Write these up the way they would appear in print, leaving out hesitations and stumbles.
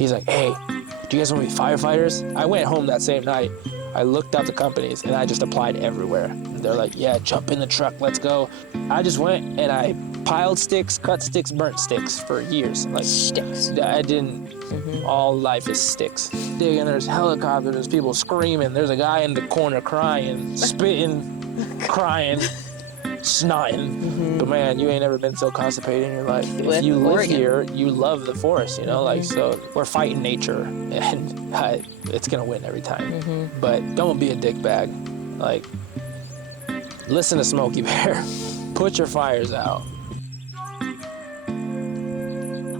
He's like, hey, do you guys want to be firefighters? I went home that same night. I looked up the companies and I just applied everywhere. And they're like, yeah, jump in the truck, let's go. I just went and I piled sticks, cut sticks, burnt sticks for years. Like Sticks. I didn't, all life is sticks. Digging, there's helicopters, there's people screaming, there's a guy in the corner crying, spitting, crying, snotting. But man, you ain't ever been so constipated in your life. If you live here, you love the forest, you know? Like, so we're fighting nature and it's gonna win every time. But don't be a dickbag. Like, listen to Smokey Bear. Put your fires out.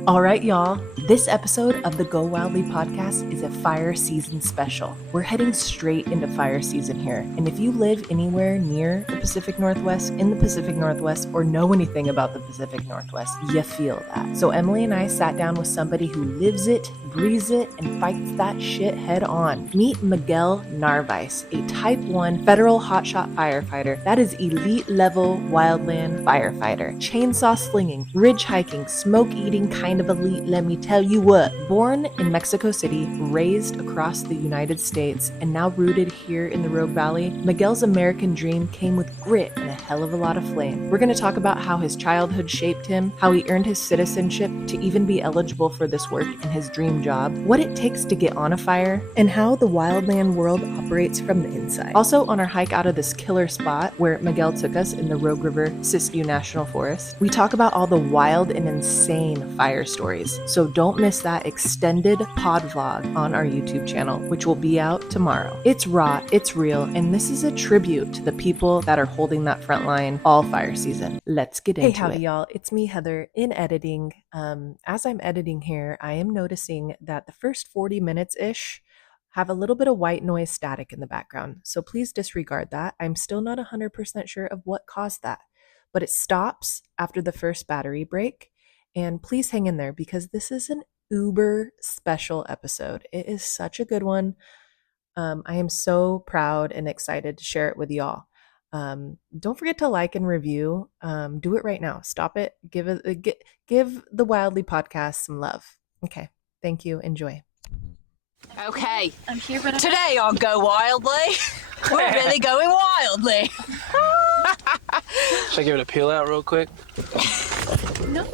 All right, y'all. This episode of the Go Wildly podcast is a fire season special. We're heading straight into fire season here. And if you live anywhere near the Pacific Northwest, in the Pacific Northwest, or know anything about the Pacific Northwest, you feel that. So Emily and I sat down with somebody who lives it, breathes it, and fights that shit head on. Meet Miguel Narvaez, a Type 1 federal hotshot firefighter that is elite level wildland firefighter. Chainsaw slinging, ridge hiking, smoke eating kind of elite, let me tell you what. Born in Mexico City, raised across the United States, and now rooted here in the Rogue Valley, Miguel's American dream came with grit and a hell of a lot of flame. We're going to talk about how his childhood shaped him, how he earned his citizenship to even be eligible for this work in his dream job, what it takes to get on a fire, and how the wildland world operates from the inside. Also, on our hike out of this killer spot where Miguel took us in the Rogue River Siskiyou National Forest, we talk about all the wild and insane fire stories. So don't miss that extended pod vlog on our YouTube channel, which will be out tomorrow. It's raw, it's real, and this is a tribute to the people that are holding that front line all fire season. Let's get into it. Hey, howdy y'all. It's me, Heather, in editing. As I'm editing here, I am noticing that the first 40 minutes-ish have a little bit of white noise static in the background. So please disregard that. I'm still not 100% sure of what caused that, but it stops after the first battery break. And please hang in there because this is an uber special episode. It is such a good one. I am so proud and excited to share it with y'all. Don't forget to like and review. Do it right now. Stop it. Give the Wildly podcast some love. Okay. Thank you. Enjoy. Okay. I'm here, but today on Go Wildly, we're really going wildly. Should I give it a peel out real quick? No.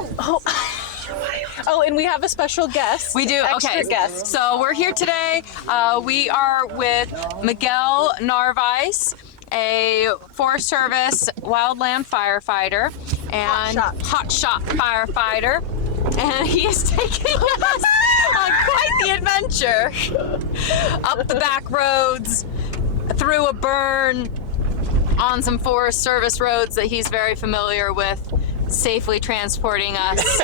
Oh, and we have a special guest. We do. Okay. Guest. So we're here today. We are with Miguel Narvaez, a Forest Service wildland firefighter and hotshot firefighter, and he is taking us on quite the adventure up the back roads, through a burn, on some Forest Service roads that he's very familiar with, safely transporting us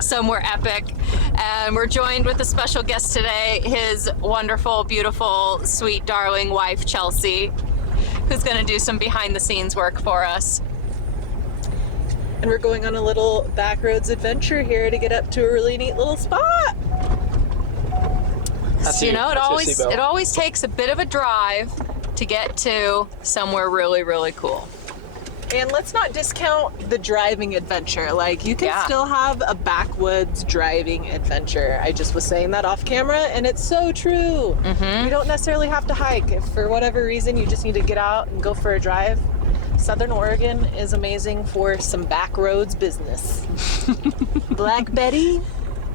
somewhere epic. And we're joined with a special guest today, his wonderful, beautiful, sweet, darling wife, Chelsea, who's going to do some behind-the-scenes work for us. And we're going on a little backroads adventure here to get up to a really neat little spot. So, it always takes a bit of a drive to get to somewhere really, really cool. And let's not discount the driving adventure. Like, you can still have a backwoods driving adventure. I just was saying that off camera, and it's so true. You don't necessarily have to hike. If for whatever reason you just need to get out and go for a drive, Southern Oregon is amazing for some backroads business. Black Betty,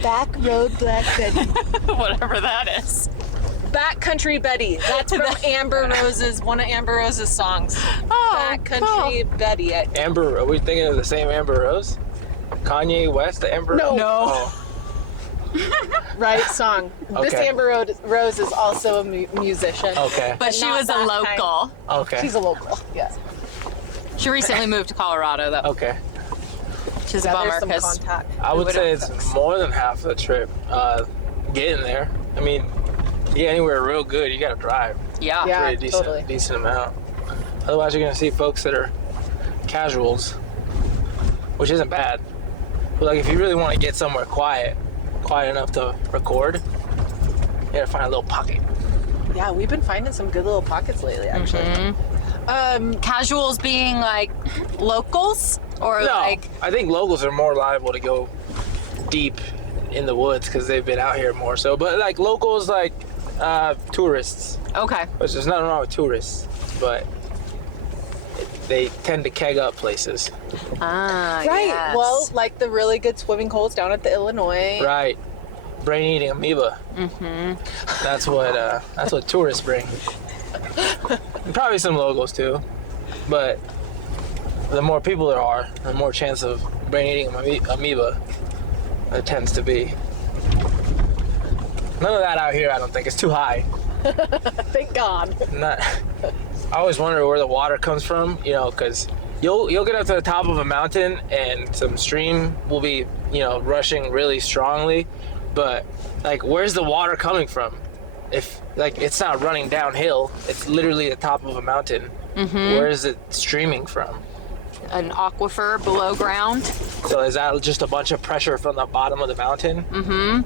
back road Black Betty. Whatever that is. Backcountry Betty. That's from Amber Rose's, one of Amber Rose's songs. Backcountry Betty. Amber, are we thinking of the same Amber Rose? Kanye West, the Amber? No. Oh. Right song. Okay. This Amber Rose is also a musician. Okay. But she was a local. Okay. She's a local, yes. She recently moved to Colorado, though. Okay. Which is a bummer, because I would say it's more than half the trip getting there. I mean, to get anywhere real good, you gotta drive. Yeah. Pretty totally. decent amount. Otherwise, you're gonna see folks that are casuals, which isn't bad. But like, if you really want to get somewhere quiet enough to record, you gotta find a little pocket. Yeah, we've been finding some good little pockets lately, actually. Casuals being like locals, or No, like I think locals are more liable to go deep in the woods because they've been out here more so. But like locals, like tourists. Okay. Which there's nothing wrong with tourists, but they tend to keg up places. Ah, Right. yes. Well, like the really good swimming holes down at the Illinois. Right. Brain-eating amoeba. That's what tourists bring. And probably some locals too, but the more people there are, the more chance of brain-eating amoeba there tends to be. None of that out here, I don't think. It's too high. Thank God. I always wonder where the water comes from, you know, because you'll get up to the top of a mountain and some stream will be, you know, rushing really strongly, but like, where's the water coming from? If like it's not running downhill, it's literally the top of a mountain. Where is it streaming from? An aquifer below ground. So is that just a bunch of pressure from the bottom of the mountain?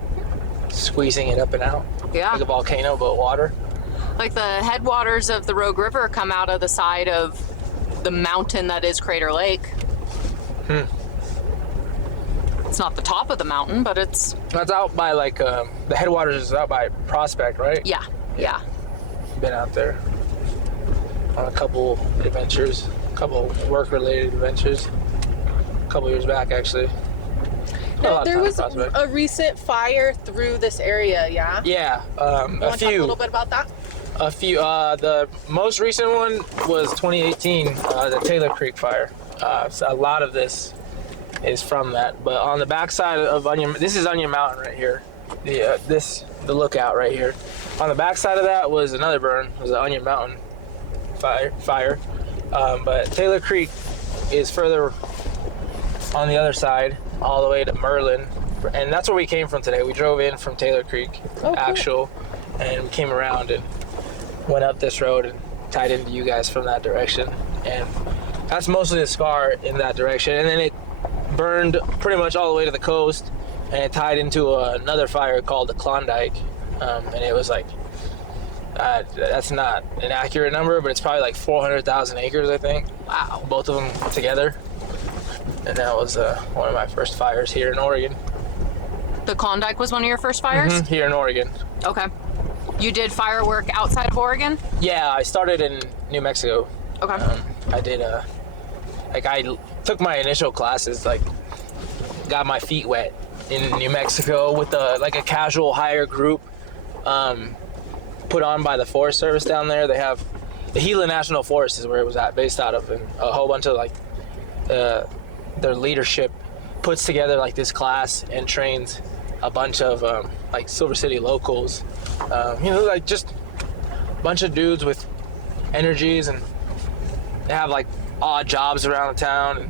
Squeezing it up and out? Yeah. Like a volcano, but water? Like the headwaters of the Rogue River come out of the side of the mountain that is Crater Lake. It's not the top of the mountain, but it's... That's out by like, the headwaters is out by Prospect, right? Yeah. Been out there on a couple adventures, a couple work-related adventures, a couple years back actually. Now, there was a recent fire through this area, yeah? Yeah, a Want to talk a little bit about that? A few. The most recent one was 2018, the Taylor Creek fire. So a lot of this is from that. But on the backside of Onion, this is Onion Mountain right here. The lookout right here. On the backside of that was another burn. It was the Onion Mountain fire. But Taylor Creek is further on the other side, all the way to Merlin, and that's where we came from today. We drove in from Taylor Creek, cool. And we came around and went up this road and tied into you guys from that direction. And that's mostly the scar in that direction. And then it burned pretty much all the way to the coast, and it tied into another fire called the Klondike. And it was like, that's not an accurate number, but it's probably like 400,000 acres, I think. Wow. Both of them together. And that was one of my first fires here in Oregon. The Klondike was one of your first fires? Here in Oregon. Okay. You did firework outside of Oregon? Yeah, I started in New Mexico. Okay. I did I took my initial classes, like got my feet wet in New Mexico with a casual hire group put on by the Forest Service down there. They have the Gila National Forest is where it was based out of, and a whole bunch of their leadership puts together like this class and trains a bunch of like Silver City locals, you know, like just a bunch of dudes with energies, and they have like odd jobs around the town and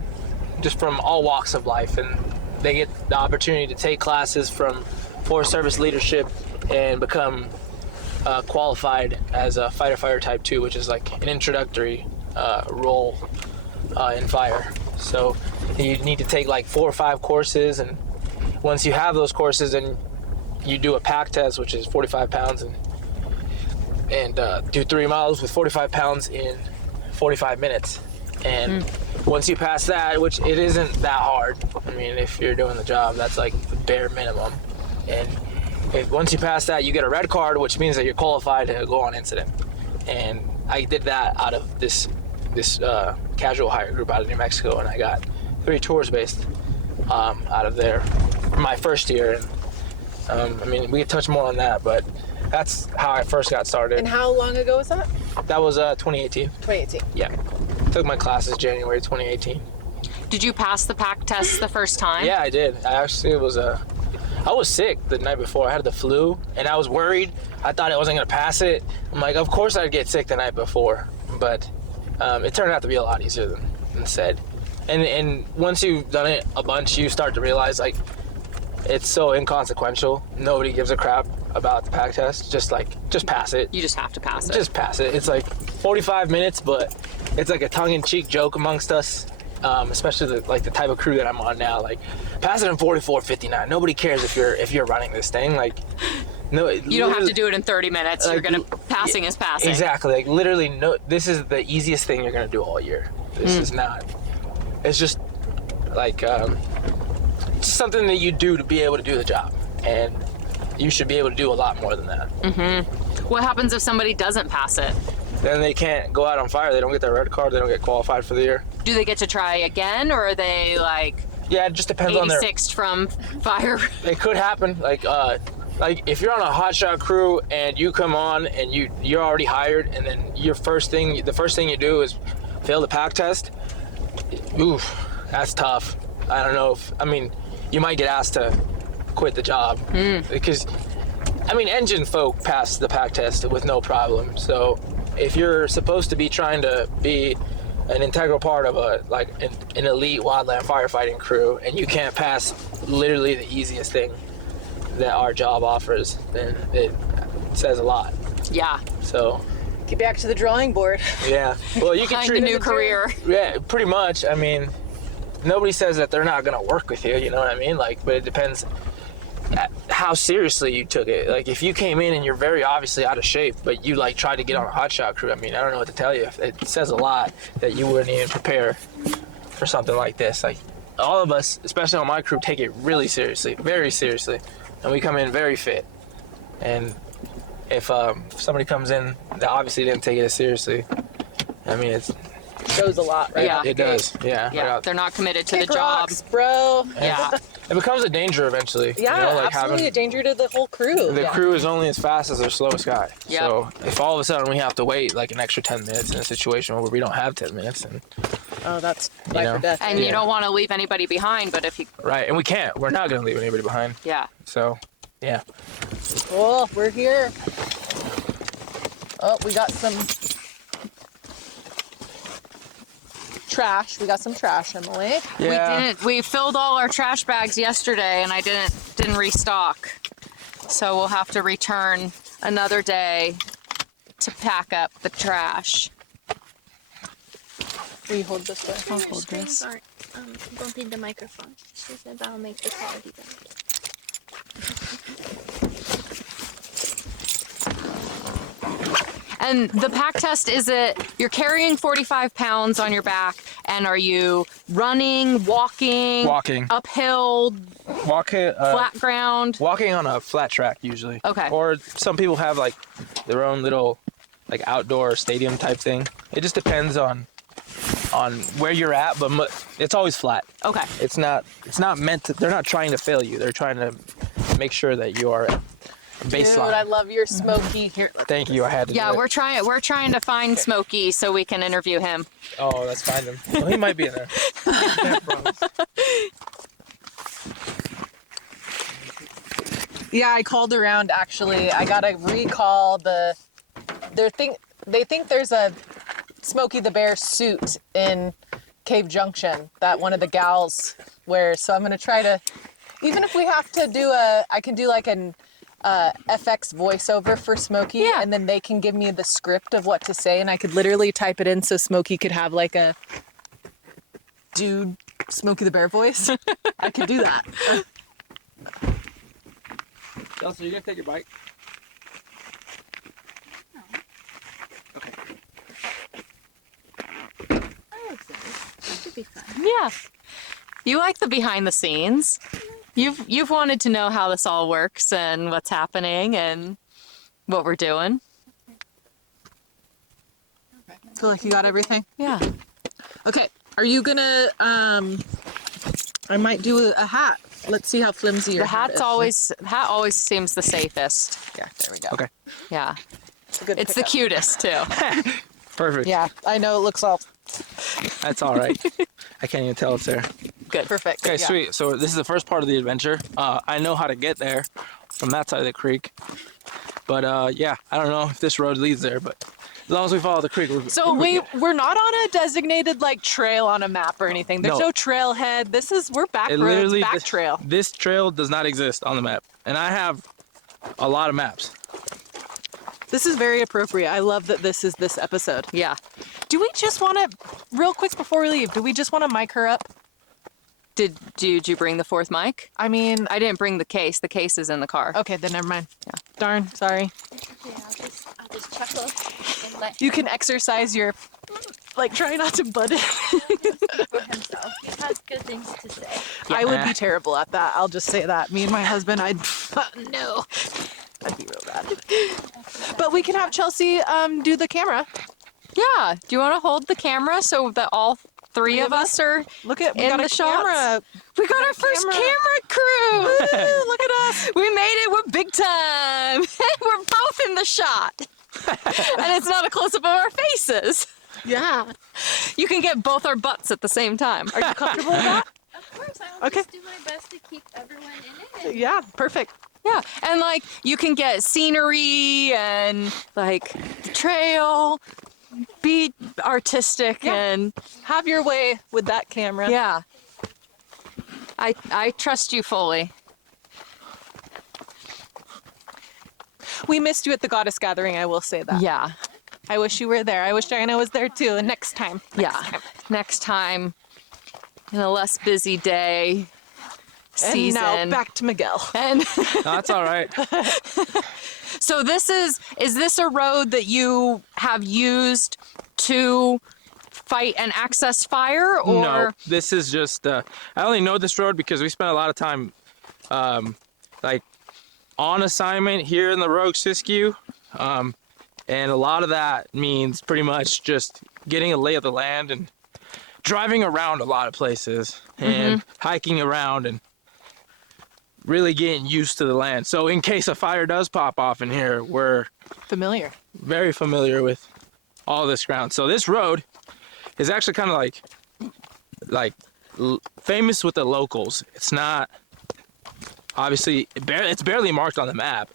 just from all walks of life, and they get the opportunity to take classes from Forest Service leadership and become qualified as a fighter type 2, which is like an introductory role in fire. So you need to take like 4 or 5 courses, and once you have those courses, then you do a pack test, which is 45 pounds, and do 3 miles with 45 pounds in 45 minutes. And once you pass that, which it isn't that hard, I mean, if you're doing the job, that's like the bare minimum. And once you pass that, you get a red card, which means that you're qualified to go on incident. And I did that out of this casual hire group out of New Mexico, and I got 3 tours based out of there my first year. And I mean, we could touch more on that, but that's how I first got started. And how long ago was that? That was 2018. 2018. Yeah. Took my classes January 2018. Did you pass the pack test the first time? Yeah, I did. I was sick the night before. I had the flu, and I was worried. I thought I wasn't gonna pass it. I'm like, of course I'd get sick the night before, but it turned out to be a lot easier than said. And once you've done it a bunch, you start to realize like it's so inconsequential. Nobody gives a crap about the pack test. Just pass it. You just have to pass it. Just pass it. It's like 45 minutes, but it's like a tongue-in-cheek joke amongst us, especially the type of crew that I'm on now. Like, pass it in 44:59. Nobody cares if you're running this thing. Like, no. You don't have to do it in 30 minutes. You're passing is passing. Exactly. Like, literally, no. This is the easiest thing you're gonna do all year. This is not. It's just like just something that you do to be able to do the job. and you should be able to do a lot more than that. What happens if somebody doesn't pass it? Then they can't go out on fire. They don't get their red card. They don't get qualified for the year. Do they get to try again, or are they like Yeah, it just depends on their... 86th from fire? It could happen. Like if you're on a hotshot crew and you come on and you're already hired, and then the first thing you do is fail the pack test. Oof, that's tough. I don't know you might get asked to quit the job because, engine folk pass the pack test with no problem. So if you're supposed to be trying to be an integral part of an elite wildland firefighting crew, and you can't pass literally the easiest thing that our job offers, then it says a lot. Yeah. So Get back to the drawing board. yeah, well, you can Find treat a new career. Yeah, pretty much. Nobody says that they're not gonna work with you. You know what I mean? But it depends how seriously you took it. Like if you came in and you're very obviously out of shape, but you tried to get on a hotshot crew. I don't know what to tell you. It says a lot that you wouldn't even prepare for something like this. Like all of us, especially on my crew, take it really seriously, very seriously, and we come in very fit. And if somebody comes in that obviously didn't take it as seriously, it Shows a lot, right? Yeah. it does. Yeah. Yeah, they're not committed to Kick the job. rocks, bro. Yeah. It becomes a danger eventually. Yeah, absolutely a danger to the whole crew. The crew is only as fast as their slowest guy. Yep. So if all of a sudden we have to wait an extra 10 minutes in a situation where we don't have 10 minutes, and Oh, that's life or death. And you don't want to leave anybody behind, but if you... right, and we can't. We're not going to leave anybody behind. Yeah. So, yeah. Oh, we're here. Oh, we got some trash. We got some trash, Emily. Yeah. We filled all our trash bags yesterday, and I didn't restock. So we'll have to return another day to pack up the trash. Will you hold this way? I'll hold this. Aren't bumping the microphone. She said that'll make the quality better. And the pack test, is it you're carrying 45 pounds on your back, and are you running, walking, uphill, flat ground? Walking on a flat track usually. Okay. Or some people have their own little outdoor stadium type thing. It just depends on where you're at, but it's always flat. Okay. It's not meant to. They're not trying to fail you. They're trying to make sure that you are at baseline. Dude, I love your Smokey. Here. Thank you. I had to. Yeah, do we're trying to find Smokey so we can interview him. Oh, let's find him. Well, he might be in there. Yeah, I called around actually. I gotta recall they think there's a Smokey the Bear suit in Cave Junction that one of the gals wears. So I'm gonna try to, even if we have to do I can do an FX voiceover for Smokey, and then they can give me the script of what to say, and I could literally type it in so Smokey could have a dude Smokey the Bear voice. I could do that. Chelsea, you gonna take your bike? Okay. That should be fun. Yeah. You like the behind the scenes. You've wanted to know how this all works and what's happening and what we're doing. Feel like you got everything? Yeah. Okay. Are you gonna I might do a hat. Let's see how flimsy your The hat is. hat always seems the safest. Yeah, there we go. Okay. Yeah. It's a good It's the pickup. cutest too. Perfect. Yeah, I know it looks all That's all right. I can't even tell it's there. Good. perfect. Okay, Yeah. sweet. So this is the first part of the adventure. I know how to get there from that side of the creek. But yeah, I don't know if this road leads there, but as long as we follow the creek, So we're not on a designated trail on a map or anything. There's no trailhead. We're back roads, back trail. This trail does not exist on the map. And I have a lot of maps. This is very appropriate. I love that this is this episode. Yeah. Do we just want to, real quick before we leave, do we just want to mic her up? Did you bring the fourth mic? I mean, I didn't bring the case. The case is in the car. okay, then never mind. Yeah. Darn, sorry. Okay, I'll just chuckle and let You can exercise your, try not to butt it. him speak for himself. He has good extra things to say. I would be terrible at that. I'll just say that. Me and my husband, No. I'd be real bad. But we can have Chelsea do the camera. Yeah. Do you want to hold the camera so that all three of us are Look at we in got the a shots? camera. We got our first camera crew. Look at us. We made it. We're big time. We're both in the shot. And it's not a close-up of our faces. Yeah. You can get both our butts at the same time. Are you comfortable with that? Of course, I'll Okay. just do my best to keep everyone in it. Yeah, perfect. Yeah, and like you can get scenery and like the trail, be artistic and Have your way with that camera. yeah. I trust you fully. We missed you at the Goddess Gathering, I will say that. Yeah, I wish you were there. I wish Diana was there too. And next time. Next time, in a less busy day, season. And now back to Miguel. And That's all right. so is this a road that you have used to fight and access fire, or? No, this is just, I only know this road because we spent a lot of time, like, on assignment here in the Rogue Siskiyou. And a lot of that means pretty much just getting a lay of the land and driving around a lot of places and hiking around and really getting used to the land. So in case a fire does pop off in here, we're Familiar. very familiar with all this ground. So this road is actually kind of like famous with the locals. It's not, obviously, it's barely marked on the map,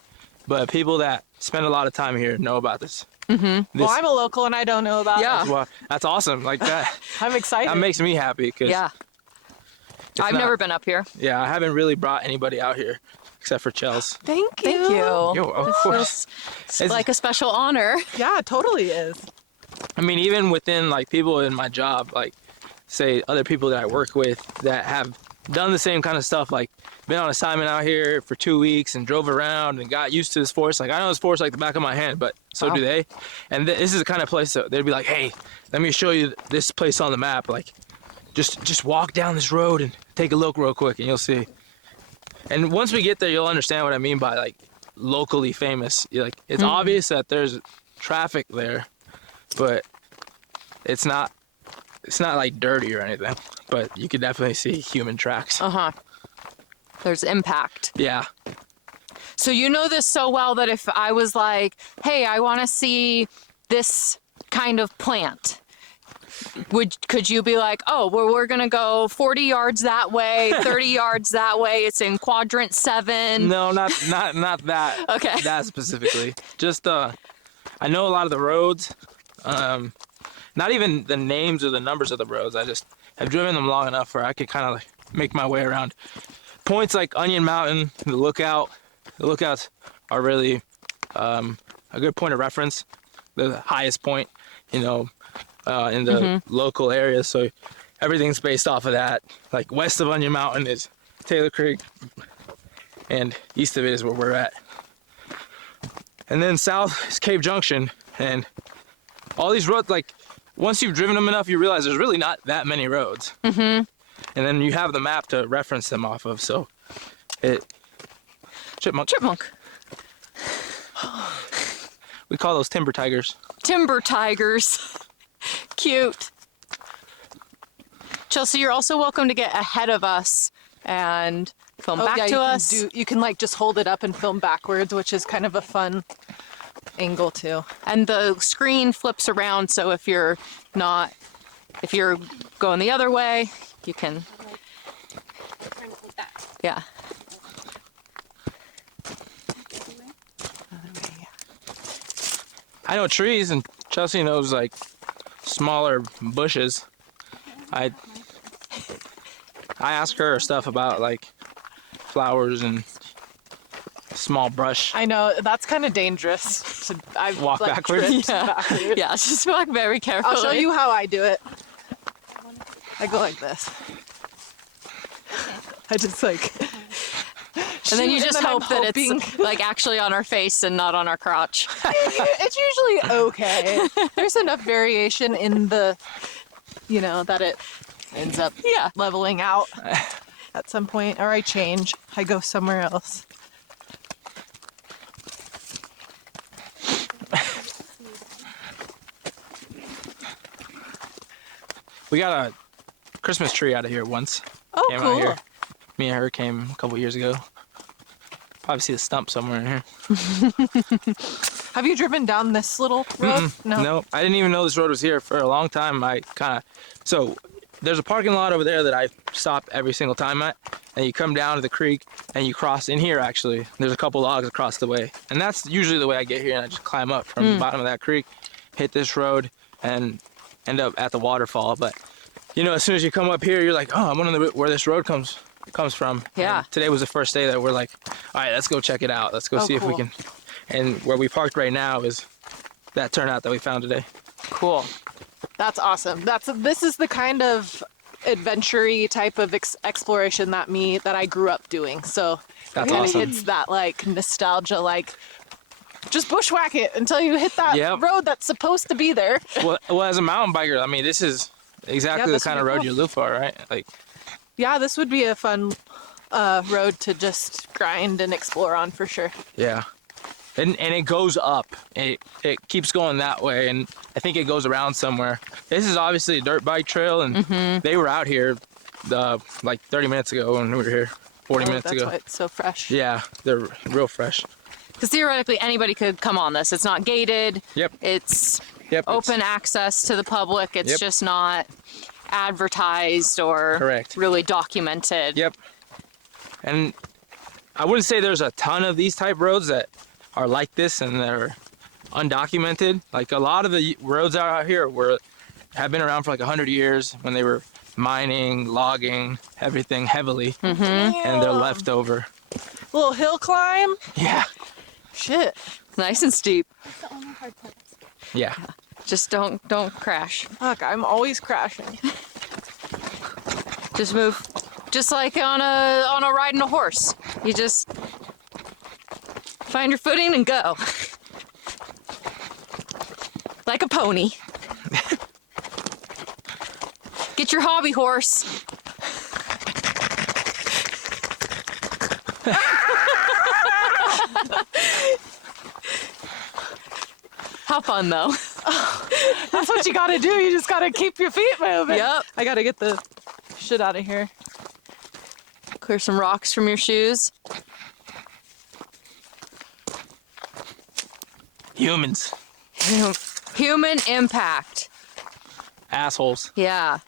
but people that spend a lot of time here know about this. Well, I'm a local and I don't know about Yeah. it. Well, that's awesome. Like that, I'm excited. that makes me happy because Yeah, I've never been up here. Yeah, I haven't really brought anybody out here except for Chels. Thank you. Thank you. Yo, of course. It's like a special honor. Yeah, it totally is. I mean, even within like people in my job, like say other people that I work with that have done the same kind of stuff, like been on assignment out here for 2 weeks and drove around and got used to this forest. Like I know this forest like the back of my hand, but so Wow. do they. And this is the kind of place that they'd be like, hey, let me show you this place on the map. Like just walk down this road and take a look real quick and you'll see. And once we get there, you'll understand what I mean by like locally famous. Like it's obvious that there's traffic there, but it's not like dirty or anything. But you could definitely see human tracks. There's impact. Yeah. So you know this so well that if I was like, hey, I want to see this kind of plant, could you be like, oh, well, we're going to go 40 yards that way, 30 yards that way. It's in quadrant 7. No, not that. Okay. That specifically. Just I know a lot of the roads. Not even the names or the numbers of the roads. I just have driven them long enough where I could kind of like make my way around points like Onion Mountain, the lookout. The lookouts are really a good point of reference. The highest point, in the local area. So everything's based off of that. Like west of Onion Mountain is Taylor Creek, and east of it is where we're at. And then south is Cave Junction, and all these roads, like once you've driven them enough, you realize there's really not that many roads. And then you have the map to reference them off of. So chipmunk. We call those timber tigers. Timber tigers. Cute. Chelsea, you're also welcome to get ahead of us and film back to us. You can like just hold it up and film backwards, which is kind of a fun angle too. And the screen flips around, so if you're going the other way, you can, yeah. I know trees, and Chelsea knows like smaller bushes. I ask her stuff about like flowers and small brush. I know that's kind of dangerous. I Walk backwards? tripped Yeah. backwards. Yeah, just walk very carefully. I'll show you how I do it. I go like this. I just like. And then you shoot, just and then hope that hoping. it's like actually on our face and not on our crotch. It's usually okay. There's enough variation in the, that it ends up leveling out at some point, or I change. I go somewhere else. We got a Christmas tree out of here once. Oh, Came cool. out here. Me and her came a couple years ago. Probably see the stump somewhere in here. Have you driven down this little road? No, I didn't even know this road was here for a long time. So there's a parking lot over there that I stop every single time at, and you come down to the creek and you cross in here. Actually, there's a couple logs across the way, and that's usually the way I get here. And I just climb up from the bottom of that creek, hit this road, and end up at the waterfall. But you know, as soon as you come up here, you're like, oh, I'm wondering where this road comes from. Yeah. And today was the first day that we're like, all right, let's go check it out. Let's go see if we cool. can. And where we parked right now is that turnout that we found today. Cool. That's awesome. This is the kind of adventure-y type of exploration that I grew up doing. So That's it kinda awesome. hits that like nostalgia, like just bushwhack it until you hit that road that's supposed to be there. Well, as a mountain biker, I mean, this is exactly the this kind would of be road cool. you live for, right? Like, Yeah, this would be a fun road to just grind and explore on for sure. yeah. And it goes up. It keeps going that way, and I think it goes around somewhere. This is obviously a dirt bike trail, and they were out here like 30 minutes ago when we were here, 40 minutes that's ago. why it's so fresh. Yeah, they're real fresh. Because theoretically, anybody could come on this. It's not gated. Yep. It's Yep. open access to the public. It's Yep. just not advertised or Correct. really documented. Yep. And I wouldn't say there's a ton of these type roads that are like this and they're undocumented. Like a lot of the roads out here have been around for like 100 years when they were mining, logging, everything heavily, and they're left over. Little hill climb. Yeah. Shit. Nice and steep. That's the only hard part. Yeah. Just don't crash. Fuck, I'm always crashing. Just move. Just like on a riding a horse. You just find your footing and go. Like a pony. Get your hobby horse. How fun though. That's what you gotta do. You just gotta keep your feet moving. Yep. I gotta get the shit out of here. Clear some rocks from your shoes. Humans. Human impact. Assholes. Yeah.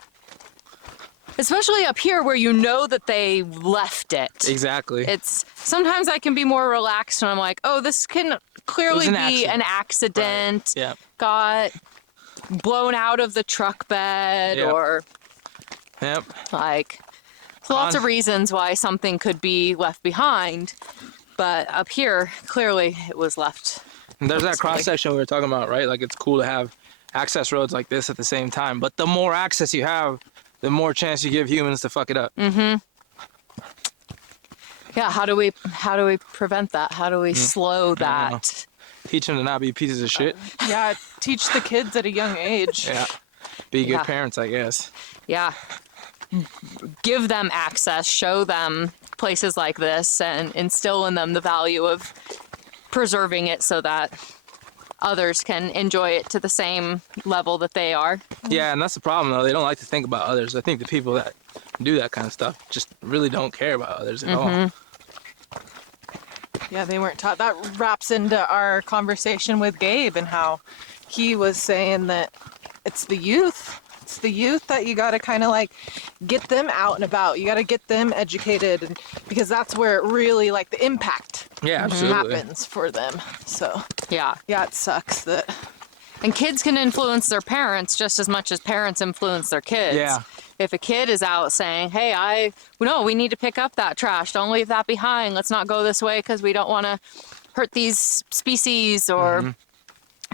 Especially up here where you know that they left it. Exactly. It's sometimes I can be more relaxed when I'm like, oh, this can clearly an be an accident. Yeah. Got blown out of the truck bed Yep. or Yep. like lots of reasons why something could be left behind. But up here, clearly it was left. And there's that Purposefully. cross section we were talking about, right? Like it's cool to have access roads like this at the same time. But the more access you have, the more chance you give humans to fuck it up. Yeah, how do we prevent that? How do we slow that? Teach them to not be pieces of shit. Yeah, teach the kids at a young age. Yeah. Be good Yeah. parents, I guess. Yeah. Give them access, show them places like this, and instill in them the value of preserving it so that others can enjoy it to the same level that they are. Yeah, and that's the problem, though. They don't like to think about others. I think the people that do that kind of stuff just really don't care about others at all. Yeah, they weren't taught. That wraps into our conversation with Gabe and how he was saying that it's the youth. It's the youth that you gotta kind of like get them out and about. You gotta get them educated, and because that's where it really like the impact Yeah, absolutely. happens for them. So Yeah. yeah, it sucks that. And kids can influence their parents just as much as parents influence their kids. Yeah. If a kid is out saying, hey, we need to pick up that trash. Don't leave that behind. Let's not go this way because we don't want to hurt these species or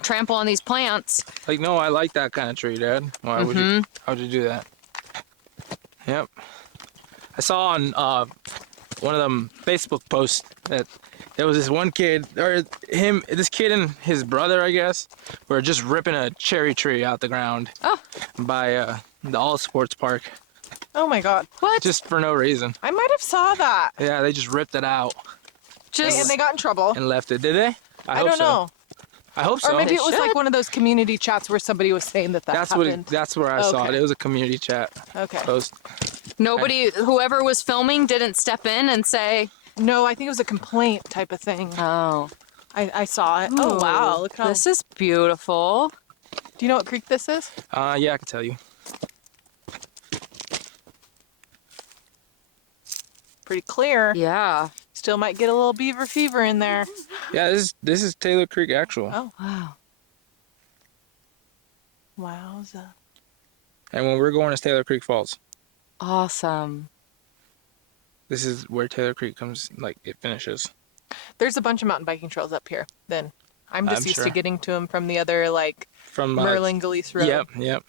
trample on these plants. Like, no, I like that kind of tree, Dad. Why would you? How would you do that? Yep. I saw on one of them Facebook posts that there was this one kid, or this kid and his brother, I guess, were just ripping a cherry tree out the ground by the All Sports Park Oh my God. What? Just for no reason. I might have saw that. Yeah, they just ripped it out And they got in trouble. and left it. Did they? I don't know. I hope so. Or maybe it was should. like one of those community chats where somebody was saying that That's happened. that's where I saw it. Okay. It was a community chat Okay. post. Nobody, whoever was filming, didn't step in and say, No, I think it was a complaint type of thing. "Oh, I saw it. Oh wow! Look how. this is beautiful." Do you know what creek this is? Yeah, I can tell you. Pretty clear. Yeah. Still might get a little beaver fever in there. Yeah, this is Taylor Creek actual. Oh. Wow. Wowza. And when we're going is Taylor Creek Falls. Awesome. This is where Taylor Creek comes, like it finishes. There's a bunch of mountain biking trails up here. Then I'm just I'm used sure. to getting to them from the other like From Merlin Galise Road. Yep.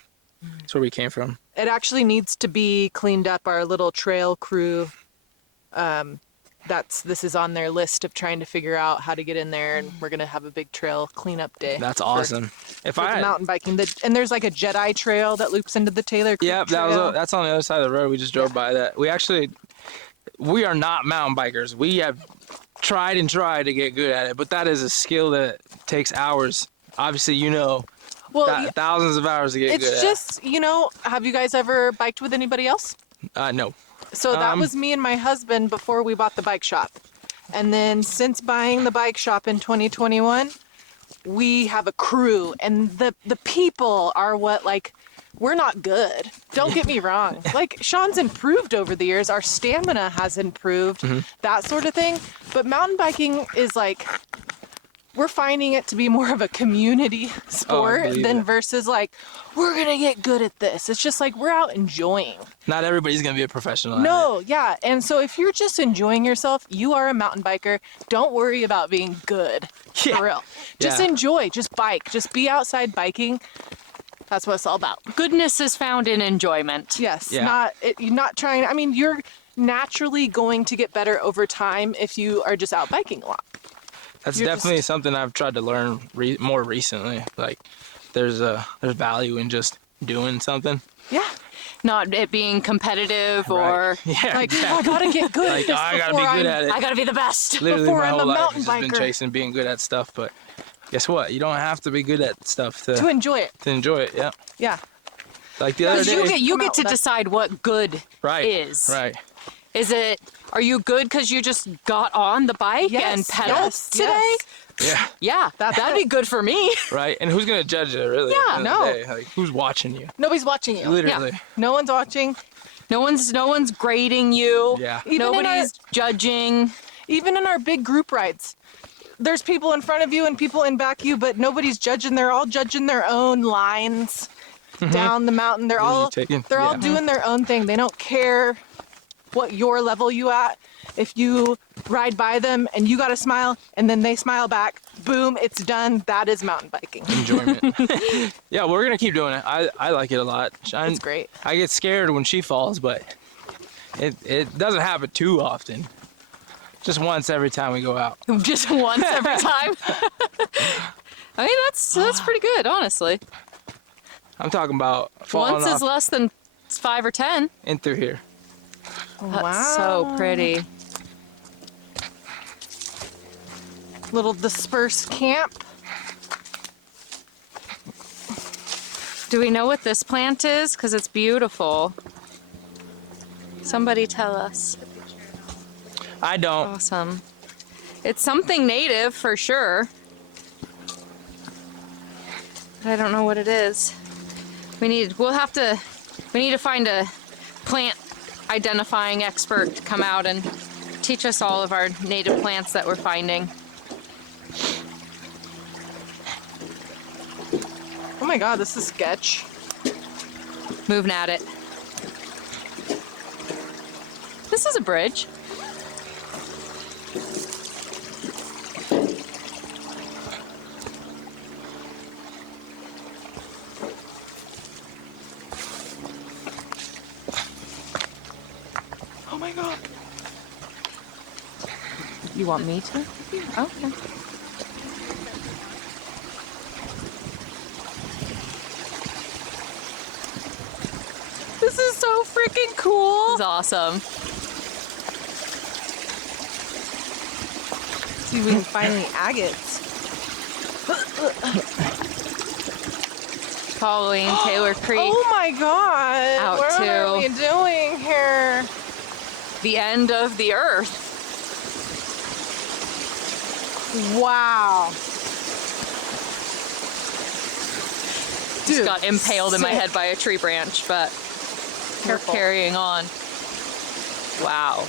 That's where we came from. It actually needs to be cleaned up. Our little trail crew. This is on their list of trying to figure out how to get in there, and we're gonna have a big trail cleanup day. That's awesome. If For I the had, mountain biking, and there's like a Jedi trail that loops into the Taylor Creek yep, Trail. that's on the other side of the road. We just drove by that. We are not mountain bikers. We have tried to get good at it, but that is a skill that takes hours. Obviously, Well, thousands of hours to get good at. it's just, have you guys ever biked with anybody else? No. So that was me and my husband before we bought the bike shop. And then since buying the bike shop in 2021, we have a crew, and the people are what, like, we're not good. Don't get me wrong. Like, Sean's improved over the years. Our stamina has improved, that sort of thing. But mountain biking is like, we're finding it to be more of a community sport believe than it. versus like, we're going to get good at this. It's just like, we're out enjoying. Not everybody's gonna be a professional. at it. No, yeah. And so if you're just enjoying yourself, you are a mountain biker. Don't worry about being good. Yeah. For real. Just Yeah. enjoy. Just bike. Just be outside biking. That's what it's all about. Goodness is found in enjoyment. Yes. Yeah. You're not trying. I mean, you're naturally going to get better over time if you are just out biking a lot. That's You're definitely something I've tried to learn more recently. Like, there's value in just doing something. Yeah. Not it being competitive Right. or Yeah, Like, exactly. I gotta get good Like, at this I gotta before be good I'm- at it. I gotta be the best. Literally, before my I'm whole a life mountain has just been biker. chasing being good at stuff. But guess what? You don't have to be good at stuff to to enjoy it. enjoy it. Yeah. Yeah. Like the other Because day. you Come get out to with that. decide what good Right. is. Right. Are you good because you just got on the bike and pedaled yes, today? yes. Yeah. Yeah, that'd be good for me. Right. And who's gonna judge it really? Yeah, at the end of the no. day? Like, who's watching you? Nobody's watching you. Literally. No one's watching. No one's grading you. Yeah. Even in Nobody's judging. Even in our big group rides, there's people in front of you and people in back of you, but nobody's judging. They're all judging their own lines down the mountain. They're What are you all taking? they're all Yeah. doing their own thing. They don't care what your level you at. If you ride by them and you got a smile and then they smile back, boom, it's done. That is mountain biking. Enjoyment. Yeah, we're gonna keep doing it. I like it a lot. It's great. I get scared when she falls, but it doesn't happen too often. Just once every time we go out. Just once every time. I mean, that's pretty good, honestly. I'm talking about falling Once off is less than 5 or 10. in through here. That's so pretty. Little dispersed camp. Do we know what this plant is? Because it's beautiful. Somebody tell us. I don't. Awesome. It's something native for sure. But I don't know what it is. We need to find a plant identifying expert to come out and teach us all of our native plants that we're finding. Oh my God, this is sketch. Moving at it. This is a bridge. Oh my God. You want me to? Okay. This is so freaking cool? It's awesome. See if we can find any agates. Following Taylor Creek. Oh my god. Out what to are we doing here? the end of the earth. Wow. Just got impaled in my head by a tree branch, but we're carrying on. Wow.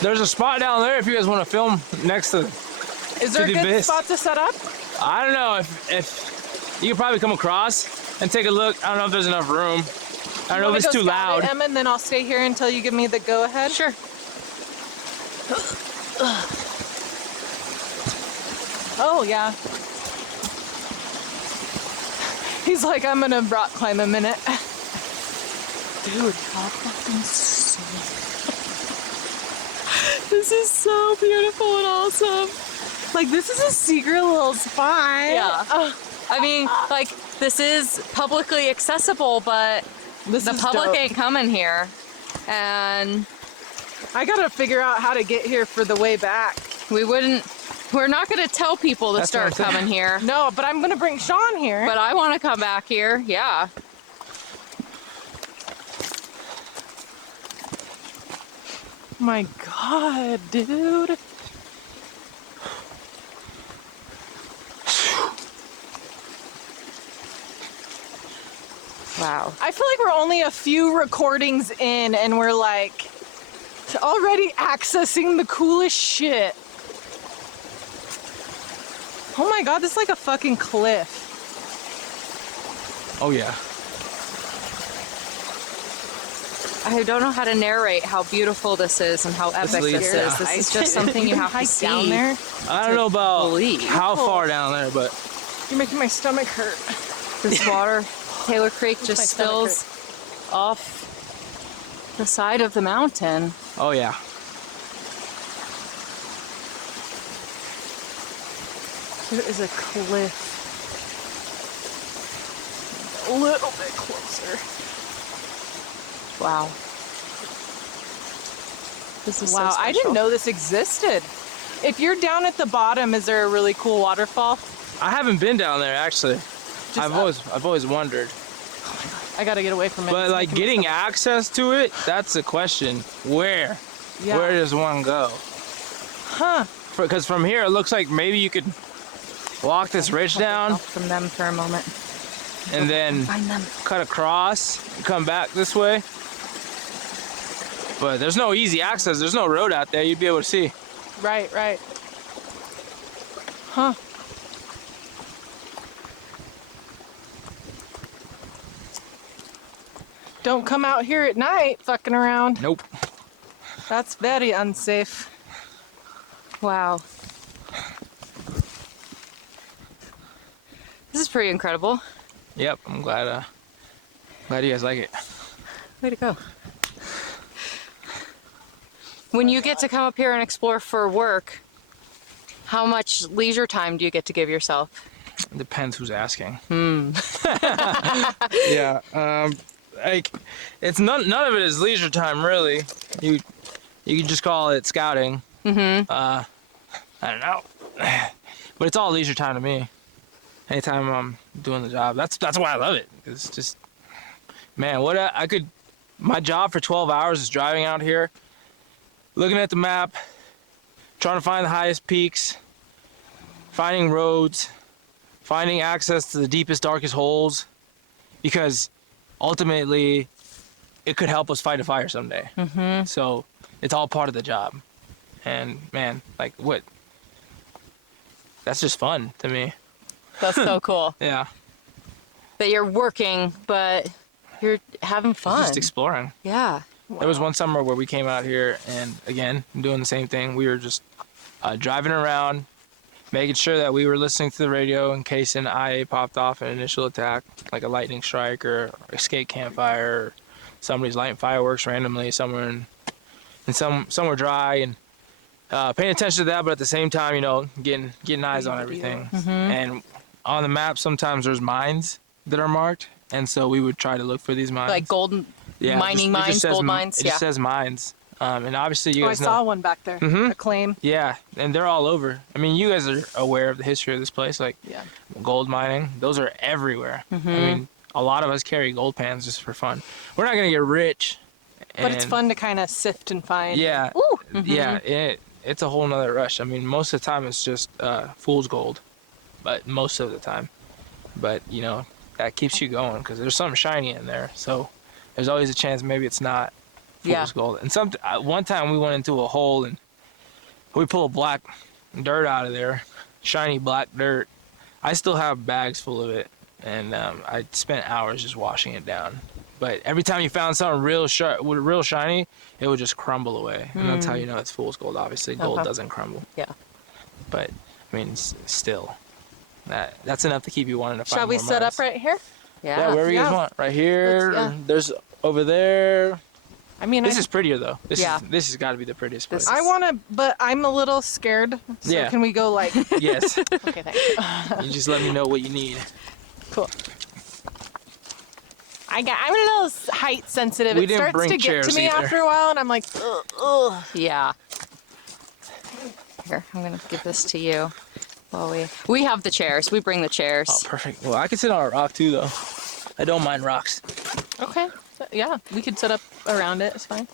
There's a spot down there if you guys want to film next to. Is there a the good abyss. spot to set up? I don't know if you could probably come across and take a look. I don't know if there's enough room. I don't know if it's too loud. Emma, and then I'll stay here until you give me the go ahead. Sure. Oh yeah. He's like, I'm gonna rock climb a minute. Dude, how fucking sick. This is so beautiful and awesome. Like, this is a secret little spot. Yeah. I mean, like, this is publicly accessible, but the public dope. ain't coming here. And I gotta figure out how to get here for the way back. we're not gonna tell people to That's what start I'm saying. coming here. No, but I'm gonna bring Sean here. But I want to come back here. Yeah. My God, dude. Wow. I feel like we're only a few recordings in and we're like already accessing the coolest shit. Oh my God, this is like a fucking cliff. Oh yeah. I don't know how to narrate how beautiful this is and how epic leads this to is. This is just something you have to hike see. down there. I don't know about believe. how far down there, but You're making my stomach hurt. This water, Taylor Creek, My just stomach spills off the side of the mountain. oh yeah. There is a cliff. A little bit closer. Wow. This is Wow, so I didn't special. know this existed. If you're down at the bottom, is there a really cool waterfall? I haven't been down there actually. Just I've always wondered. I gotta get away from it. But It's like making me getting so- access to it, that's the question. Where? Yeah. Where does one go? Huh. Because from here it looks like maybe you could walk this ridge down Off from them for a moment. and then Find them. cut across and come back this way. But there's no easy access. There's no road out there you'd be able to see. Right, right. Huh. Don't come out here at night fucking around. Nope. That's very unsafe. Wow. This is pretty incredible. Yep. I'm glad you guys like it. Way to go. When you get to come up here and explore for work, how much leisure time do you get to give yourself? Depends who's asking. Yeah. Like it's none of it is leisure time really. You can just call it scouting. I don't know. But it's all leisure time to me. Anytime I'm doing the job. That's why I love it. It's just man, my job for 12 hours is driving out here, looking at the map, trying to find the highest peaks, finding roads, finding access to the deepest, darkest holes, because ultimately it could help us fight a fire someday. So it's all part of the job. And man, like what? That's just fun to me. That's so cool. Yeah. That you're working, but you're having fun. Just exploring. Yeah. There was one summer where we came out here and again, doing the same thing. We were just driving around, making sure that we were listening to the radio in case an IA popped off an initial attack, like a lightning strike or escape campfire, or somebody's lighting fireworks randomly somewhere and somewhere dry, and paying attention to that, but at the same time, you know, getting eyes on everything. And on the map, sometimes there's mines that are marked, and so we would try to look for these mines. Like gold mining mines, gold mines. It just says mines. And obviously you guys I know. saw one back there. A claim. Yeah, and they're all over. I mean, you guys are aware of the history of this place, like gold mining. Those are everywhere. I mean, a lot of us carry gold pans just for fun. We're not gonna get rich. But it's fun to kind of sift and find. Yeah. Yeah, it's a whole nother rush. I mean, most of the time it's just fool's gold, but most of the time. But, you know, that keeps you going because there's something shiny in there. So there's always a chance maybe it's not fool's gold. And one time we went into a hole and we pulled black dirt out of there, shiny black dirt. I still have bags full of it, and I spent hours just washing it down. But every time you found something real shiny, it would just crumble away. And that's how you know it's fool's gold. Obviously, gold doesn't crumble. Yeah. But I mean, still, that's enough to keep you wanting to find Shall we more set mines. up right here? Yeah, wherever you guys want. Right here. There's over there. I mean, this is prettier though. This has got to be the prettiest place. I want to, but I'm a little scared. So can we go like? Yes. Okay, thanks. You just let me know what you need. Cool. I'm a little height sensitive. We It didn't starts bring to get chairs to me either. after a while, and I'm like, ugh. Yeah. Here, I'm gonna give this to you. Well, we have the chairs. We bring the chairs. Oh, perfect. Well, I could sit on a rock too, though. I don't mind rocks. Okay. So, yeah, we could set up around it. It's fine.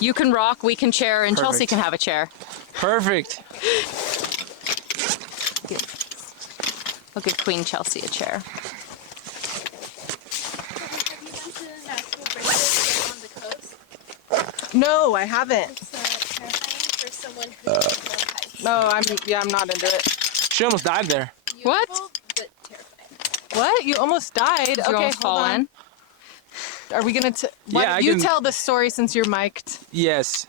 You can rock, we can chair, and Perfect. Chelsea can have a chair. Perfect. I'll give Queen Chelsea a chair. No, I haven't. It's terrifying for someone who doesn't heights. No, I'm not into it. She almost died there. What? Beautiful, but terrifying. What? You almost died. Did you Okay, almost fall hold on. in? Are we gonna? Yeah, I you can- tell the story since you're mic'd. Yes.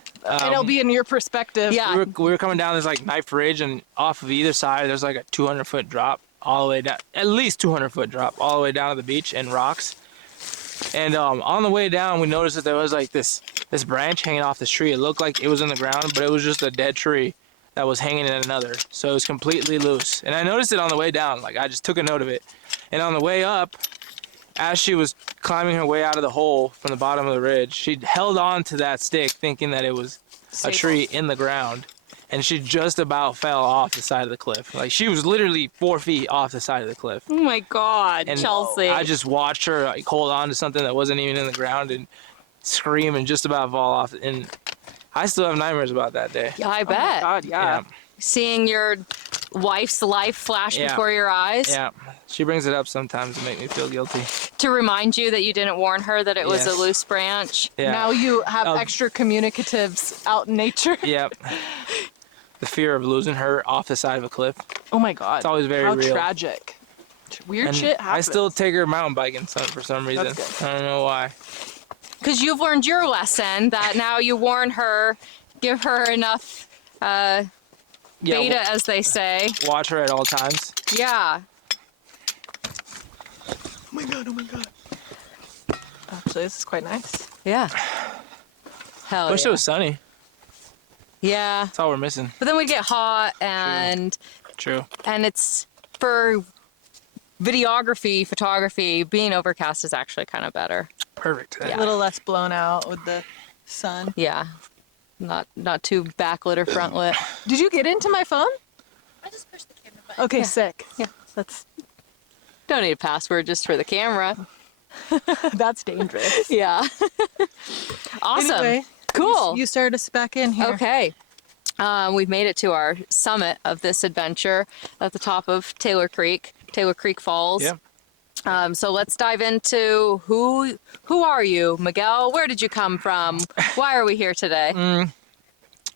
It'll be in your perspective. Yeah. We were coming down this like knife ridge, and off of either side there's like a 200-foot drop all the way down, at least 200-foot drop all the way down to the beach and rocks. And on the way down, we noticed that there was like this branch hanging off this tree. It looked like it was in the ground, but it was just a dead tree that was hanging in another. So it was completely loose. And I noticed it on the way down. Like I just took a note of it. And on the way up, as she was climbing her way out of the hole from the bottom of the ridge, she held on to that stick thinking that it was a tree in the ground. And she just about fell off the side of the cliff. Like she was literally 4 feet off the side of the cliff. Oh my God, And Chelsea. I just watched her like hold on to something that wasn't even in the ground and scream and just about fall off. And I still have nightmares about that day. Yeah, I bet. God, yeah. Seeing your wife's life flash before your eyes Yeah. She brings it up sometimes to make me feel guilty. to remind you that you didn't warn her that it was a Yes. loose branch. Yeah. Now you have extra communicatives out in nature. Yep. The fear of losing her off the side of a cliff. Oh my God. It's always very How real. tragic. Weird And shit I happens. still take her mountain biking for some reason. That's good. I don't know why. Because you've learned your lesson that now you warn her, give her enough Yeah, beta, as they say. watch her at all times. Yeah. Oh my God. Actually, this is quite nice. Yeah. Hell Wish yeah. it was sunny. Yeah. That's all we're missing. But then we get hot and True. it's for videography, photography, being overcast is actually kind of better. Perfect. Yeah. A little less blown out with the sun. Yeah. Not too backlit or frontlit. Did you get into my phone? I just pushed the camera button. Okay, sick. Yeah. That's Don't need a password just for the camera. that's dangerous. Yeah. Awesome. Anyway, Cool. You started us back in here. Okay. We've made it to our summit of this adventure at the top of Taylor Creek Falls. Yep. So let's dive into who are you, Miguel? Where did you come from? Why are we here today?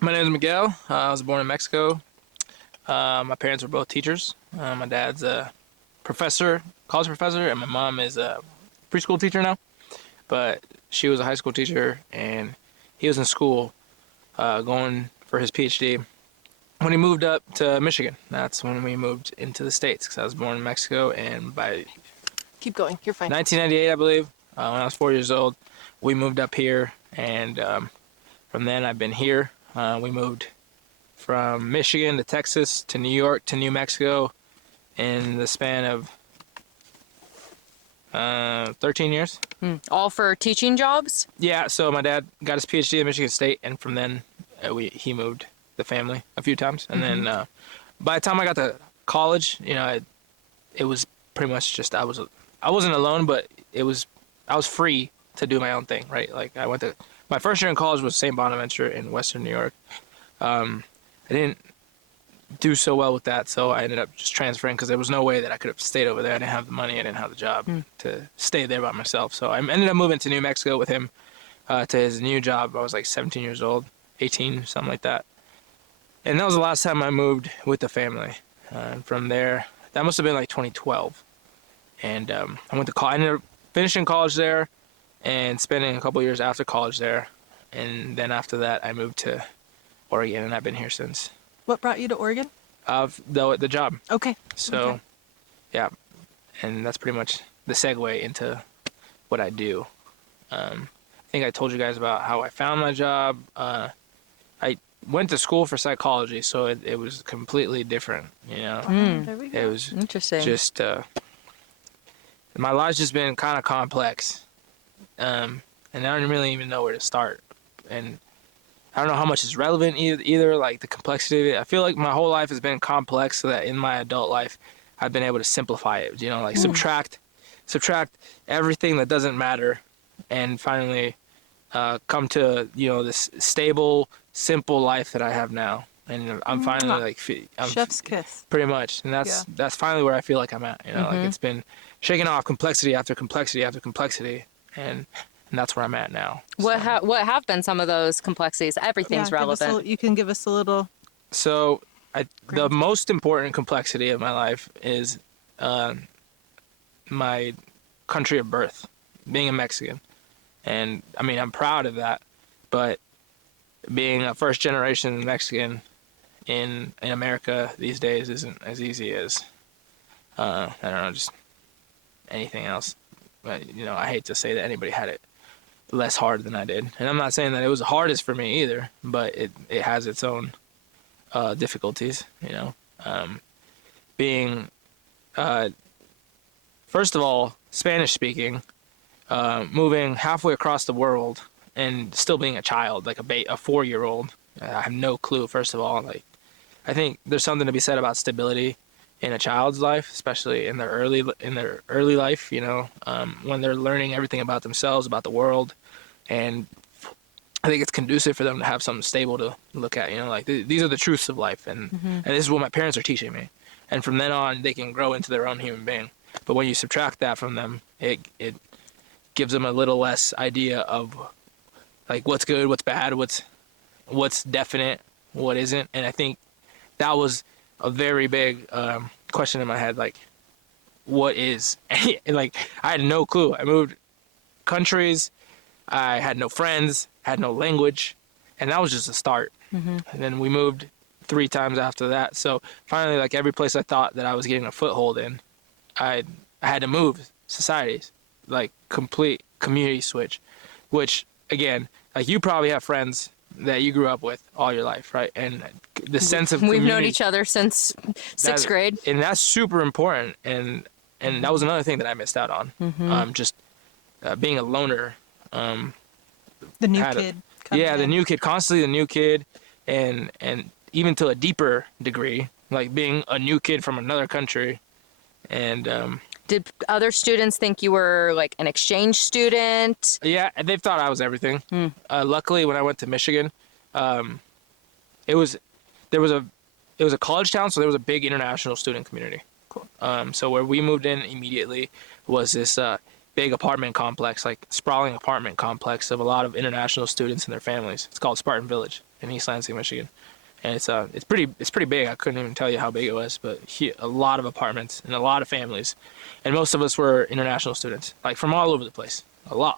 My name is Miguel. I was born in Mexico. My parents were both teachers. My dad's a professor, college professor, and my mom is a preschool teacher now. But she was a high school teacher, and he was in school going for his PhD. when he moved up to Michigan. That's when we moved into the States, because I was born in Mexico, and by Keep going. You're fine. 1998, I believe, when I was 4 years old, we moved up here, and from then I've been here. We moved from Michigan to Texas to New York to New Mexico in the span of 13 years. All for teaching jobs? Yeah, so my dad got his PhD at Michigan State, and from then he moved the family a few times. And then by the time I got to college, it was pretty much just I wasn't alone, but I was free to do my own thing, right? Like my first year in college was St. Bonaventure in Western New York. I didn't do so well with that, so I ended up just transferring because there was no way that I could have stayed over there. I didn't have the money, I didn't have the job to stay there by myself. So I ended up moving to New Mexico with him to his new job. I was like 17 years old, 18, something like that. And that was the last time I moved with the family. And from there, that must have been like 2012. And I went to college. I ended up finishing college there and spending a couple years after college there. And then after that, I moved to Oregon, and I've been here since. What brought you to Oregon? The job. Okay. So, yeah, and that's pretty much the segue into what I do. I think I told you guys about how I found my job. I went to school for psychology, so it was completely different, There we go. It was Interesting. just, my life's just been kind of complex, and I don't really even know where to start, and I don't know how much is relevant either, like the complexity of it. I feel like my whole life has been complex, so that in my adult life, I've been able to simplify it, like subtract everything that doesn't matter, and finally come to, this stable, simple life that I have now. And I'm finally I'm Chef's kiss. pretty much. And that's finally where I feel like I'm at, like it's been shaking off complexity after complexity after complexity. And that's where I'm at now. What have been some of those complexities? Everything's relevant. You can give us a little. So the most important complexity of my life is my country of birth, being a Mexican. And I mean, I'm proud of that, but being a first generation Mexican in America these days isn't as easy as I don't know, just anything else. But I hate to say that anybody had it less hard than I did, and I'm not saying that it was the hardest for me either, but it has its own difficulties. Being first of all Spanish speaking, moving halfway across the world and still being a child, like a 4-year-old. I have no clue. First of all, I think there's something to be said about stability in a child's life, especially in their early life, when they're learning everything about themselves, about the world. And I think it's conducive for them to have something stable to look at, these are the truths of life. And this is what my parents are teaching me. And from then on, they can grow into their own human being. But when you subtract that from them, it gives them a little less idea of what's good, what's bad, what's definite, what isn't. And I think that was a very big question in my head, what is? I had no clue. I moved countries, I had no friends, had no language, and that was just a start. And then we moved 3 times after that. So finally, every place I thought that I was getting a foothold in, I had to move societies, complete community switch, which again, you probably have friends that you grew up with all your life, right? And the sense of we've known each other since 6th grade, and that's super important. And that was another thing that I missed out on. Just being a loner. The new kid. The new kid, constantly the new kid, and even to a deeper degree, being a new kid from another country. And did other students think you were an exchange student? Yeah, they thought I was everything. Luckily, when I went to Michigan, it was a college town, so there was a big international student community. Cool. So where we moved in immediately was this big apartment complex, sprawling apartment complex of a lot of international students and their families. It's called Spartan Village in East Lansing, Michigan. And it's pretty big. I couldn't even tell you how big it was, but a lot of apartments and a lot of families, and most of us were international students, from all over the place, all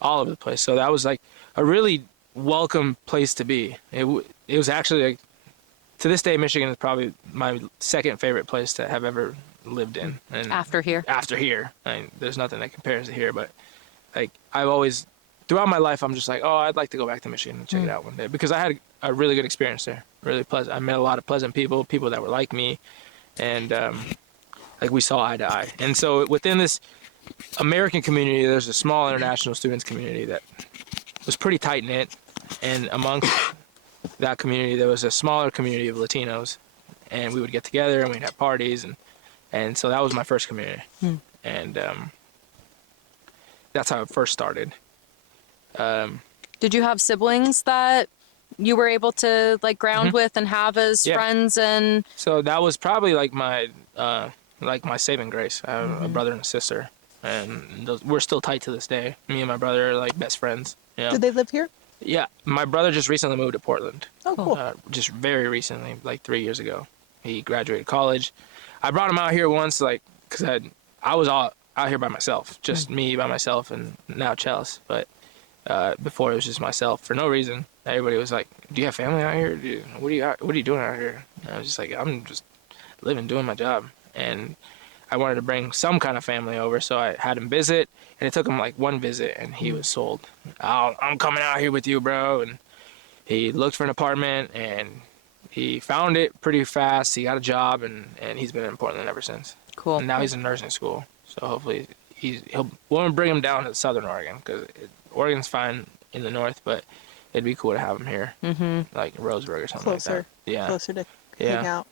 over the place. So that was a really welcome place to be. It was actually to this day, Michigan is probably my second favorite place to have ever lived in. And After here? After here. I mean, there's nothing that compares to here, but like I've always, throughout my life, I'm just like, oh, I'd like to go back to Michigan and check it out one day, because I had a really good experience there. Really pleasant. I met a lot of pleasant people that were like me, and like we saw eye to eye. And so within this American community, there's a small international students community that was pretty tight knit, and amongst that community there was a smaller community of Latinos, and we would get together and we'd have parties, and so that was my first community. And that's how it first started. Did you have siblings that you were able to like ground with and have as friends? And so that was probably like my saving grace. I have a brother and a sister, and we're still tight to this day. Me and my brother are like best friends. You know? Did they live here? Yeah, my brother just recently moved to Portland. Oh, cool. Just very recently, like 3 years ago. He graduated college. I brought him out here once, like, because I was all out here by myself, just me by myself, and now Chalice. But before it was just myself for no reason. Everybody was like, "Do you have family out here? What are you doing out here?" And I was just like, "I'm just living, doing my job." And I wanted to bring some kind of family over, so I had him visit, and it took him like one visit, and he was sold. I'm coming out here with you, bro. And he looked for an apartment, and he found it pretty fast. He got a job, and he's been in Portland ever since. Cool. And now he's in nursing school, so hopefully we'll bring him down to Southern Oregon, because Oregon's fine in the north, but it'd be cool to have him here, like Roseburg or something Closer. like that. Yeah. Closer to hang out.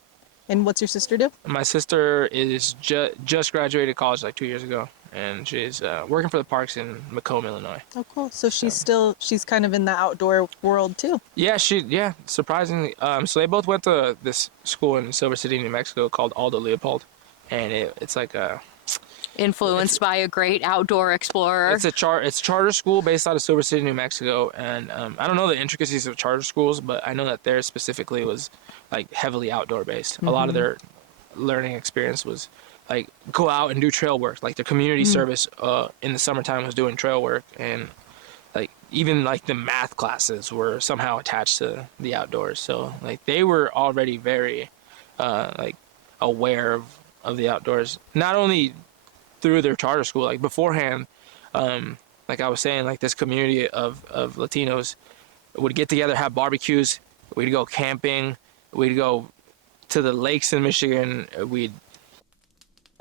And what's your sister do? My sister is just graduated college like 2 years ago, and she's working for the parks in Macomb, Illinois. Oh, cool. So she's kind of in the outdoor world too. Yeah, surprisingly. So they both went to this school in Silver City, New Mexico called Aldo Leopold, and it's like influenced by a great outdoor explorer. It's charter school based out of Silver City, New Mexico, and I don't know the intricacies of charter schools, but I know that theirs specifically was like heavily outdoor based. A lot of their learning experience was like go out and do trail work. Like their community service in the summertime was doing trail work, and like even like the math classes were somehow attached to the outdoors. So like they were already very like aware of the outdoors, not only through their charter school, like beforehand. Like I was saying, like this community of Latinos would get together, have barbecues, we'd go camping, we'd go to the lakes in Michigan,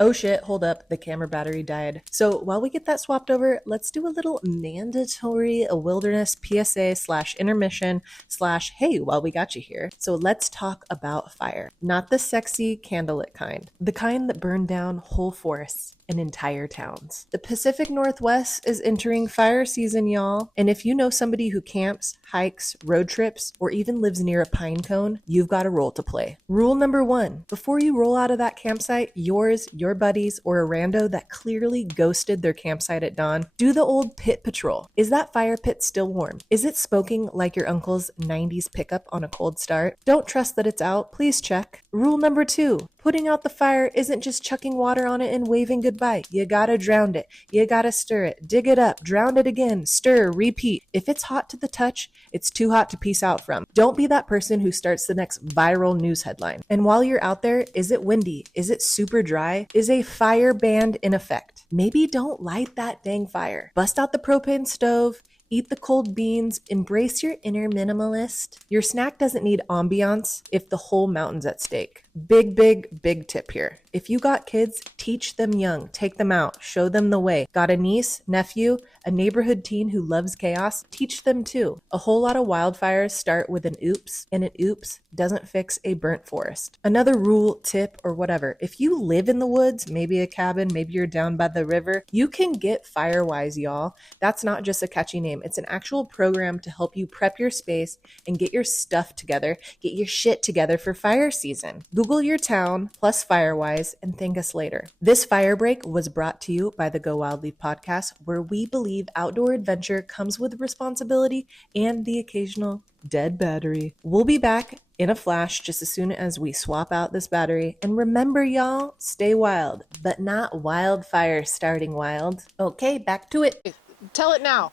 Oh shit, hold up, the camera battery died. So while we get that swapped over, let's do a little mandatory wilderness PSA / intermission / hey, while we got you here. So let's talk about fire. Not the sexy candlelit kind. The kind that burned down whole forests and entire towns. The Pacific Northwest is entering fire season, y'all. And if you know somebody who camps, hikes, road trips, or even lives near a pine cone, you've got a role to play. Rule number 1, before you roll out of that campsite, yours, your buddies, or a rando that clearly ghosted their campsite at dawn, do the old pit patrol. Is that fire pit still warm? Is it smoking like your uncle's 90s pickup on a cold start? Don't trust that it's out, please check. Rule number 2, putting out the fire isn't just chucking water on it and waving goodbye. You gotta drown it. You gotta stir it. Dig it up. Drown it again. Stir. Repeat. If it's hot to the touch, it's too hot to peace out from. Don't be that person who starts the next viral news headline. And while you're out there, is it windy? Is it super dry? Is a fire banned in effect? Maybe don't light that dang fire. Bust out the propane stove. Eat the cold beans, embrace your inner minimalist. Your snack doesn't need ambiance if the whole mountain's at stake. Big tip here. If you got kids, teach them young, take them out, show them the way. Got a niece, nephew, a neighborhood teen who loves chaos? Teach them too. A whole lot of wildfires start with an oops, and an oops doesn't fix a burnt forest. Another rule, tip, or whatever. If you live in the woods, maybe a cabin, maybe you're down by the river, you can get Firewise, y'all. That's not just a catchy name. It's an actual program to help you prep your space and get your stuff together, get your shit together for fire season. Google your town plus Firewise and thank us later. This fire break was brought to you by the Go Wildly podcast, where we believe outdoor adventure comes with responsibility and the occasional dead battery. We'll be back in a flash just as soon as we swap out this battery. And remember, y'all, stay wild, but not wildfire starting wild. Okay, back to it. Tell it now.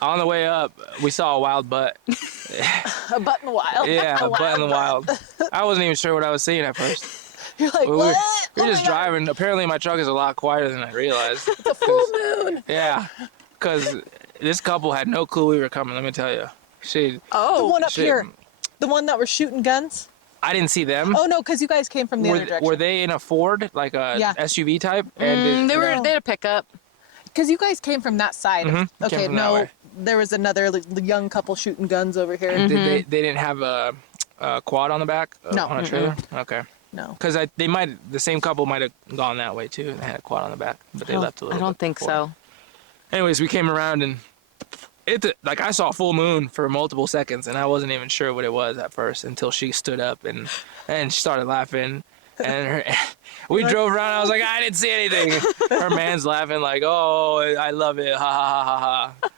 On the way up, we saw a wild butt. A butt in the wild. Yeah, A a butt in the wild. I wasn't even sure what I was seeing at first. You're like, We what? were Oh just my God. driving. Apparently, my truck is a lot quieter than I realized. It's a full moon. Yeah, because this couple had no clue we were coming. Let me tell you. The one up shit. here. The one that were shooting guns. I didn't see them. Oh no, because you guys came from the other direction. Were they in a Ford, like a Yeah. SUV type? They had a pickup. Because you guys came from that side. Came Okay, from that no, way. there was another young couple shooting guns over here. They didn't have a quad on the back? No. On a trailer? Okay. No. Because the same couple might have gone that way too. They had a quad on the back, but they left a little I don't bit think before. so. Anyways, we came around and I saw a full moon for multiple seconds, and I wasn't even sure what it was at first until she stood up and she started laughing. And we drove around. I was like, I didn't see anything. Her man's laughing like, oh, I love it. Ha ha ha ha ha.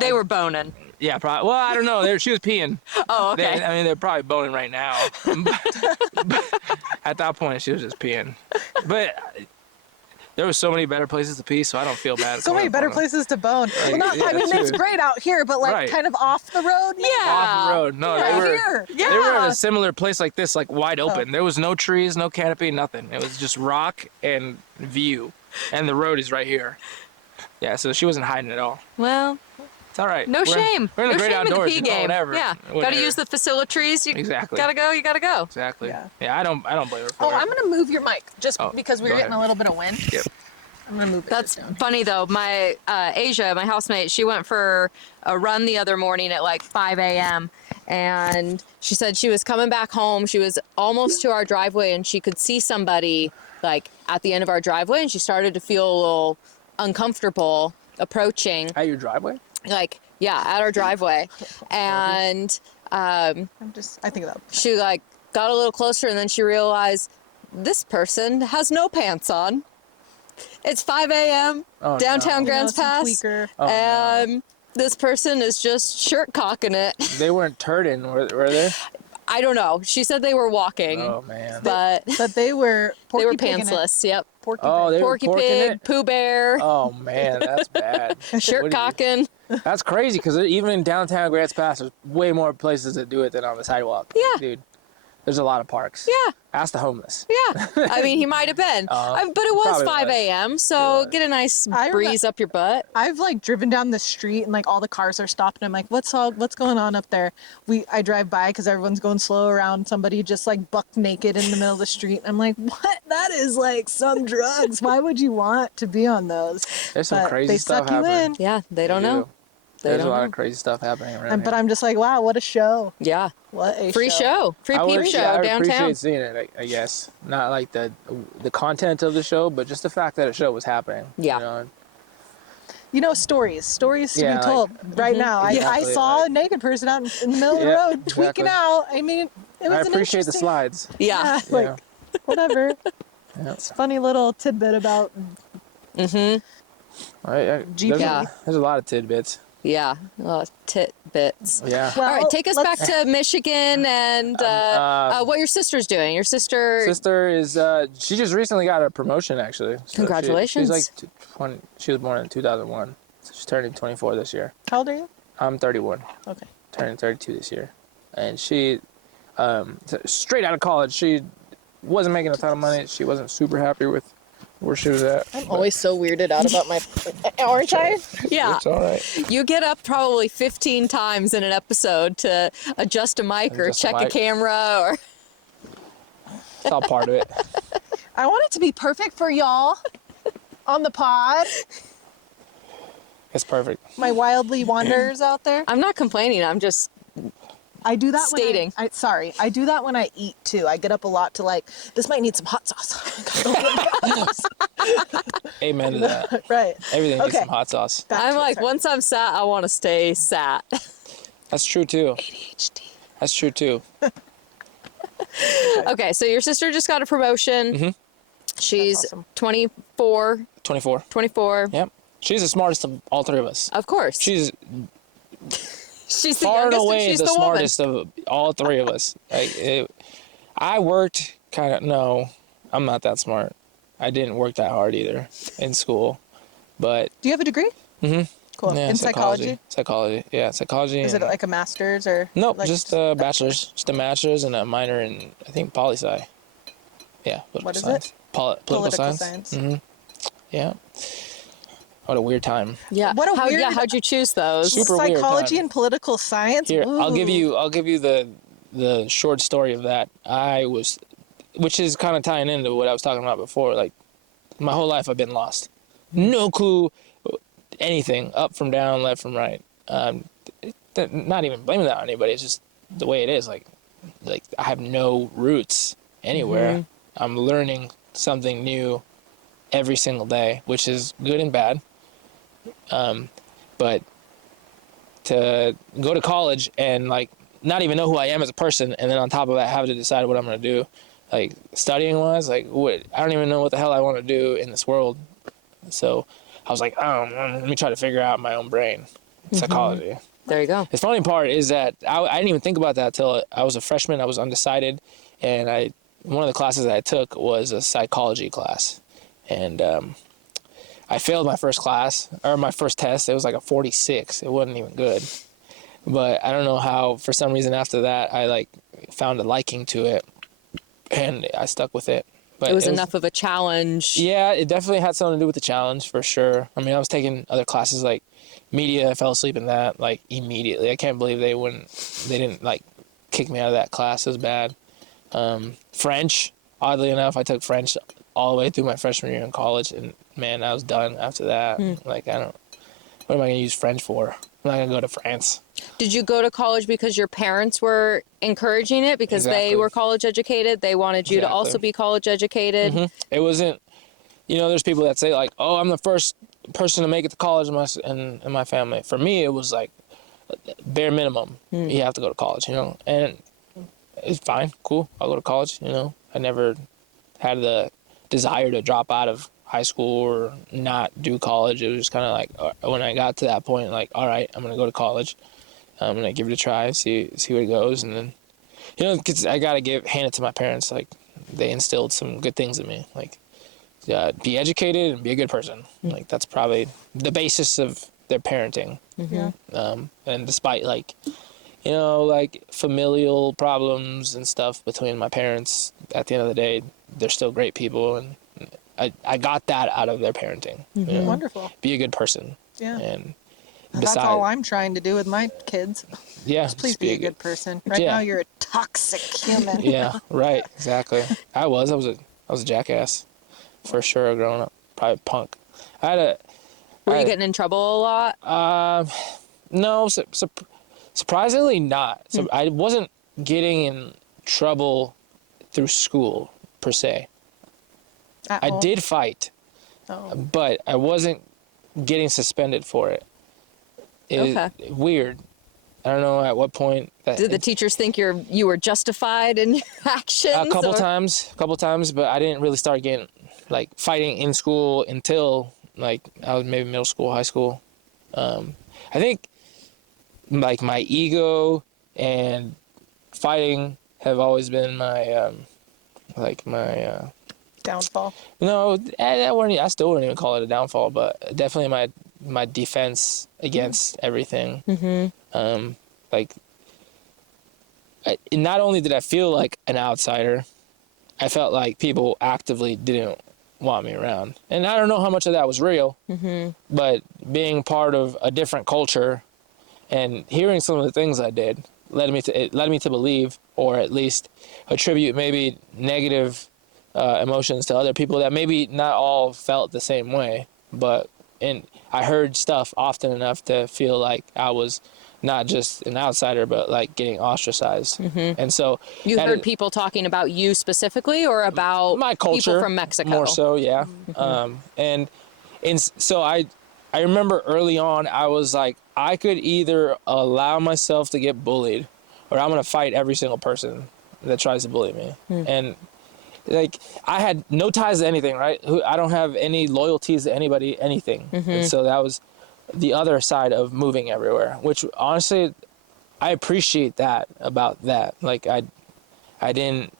They were boning. Yeah, probably. Well, I don't know. She was peeing. Oh, okay. They're probably boning right now. But at that point, she was just peeing. But there was so many better places to pee, so I don't feel bad. So many better places to bone. Well, not, yeah, I mean, it's too. great out here, but like Right. kind of off the road. Maybe? Yeah. Off the road. No, Right they were. here. They were at Yeah. a similar place like this, like wide open. There was no trees, no canopy, nothing. It was just rock and view, and the road is right here. Yeah, so she wasn't hiding at all. Well, It's all right. no shame. We're in the no great shame outdoors. in the pee you know, game. whatever. Yeah. Got to Whatever. use the facilities. You Exactly. gotta go. You gotta go. Exactly. Yeah. Yeah, I don't blame her for Oh, it. I'm gonna move your mic just because we go were getting ahead. a little bit of wind. Yep. I'm gonna move it. That's down. funny though. My Asia, my housemate, she went for a run the other morning at like 5 a.m. and she said she was coming back home. She was almost to our driveway and she could see somebody like at the end of our driveway, and she started to feel a little uncomfortable approaching. At your driveway? Like, yeah, at our driveway, and I think that. she like got a little closer, and then she realized this person has no pants on. It's 5 a.m. Oh, downtown no. Grants some Pass, tweaker. Oh, no. and this person is just shirt cocking it. They weren't turning, were they? I don't know. She said they were walking, Oh man. but But they were. they were porky pigging it. pantsless. Yep. Porky Oh, pig. they were Porky porking Pig, it? Pooh Bear, Oh man, that's bad. shirt What do you- cocking. That's crazy because even in downtown Grants Pass, there's way more places that do it than on the sidewalk. Yeah. Dude, there's a lot of parks. Yeah. Ask the homeless. Yeah. I mean, he might have been. But it was probably 5 was. a.m., so get a nice breeze up your butt. I've like driven down the street and like all the cars are stopping. I'm like, what's going on up there? I drive by because everyone's going slow around somebody just like buck naked in the middle of the street. I'm like, what? That is like some drugs. Why would you want to be on those? There's some But crazy they stuff suck you happening. in. Yeah, they don't know. There's a don't lot know. of crazy stuff happening around But here. I'm just like, wow, what a show. Yeah. What a Free show. Free I peep would- show yeah, I would downtown. appreciate seeing it, I guess. Not like the content of the show, but just the fact that a show was happening. Yeah. You know? You know, stories to Yeah, be like- told right now. I Exactly, saw like- a naked person out in the middle of the Yeah, road tweaking exactly. out. I mean, it was I an appreciate the interesting- slides. Yeah. Like, Yeah. whatever. Yeah. It's a funny little tidbit about There's, Yeah. there's a lot of tidbits. Yeah. Tidbits. Yeah. Well, All right, take us back to Michigan and what your sister's doing. Your sister. Sister is she just recently got a promotion actually. So Congratulations. she's like 20. She was born in 2001. So she's turning 24 this year. How old are you? I'm 31. Okay. Turning 32 this year. And she straight out of college, she wasn't making a ton of money. She wasn't super happy with where she was at. I'm always so weirded out about my orange eye. Yeah. It's all right. You get up probably 15 times in an episode to adjust a mic or Adjust a check a mic. camera or. It's all part of it. I want it to be perfect for y'all on the pod. It's perfect. My wildly wanderers out there. I'm not complaining. I'm just. I do that Stating. I do that when I eat too. I get up a lot to like, this might need some hot sauce. Amen to that. Right. Everything needs Okay. some hot sauce. Back I'm to like, it. once I'm sat, I want to stay sat. That's true too. ADHD. That's true too. Okay, so your sister just got a promotion. Mm-hmm. She's That's awesome. 24. 24. 24. Yep. She's the smartest of all three of us. Of course. She's She's the far and youngest away and she's the the woman. smartest of all three of us. I worked no, I'm not that smart. I didn't work that hard either in school. But Do you have a degree? Mm-hmm. Cool. Yeah, In psychology? Psychology. Yeah, psychology. Is it like a master's or? Nope, like just a bachelor's. Just a bachelor's and a minor in, I think, poli-sci. Yeah, political What is science. it? Political science. Mm-hmm. Yeah. What a weird time. Yeah. What a weird- Yeah, how'd you choose those? Super weird psychology time. and political science. Here, Ooh. I'll give you the short story of that. Which is kind of tying into what I was talking about before. Like, my whole life I've been lost. No clue anything, up from down, left from right. Not even blaming that on anybody. It's just the way it is. Like I have no roots anywhere. Mm-hmm. I'm learning something new every single day, which is good and bad. But to go to college and like not even know who I am as a person, and then on top of that have to decide what I'm going to do, like studying wise, like what, I don't even know what the hell I want to do in this world. So I was like, oh, let me try to figure out my own brain, psychology. Mm-hmm. There you go. The funny part is that I didn't even think about that until I was a freshman. I was undecided, and one of the classes that I took was a psychology class, and I failed my first class, or my first test. It was like a 46. It wasn't even good. But I don't know how, for some reason after that, I like found a liking to it, and I stuck with it. But it was enough of a challenge. Yeah, it definitely had something to do with the challenge, for sure. I mean, I was taking other classes like media. I fell asleep in that like immediately. I can't believe they didn't like kick me out of that class as bad. French, oddly enough, I took French all the way through my freshman year in college, and man, I was done after that. Like, what am I going to use French for? I'm not going to go to France. Did you go to college because your parents were encouraging it, because they were college educated? They wanted you to also be college educated? Mm-hmm. It wasn't, there's people that say like, oh, I'm the first person to make it to college in my family. For me, it was like bare minimum. You have to go to college, and it's fine, cool. I'll go to college, I never had the desire to drop out of high school or not do college. It was just kind of like, when I got to that point, like, all right, I'm going to go to college. I'm going to give it a try, see where it goes. And then, 'cause I got to hand it to my parents. Like, they instilled some good things in me. Like, be educated and be a good person. Like, that's probably the basis of their parenting. And despite, like, like familial problems and stuff between my parents, at the end of the day, they're still great people. And I got that out of their parenting. Wonderful. Be a good person. Yeah. And that's all I'm trying to do with my kids. Yeah. Just please be a good person. Right now, you're a toxic human. Yeah. Right. Exactly. I was a jackass for sure growing up. Probably a punk. Were you getting in trouble a lot? No. Surprisingly not. So I wasn't getting in trouble through school per se. I did fight, but I wasn't getting suspended for it. Okay. Weird. I don't know at what point. Did the teachers think you were justified in your actions? A couple times, but I didn't really start getting like fighting in school until like I was maybe middle school, high school. I think like my ego and fighting have always been my downfall. No, I still wouldn't even call it a downfall, but definitely my defense against everything. Not only did I feel like an outsider, I felt like people actively didn't want me around. And I don't know how much of that was real, but being part of a different culture and hearing some of the things I did led me to believe, or at least attribute maybe negative emotions to other people that maybe not all felt the same way, and I heard stuff often enough to feel like I was not just an outsider, but like getting ostracized. And so you heard people talking about you specifically, or about my culture, people from Mexico? More so, yeah. And so I remember early on, I was like, I could either allow myself to get bullied, or I'm gonna fight every single person that tries to bully me. And like, I had no ties to anything, right? I don't have any loyalties to anybody, anything. And so that was the other side of moving everywhere, which honestly, I appreciate that about that. Like, I didn't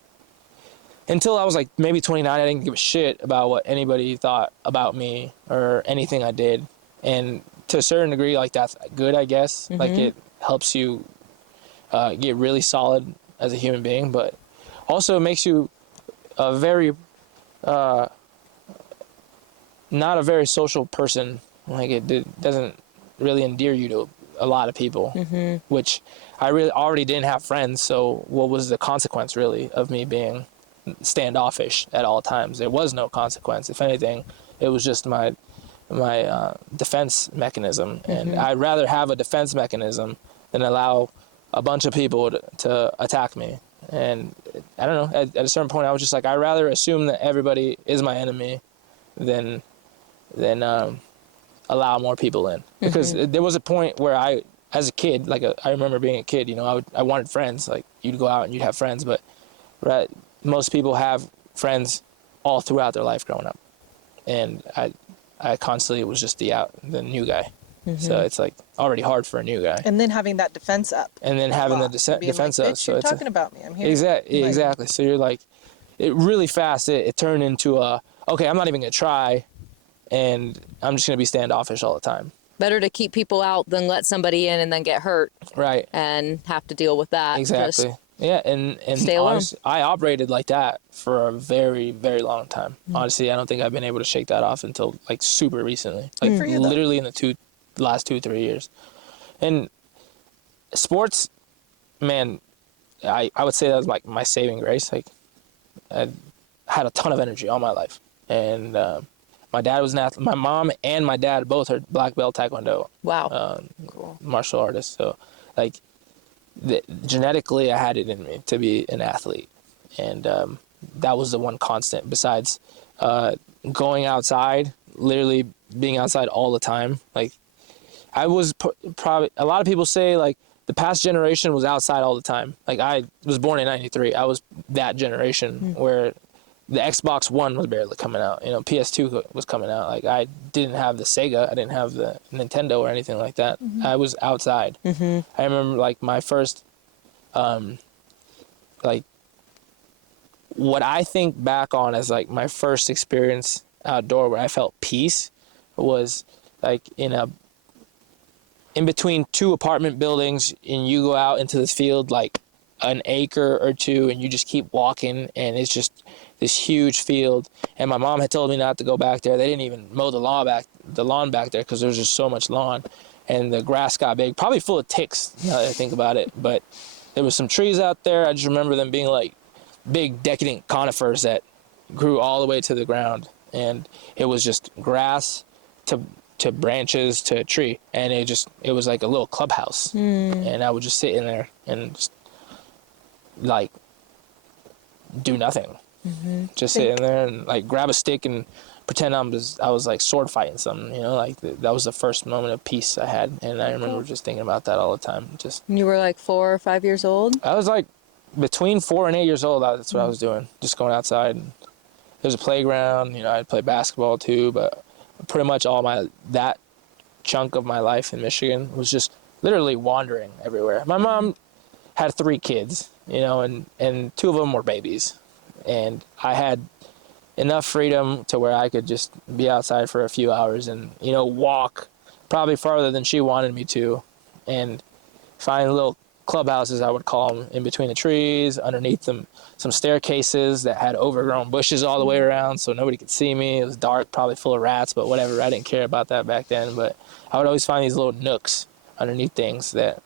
until I was like maybe 29, I didn't give a shit about what anybody thought about me or anything I did. And to a certain degree, like, that's good, I guess. Like, it helps you get really solid as a human being, but also it makes you a very not a very social person. Like, it doesn't really endear you to a lot of people, which I really already didn't have friends. So what was the consequence really of me being standoffish at all times? There was no consequence. If anything, it was just my defense mechanism. And I'd rather have a defense mechanism than allow a bunch of people to attack me. And I don't know, at a certain point I was just like, I'd rather assume that everybody is my enemy than allow more people in. Because there was a point where I, as a kid, like I remember being a kid, you know, I wanted friends. Like, you'd go out and you'd have friends, but most people have friends all throughout their life growing up. And I constantly was just the new guy. So it's like already hard for a new guy. And then having that defense up. And then having the defense like, up. So you're talking about me. I'm here. Exactly. So you're like, it really fast, it turned into okay, I'm not even going to try, and I'm just going to be standoffish all the time. Better to keep people out than let somebody in and then get hurt. Right. And have to deal with that. Exactly. Just yeah, and stay alone. honestly, I operated like that for a very, very long time. Honestly, I don't think I've been able to shake that off until like super recently. Like literally in the last 2-3 years. And sports, man, I would say that was like my saving grace. Like, I had a ton of energy all my life. And my dad was an athlete. My mom and my dad both are black belt taekwondo. Wow. Cool. Martial artists. So, like, genetically, I had it in me to be an athlete. And that was the one constant. Besides going outside, literally being outside all the time. Like, I was probably, a lot of people say, like, the past generation was outside all the time. Like, I was born in 93. I was that generation where the Xbox One was barely coming out. You know, PS2 was coming out. Like, I didn't have the Sega. I didn't have the Nintendo or anything like that. I was outside. I remember, like, my first, like, what I think back on as, like, my first experience outdoor where I felt peace was, like, in between two apartment buildings, and you go out into this field like an acre or two, and you just keep walking, and it's just this huge field. And my mom had told me not to go back there. They didn't even mow the lawn back there because there was just so much lawn, and the grass got big, probably full of ticks now that I think about it. But there was some trees out there. I just remember them being like big decadent conifers that grew all the way to the ground, and it was just grass to branches to a tree, and it was like a little clubhouse. And I would just sit in there and just, like, do nothing. Just sit in there and, like, grab a stick and pretend I was like sword fighting something, you know. Like, that was the first moment of peace I had, and I remember just thinking about that all the time. Just, you were like 4 or 5 years old? I was like between 4 and 8 years old. That's what I was doing, just going outside. There's a playground, you know. I'd play basketball too, but pretty much that chunk of my life in Michigan was just literally wandering everywhere. My mom had 3 kids, you know, and 2 of them were babies, and I had enough freedom to where I could just be outside for a few hours and, you know, walk probably farther than she wanted me to, and find little clubhouses, I would call them, in between the trees, underneath them, some staircases that had overgrown bushes all the way around so nobody could see me. It was dark, probably full of rats, but whatever. I didn't care about that back then. But I would always find these little nooks underneath things that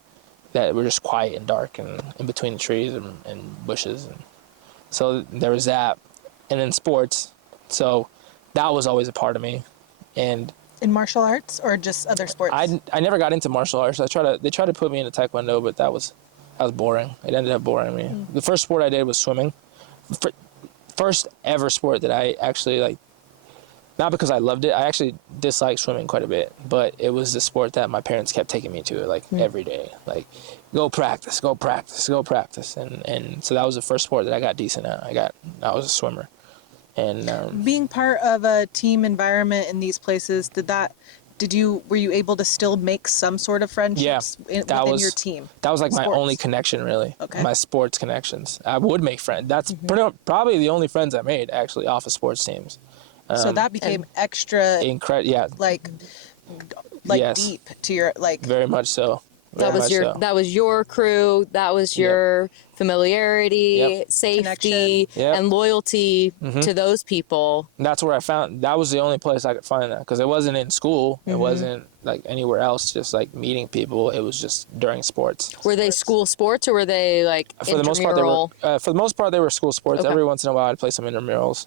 were just quiet and dark and in between the trees and bushes. And so there was that. And then sports. So that was always a part of me. And in martial arts or just other sports? I never got into martial arts. They tried to put me into Taekwondo, but that was boring. It ended up boring me. The first sport I did was swimming. First ever sport that I actually, like, not because I loved it. I actually disliked swimming quite a bit, but it was the sport that my parents kept taking me to, like, every day. Like, go practice. And so that was the first sport that I got decent at. I was a swimmer. And being part of a team environment in these places, did that were you able to still make some sort of friendships within your team? That was like my Sports. only connection, really. Okay. My sports connections. I would make friends. That's probably the only friends I made, actually, off of sports teams. So that became extra, Yeah. like Yes. deep to your, like. Very much so. That was your crew. That was your familiarity, safety, and loyalty to those people. And that's where I found, that was the only place I could find that, because it wasn't in school. It wasn't like anywhere else, just like meeting people. It was just during sports. Were they school sports or were they like For the most part, they were school sports. Okay. Every once in a while, I'd play some intramurals.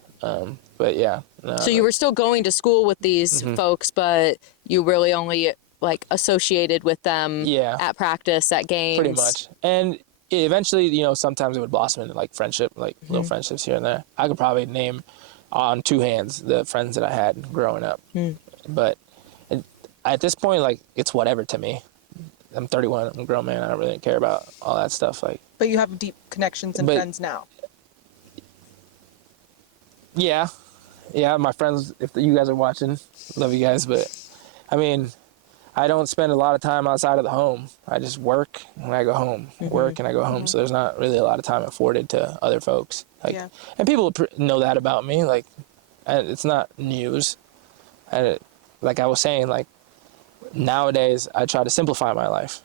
But yeah. So you were still going to school with these folks, but you really only like associated with them at practice, at games. Pretty much. And eventually, you know, sometimes it would blossom into like friendship, like little friendships here and there. I could probably name on two hands the friends that I had growing up. But at this point, like, it's whatever to me. I'm 31, I'm a grown man, I don't really care about all that stuff. Like, But you have deep connections and friends now. Yeah, my friends, if you guys are watching, love you guys, but I mean, I don't spend a lot of time outside of the home. I just work and I go home, work and I go home. So there's not really a lot of time afforded to other folks. Like, and people know that about me. Like, it's not news. Like I was saying, like, nowadays I try to simplify my life.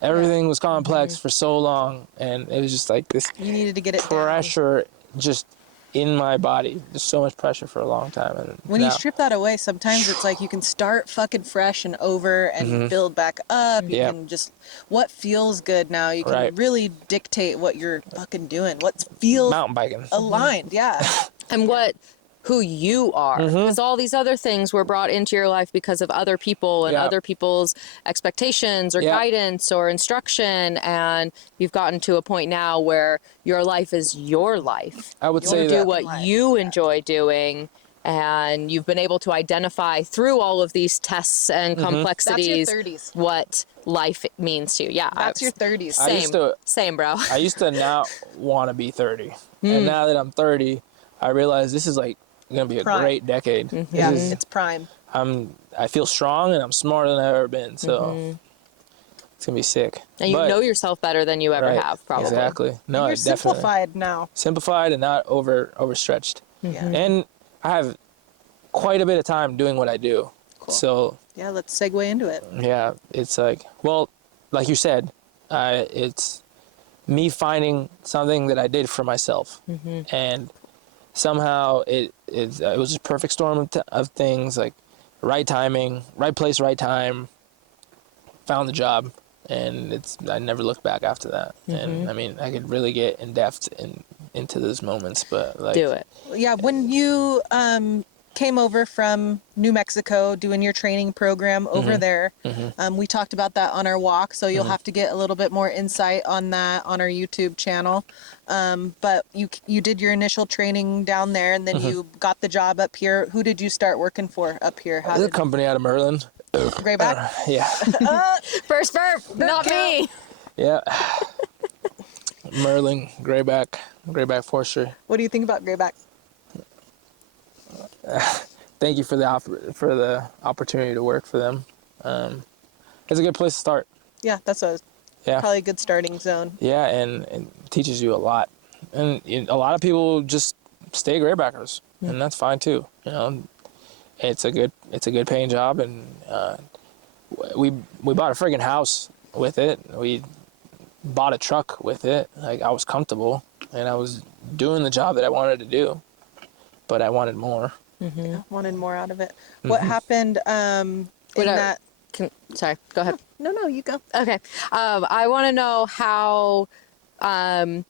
Everything was complex for so long, and it was just like this. You needed to get it pressure just in my body. There's so much pressure for a long time. And when you strip that away, sometimes it's like you can start fucking fresh and over and build back up. You can just, what feels good now, you can really dictate what you're fucking doing. What feels mountain biking aligned, and who you are, because all these other things were brought into your life because of other people and other people's expectations or guidance or instruction, and you've gotten to a point now where your life is your life. I would say you do what you enjoy doing, and you've been able to identify through all of these tests and complexities what life means to you. Yeah, that's your 30s. Same, bro. I used to not want to be 30, and now that I'm 30, I realize this is like gonna be a great decade. Yeah, it's prime. I feel strong and I'm smarter than I've ever been, so it's gonna be sick. And you know yourself better than you ever have, probably. Exactly. No, and you're definitely simplified now. Simplified and not overstretched. And I have quite a bit of time doing what I do. Cool. So yeah, let's segue into it. Yeah, it's like, well, like you said, it's me finding something that I did for myself, and somehow it was a perfect storm of things, like right timing, right place, right time. Found the job, and I never looked back after that. And I mean, I could really get in depth into those moments, but like, do it. Yeah, when you came over from New Mexico doing your training program over there, we talked about that on our walk, so you'll have to get a little bit more insight on that on our YouTube channel. But you did your initial traiking down there, and then you got the job up here. Who did you start working for up here? The company out of Merlin. Grayback? Yeah. First burp, not me. Yeah. Merlin, Grayback Forestry. What do you think about Grayback? Thank you for the opportunity to work for them. It's a good place to start. Yeah, that's probably a good starting zone. Yeah, and it teaches you a lot. And a lot of people just stay graybackers, and that's fine too. You know, it's a good paying job, and we bought a friggin' house with it. We bought a truck with it. Like, I was comfortable, and I was doing the job that I wanted to do, but I wanted more. Yeah, wanted more out of it. What happened that? Sorry, go ahead. No, you go. Okay. I want to know how the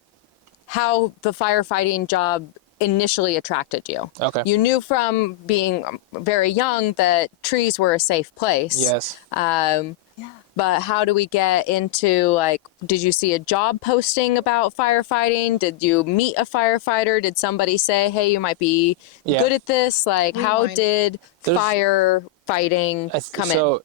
firefighting job initially attracted you. Okay. You knew from being very young that trees were a safe place. Yes. But how do we get into, like, did you see a job posting about firefighting? Did you meet a firefighter? Did somebody say, hey, you might be good at this? Like, how did firefighting come in? So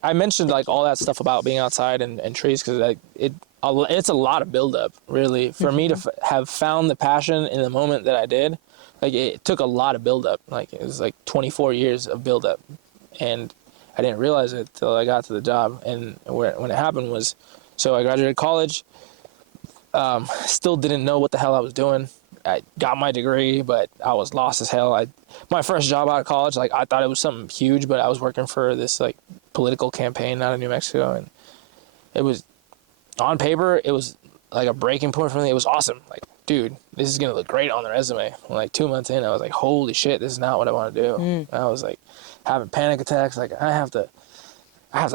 I mentioned, like, all that stuff about being outside and trees, because like, it's a lot of buildup, really. For me to have found the passion in the moment that I did, like, it took a lot of buildup. Like, it was like 24 years of buildup. And I didn't realize it till I got to the job. And when it happened was, so I graduated college, still didn't know what the hell I was doing. I got my degree, but I was lost as hell. My first job out of college, like, I thought it was something huge, but I was working for this, like, political campaign out of New Mexico, and it was, on paper, it was like a breaking point for me. It was awesome. Like, dude, this is gonna look great on the resume. Like 2 months in, I was like, holy shit, this is not what I want to do. And I was like having panic attacks. Like, I have to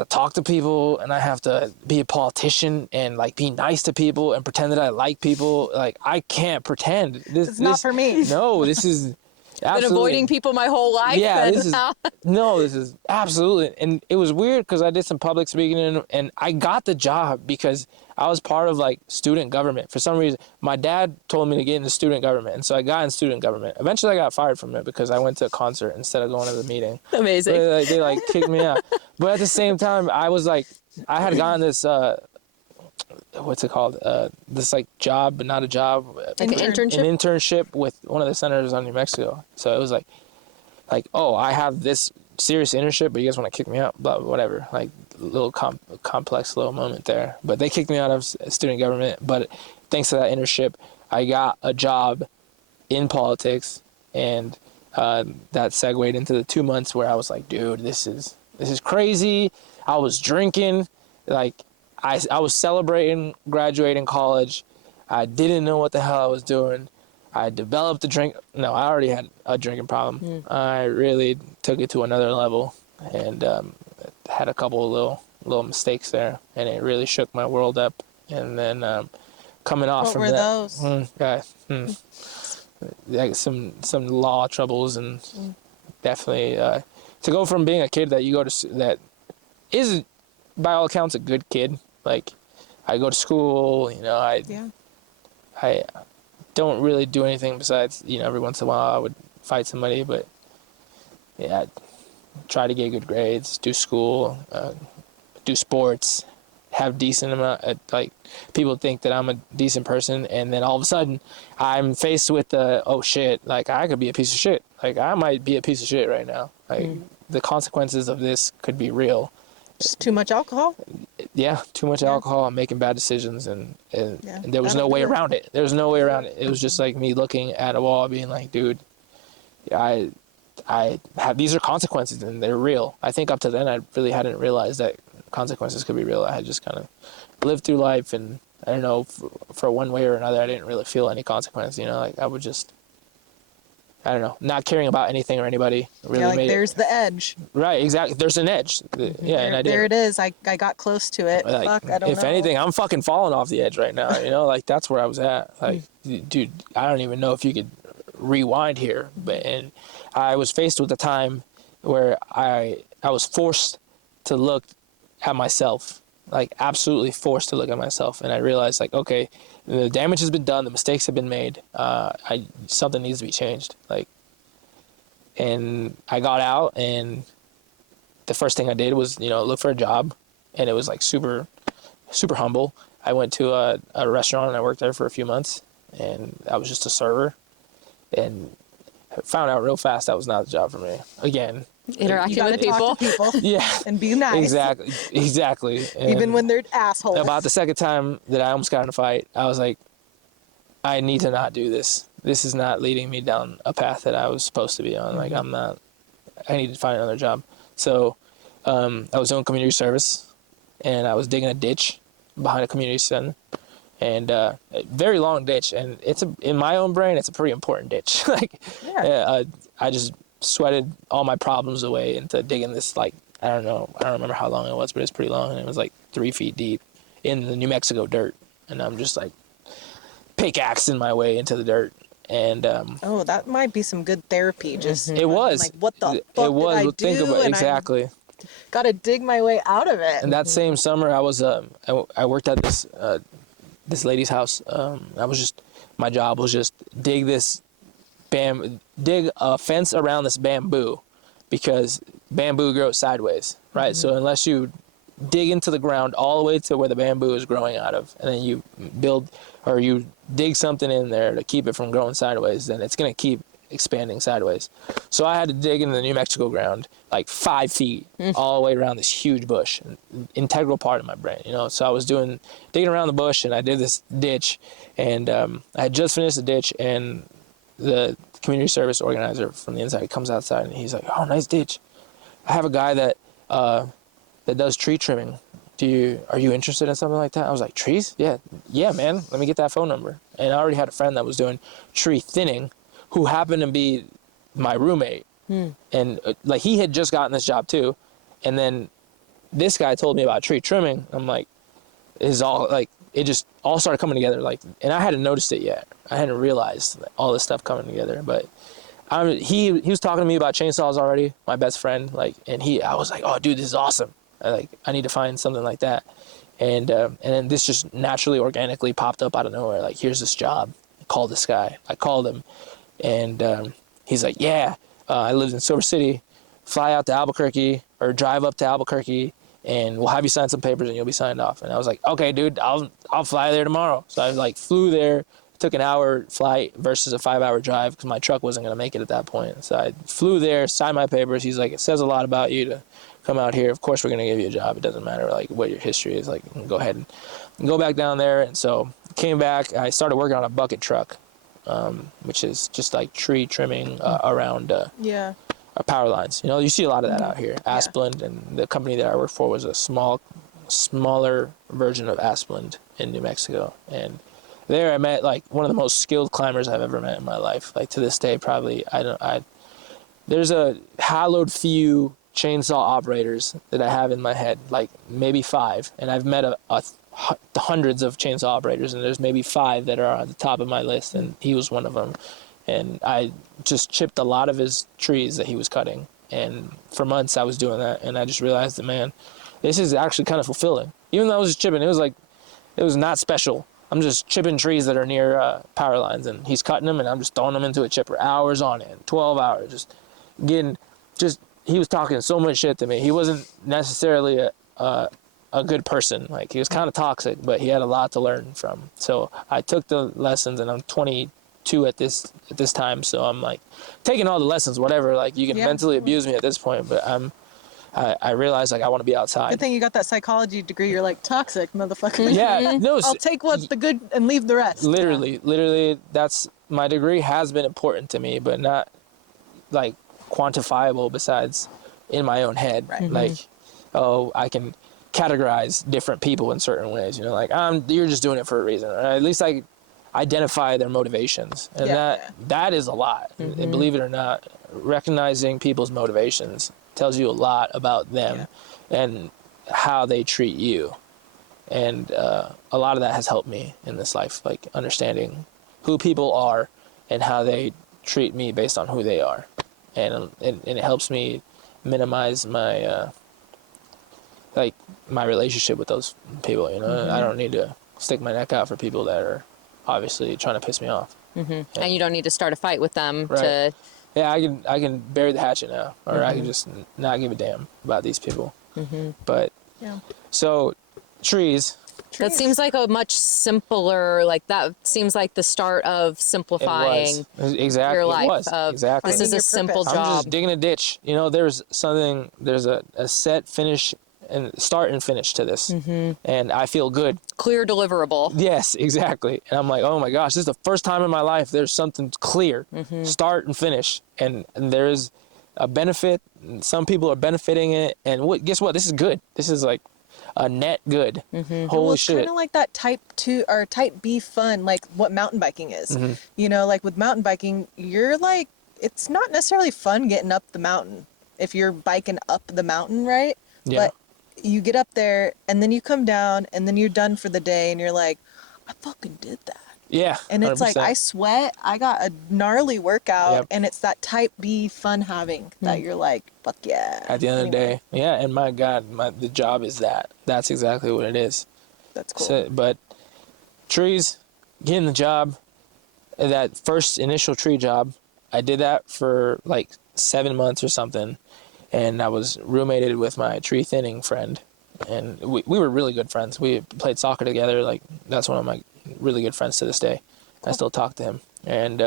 talk to people, and I have to be a politician and like be nice to people and pretend that I like people. Like, I can't pretend. It's not for me. No, this is absolutely. Been avoiding people my whole life. Yeah, this is absolutely. And it was weird because I did some public speaking and I got the job because I was part of like student government. For some reason, my dad told me to get into student government. And so I got in student government. Eventually I got fired from it because I went to a concert instead of going to the meeting. Amazing. They kicked me out. But at the same time, I was like, I had gotten this, what's it called? This like job, but not a job. Like an internship? An internship with one of the senators on New Mexico. So it was like, oh, I have this serious internship, but you guys want to kick me out? Blah, whatever. Like, little complex little moment there. But they kicked me out of student government. But thanks to that internship, I got a job in politics, and that segued into the 2 months where I was like, dude, this is crazy. I was drinking. Like, I was celebrating graduating college. I didn't know what the hell I was doing. I developed a drink. No, I already had a drinking problem. I really took it to another level, and had a couple of little mistakes there, and it really shook my world up. And then coming off from that, like some law troubles, and definitely to go from being a kid that you go to that is by all accounts a good kid. Like, I go to school, you know, I don't really do anything besides, you know, every once in a while I would fight somebody, but yeah, I'd try to get good grades, do school, do sports, have decent amount like, people think that I'm a decent person, and then all of a sudden I'm faced with oh shit, like, I could be a piece of shit. Like, I might be a piece of shit right now. Like, the consequences of this could be real. Just too much alcohol? Yeah, too much alcohol. I'm making bad decisions, and there was no way around it. There was no way around it. It was just like me looking at a wall being like, dude, I have, these are consequences, and they're real. I think up to then I really hadn't realized that consequences could be real. I had just kind of lived through life, and I don't know, for one way or another, I didn't really feel any consequence, you know, like, I would just, I don't know, not caring about anything or anybody really made there's the edge. Right, exactly. There's an edge. Yeah, and I did. There it is. I got close to it. Like, Fuck, I don't know. If anything, I'm fucking falling off the edge right now, you know? Like, that's where I was at. Like, dude, I don't even know if you could rewind here. And I was faced with a time where I was forced to look at myself. Like, absolutely forced to look at myself. And I realized, like, okay, the damage has been done, the mistakes have been made, something needs to be changed. Like, and I got out, and the first thing I did was, you know, look for a job, and it was like super humble. I went to a restaurant, and I worked there for a few months, and I was just a server, and I found out real fast that was not the job for me. Again, interacting with people. Talk to people. Yeah, and be nice. Exactly. And even when they're assholes. About the second time that I almost got in a fight, I was like, I need to not do this. This is not leading me down a path that I was supposed to be on. Like, I need to find another job. So I was doing community service, and I was digging a ditch behind a community center, and a very long ditch. And in my own brain, it's a pretty important ditch. Like, I just sweated all my problems away into digging this, like, I don't remember how long it was, but it's pretty long, and it was like 3 feet deep in the New Mexico dirt. And I'm just like pickaxing my way into the dirt. And that might be some good therapy. Just it was like, what the fuck it was. did I do? Think about exactly. Gotta dig my way out of it. And that same summer, I was I worked at this lady's house. My job was just dig a fence around this bamboo, because bamboo grows sideways, right? Mm-hmm. So unless you dig into the ground all the way to where the bamboo is growing out of, and then you build or you dig something in there to keep it from growing sideways, then it's gonna keep expanding sideways. So I had to dig into the New Mexico ground like 5 feet all the way around this huge bush, an integral part of my brain, you know. So I was digging around the bush, and I did this ditch, and I had just finished the ditch, and the community service organizer from the inside comes outside, and he's like, "Oh, nice ditch. I have a guy that does tree trimming. Are you interested in something like that?" I was like, "Trees? Yeah, man. Let me get that phone number." And I already had a friend that was doing tree thinning, who happened to be my roommate, and like he had just gotten this job too, and then this guy told me about tree trimming. I'm like, it's all like it just all started coming together, like, and I hadn't noticed it yet. I hadn't realized all this stuff coming together, but he was talking to me about chainsaws already, my best friend, like, and I was like, "Oh, dude, this is awesome. I need to find something like that." And then this just naturally, organically popped up out of nowhere. Like, here's this job. Call this guy. I called him, and he's like, "Yeah, I lived in Silver City. Fly out to Albuquerque or drive up to Albuquerque, and we'll have you sign some papers, and you'll be signed off." And I was like, "Okay, dude, I'll fly there tomorrow." So I like flew there. Took an hour flight versus a 5-hour drive because my truck wasn't gonna make it at that point. So I flew there, signed my papers. He's like, "It says a lot about you to come out here. Of course we're gonna give you a job. It doesn't matter like what your history is. Like, go ahead and go back down there." And so came back. I started working on a bucket truck, which is just like tree trimming around power lines. You know, you see a lot of that out here. Asplund, and the company that I worked for was a smaller version of Asplund in New Mexico. And there I met like one of the most skilled climbers I've ever met in my life. Like, to this day, probably there's a hallowed few chainsaw operators that I have in my head, like maybe 5, and I've met hundreds of chainsaw operators, and there's maybe 5 that are on the top of my list, and he was one of them. And I just chipped a lot of his trees that he was cutting, and for months I was doing that, and I just realized that, man, this is actually kind of fulfilling. Even though I was just chipping, it was not special. I'm just chipping trees that are near power lines, and he's cutting them, and I'm just throwing them into a chipper, hours on end, 12 hours, he was talking so much shit to me. He wasn't necessarily a good person. Like, he was kind of toxic, but he had a lot to learn from. So I took the lessons, and I'm 22 at this time, so I'm like taking all the lessons, whatever. Like, you can mentally abuse me at this point, but I realized, like, I want to be outside. Good thing you got that psychology degree. You're like, toxic, motherfucker. Yeah, no. I'll take what's the good and leave the rest. Literally, that's, my degree has been important to me, but not, like, quantifiable besides in my own head. Right. Like, oh, I can categorize different people in certain ways, you know, like, you're just doing it for a reason. Or at least I identify their motivations. And that is a lot. And believe it or not, recognizing people's motivations tells you a lot about them and how they treat you. And a lot of that has helped me in this life, like understanding who people are and how they treat me based on who they are. And it helps me minimize my my relationship with those people, you know. I don't need to stick my neck out for people that are obviously trying to piss me off. And you don't need to start a fight with them to... Yeah, I can bury the hatchet now, or I can just not give a damn about these people. But so trees. That seems like a much simpler, like that seems like the start of simplifying your life. Exactly. This is a simple job. I'm just digging a ditch. You know, there's a set finish and start and finish to this, and I feel good. Clear deliverable. Yes, exactly. And I'm like, oh my gosh, this is the first time in my life there's something clear, start and finish, and there is a benefit. Some people are benefiting it, and guess what? This is good. This is like a net good. Holy shit. It's kind of like that type 2 or type B fun, like what mountain biking is. You know, like with mountain biking, you're like, it's not necessarily fun getting up the mountain if you're biking up the mountain, right? Yeah. But you get up there and then you come down and then you're done for the day and you're like, I fucking did that. Yeah. And it's 100%. like, I sweat, I got a gnarly workout, and it's that type B fun having that you're like, fuck yeah. At the end of the day. Yeah. And my God, the job is that. That's exactly what it is. That's cool. So, but trees, getting the job, that first initial tree job, I did that for like 7 months or something. And I was roommated with my tree thinning friend. And we were really good friends. We played soccer together. Like, that's one of my really good friends to this day. Cool. I still talk to him. And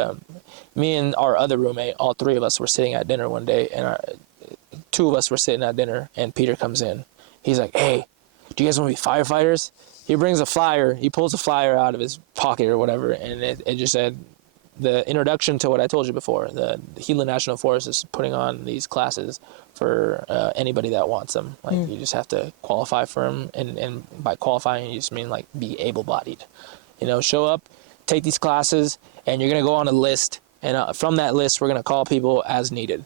me and our other roommate, all three of us were sitting at dinner one day, and two of us were sitting at dinner, and Peter comes in. He's like, hey, do you guys want to be firefighters? He brings a flyer. He pulls a flyer out of his pocket or whatever, and it just said, the introduction to what I told you before. The Gila National Forest is putting on these classes for anybody that wants them. Like, you just have to qualify for them, and by qualifying, you just mean, like, be able-bodied. You know, show up, take these classes, and you're going to go on a list, and from that list, we're going to call people as needed.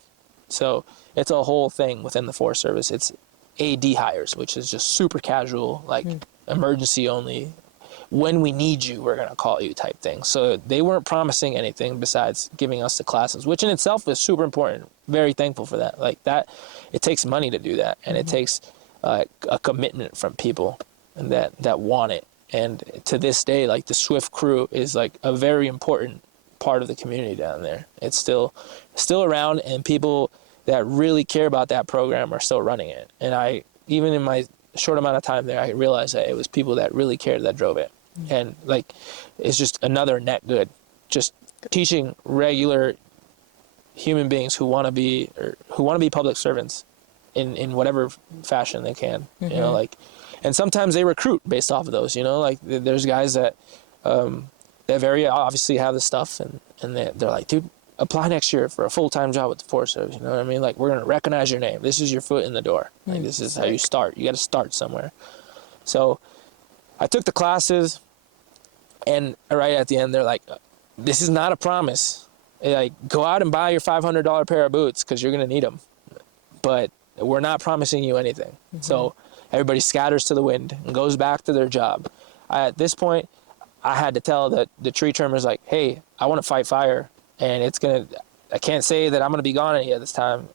So it's a whole thing within the Forest Service. It's AD hires, which is just super casual, like emergency only. When we need you, we're going to call you type thing. So they weren't promising anything besides giving us the classes, which in itself is super important. Very thankful for that. Like that, it takes money to do that. And it takes a commitment from people that want it. And to this day, like the Swift crew is like a very important part of the community down there. It's still around, and people that really care about that program are still running it. And even in my short amount of time there, I realized that it was people that really cared that drove it. And like, it's just another net good. Just teaching regular human beings who want to be public servants in whatever fashion they can. You know, like, and sometimes they recruit based off of those. You know, like there's guys that that very obviously have the stuff, and they're like, dude, apply next year for a full-time job with the Forest Service. You know what I mean? Like, we're gonna recognize your name. This is your foot in the door. Like, this is how you start. You got to start somewhere. So I took the classes, and right at the end, they're like, this is not a promise. Like, go out and buy your $500 pair of boots because you're going to need them. But we're not promising you anything. So everybody scatters to the wind and goes back to their job. At this point, I had to tell the tree trimmers, like, hey, I want to fight fire. And I can't say that I'm going to be gone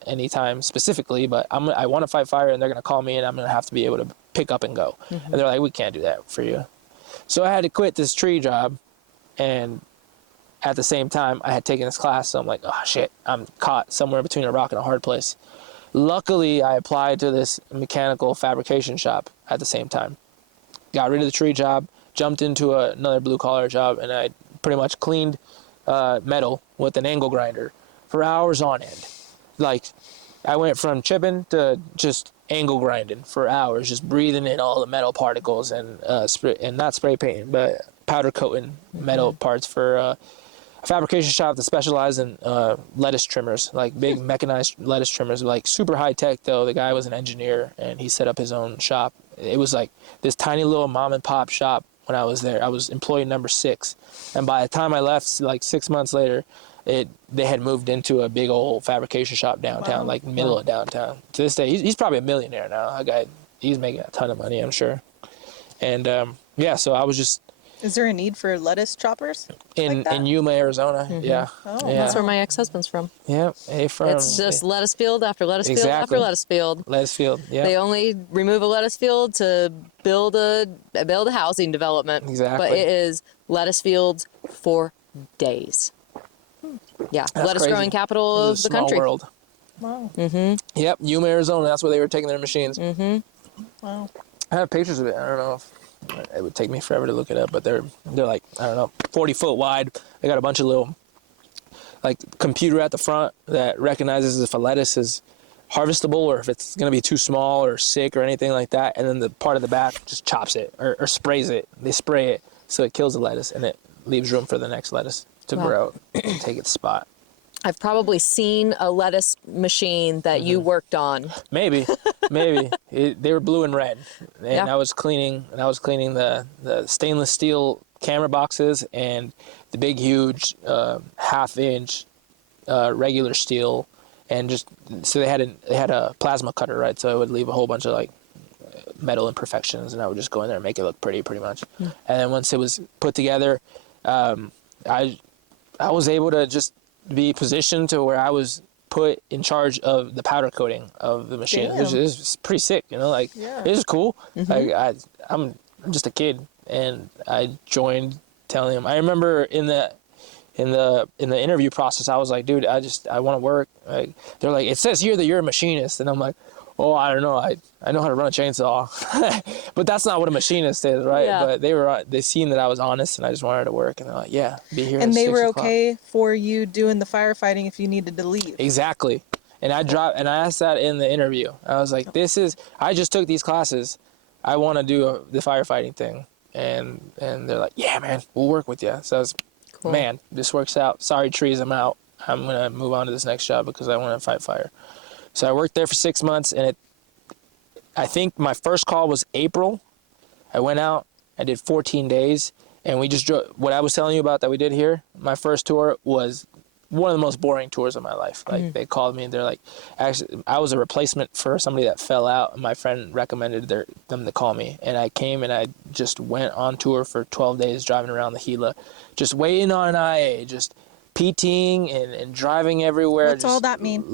anytime specifically, but I want to fight fire, and they're going to call me, and I'm going to have to be able to pick up and go. And they're like, we can't do that for you. So I had to quit this tree job, and at the same time, I had taken this class, so I'm like, oh shit, I'm caught somewhere between a rock and a hard place. Luckily, I applied to this mechanical fabrication shop at the same time. Got rid of the tree job, jumped into another blue-collar job, and I pretty much cleaned metal with an angle grinder for hours on end. Like, I went from chipping to just angle grinding for hours, just breathing in all the metal particles and not spray painting, but powder coating metal parts for a fabrication shop that specialized in lettuce trimmers, like big mechanized lettuce trimmers, like super high tech though. The guy was an engineer, and he set up his own shop. It was like this tiny little mom and pop shop when I was there. I was employee number 6, and by the time I left, like 6 months later, they had moved into a big old fabrication shop downtown, like middle of downtown. To this day, he's probably a millionaire now. That guy, he's making a ton of money, I'm sure. And yeah, so I was just. Is there a need for lettuce choppers? In Yuma, Arizona, yeah. Oh, That's where my ex-husband's from. Yeah, It's just lettuce field after lettuce field after lettuce field. Lettuce field, yeah. They only remove a lettuce field to build a housing development. Exactly. But it is lettuce fields for days. Yeah, That's lettuce crazy. growing capital of the country. Small world. Wow. Yep, Yuma, Arizona. That's where they were taking their machines. Wow. I have pictures of it. I don't know if it would take me forever to look it up, but they're like, I don't know, 40 foot wide. They got a bunch of little, like, computer at the front that recognizes if a lettuce is harvestable or if it's going to be too small or sick or anything like that. And then the part of the back just chops it or sprays it. They spray it so it kills the lettuce, and it leaves room for the next lettuce to grow and take its spot. I've probably seen a lettuce machine that you worked on. Maybe. They were blue and red, and I was cleaning the stainless steel camera boxes and the big, huge 1/2-inch regular steel, and just so they had a plasma cutter, right? So it would leave a whole bunch of like metal imperfections, and I would just go in there and make it look pretty much. And then once it was put together, I was able to just be positioned to where I was put in charge of the powder coating of the machine. It was pretty sick, you know, like it was cool. Like I'm just a kid, and I joined telling him. I remember in the interview process, I was like, dude, I want to work. Like, they're like, it says here that you're a machinist, and I'm like, Oh, I don't know. I know how to run a chainsaw, but that's not what a machinist is, right? Yeah. But they seen that I was honest and I just wanted to work, and they're like, yeah, be here. And at they 6 were o'clock. okay for you doing the firefighting if you needed to leave. Exactly. And I asked that in the interview. I was like, I just took these classes. I want to do the firefighting thing. And they're like, yeah, man, we'll work with you. So I was, Cool. man, this works out. Sorry, trees, I'm out. I'm going to move on to this next job because I want to fight fire. So I worked there for 6 months, and I think my first call was April. I went out, I did 14 days, and we just drove. What I was telling you about that we did here, my first tour was one of the most boring tours of my life. Like, they called me and they're like, actually, I was a replacement for somebody that fell out, and my friend recommended them to call me. And I came and I just went on tour for 12 days, driving around the Gila, just waiting on an IA, just PTing and driving everywhere. What's all that mean?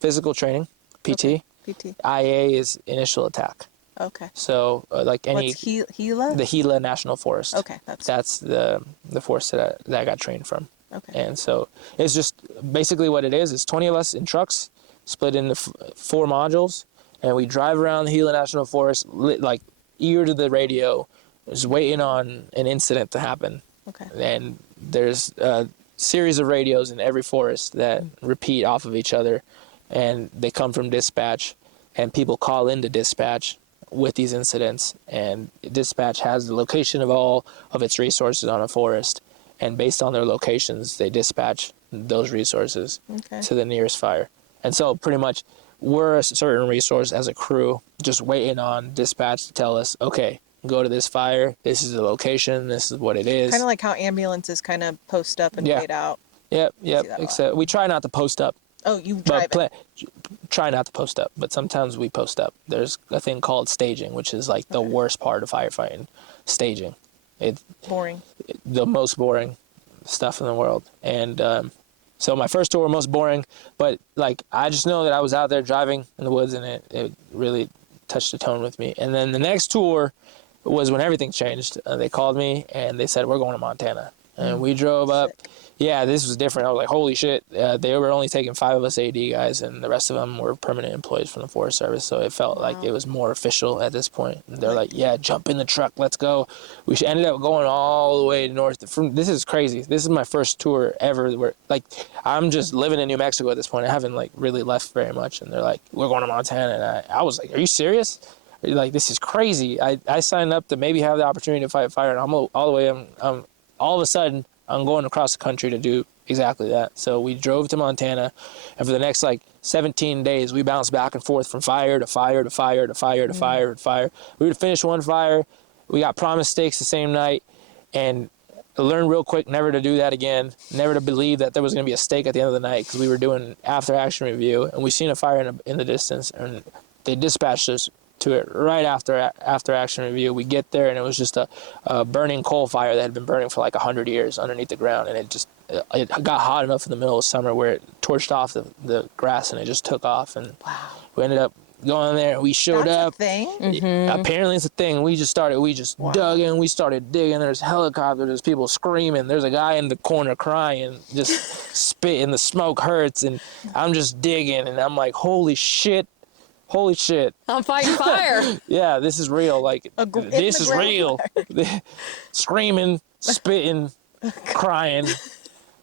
Physical training, PT. Okay. PT. IA is initial attack. Okay. So like any What's Gila? the Gila National Forest. Okay, that's the forest that I got trained from. Okay. And so it's just basically what it is. It's 20 of us in trucks, split into 4 modules, and we drive around the Gila National Forest, like ear to the radio, just waiting on an incident to happen. Okay. And there's a series of radios in every forest that repeat off of each other, and they come from dispatch, and people call into dispatch with these incidents, and dispatch has the location of all of its resources on a forest, and based on their locations, they dispatch those resources to the nearest fire. And so pretty much we're a certain resource as a crew, just waiting on dispatch to tell us, okay, go to this fire, this is the location, this is what it is. Kind of like how ambulances kind of post up and wait out. Yep. that a Except we try not to post up. Oh, you drive it. Try not to post up, but sometimes we post up. There's a thing called staging, which is like the worst part of firefighting. Staging. It's Boring. the most boring stuff in the world. And so my first tour, most boring, but like I just know that I was out there driving in the woods, and it really touched the tone with me. And then the next tour was when everything changed. They called me and they said, we're going to Montana. And we drove up. Yeah, this was different. I was like, holy shit. They were only taking 5 of us AD guys, and the rest of them were permanent employees from the Forest Service. So it felt like it was more official at this point. And they're like, yeah, jump in the truck. Let's go. We ended up going all the way north. This is crazy. This is my first tour ever where, like, I'm just living in New Mexico at this point. I haven't, like, really left very much. And they're like, we're going to Montana. And I was like, are you serious? Like, this is crazy. I signed up to maybe have the opportunity to fight fire, and I'm all the way, all of a sudden, I'm going across the country to do exactly that. So we drove to Montana, and for the next, 17 days, we bounced back and forth from fire to fire to fire to fire to fire to fire. We would finish one fire. We got promised steaks the same night, and I learned real quick never to do that again, never to believe that there was going to be a steak at the end of the night, because we were doing after-action review, and we seen a fire in the distance, and they dispatched us to it right after action review. We get there, and it was just a burning coal fire that had been burning for 100 years underneath the ground, and it got hot enough in the middle of summer where it torched off the grass, and it just took off. And we ended up going there, and we showed up. That's a thing? Apparently it's a thing. We just dug in, we started digging. There's helicopters, there's people screaming, there's a guy in the corner crying, just spitting, the smoke hurts, and I'm just digging, and I'm like, holy shit. I'm fighting fire. Yeah, this is real. This is real. Screaming, spitting, crying,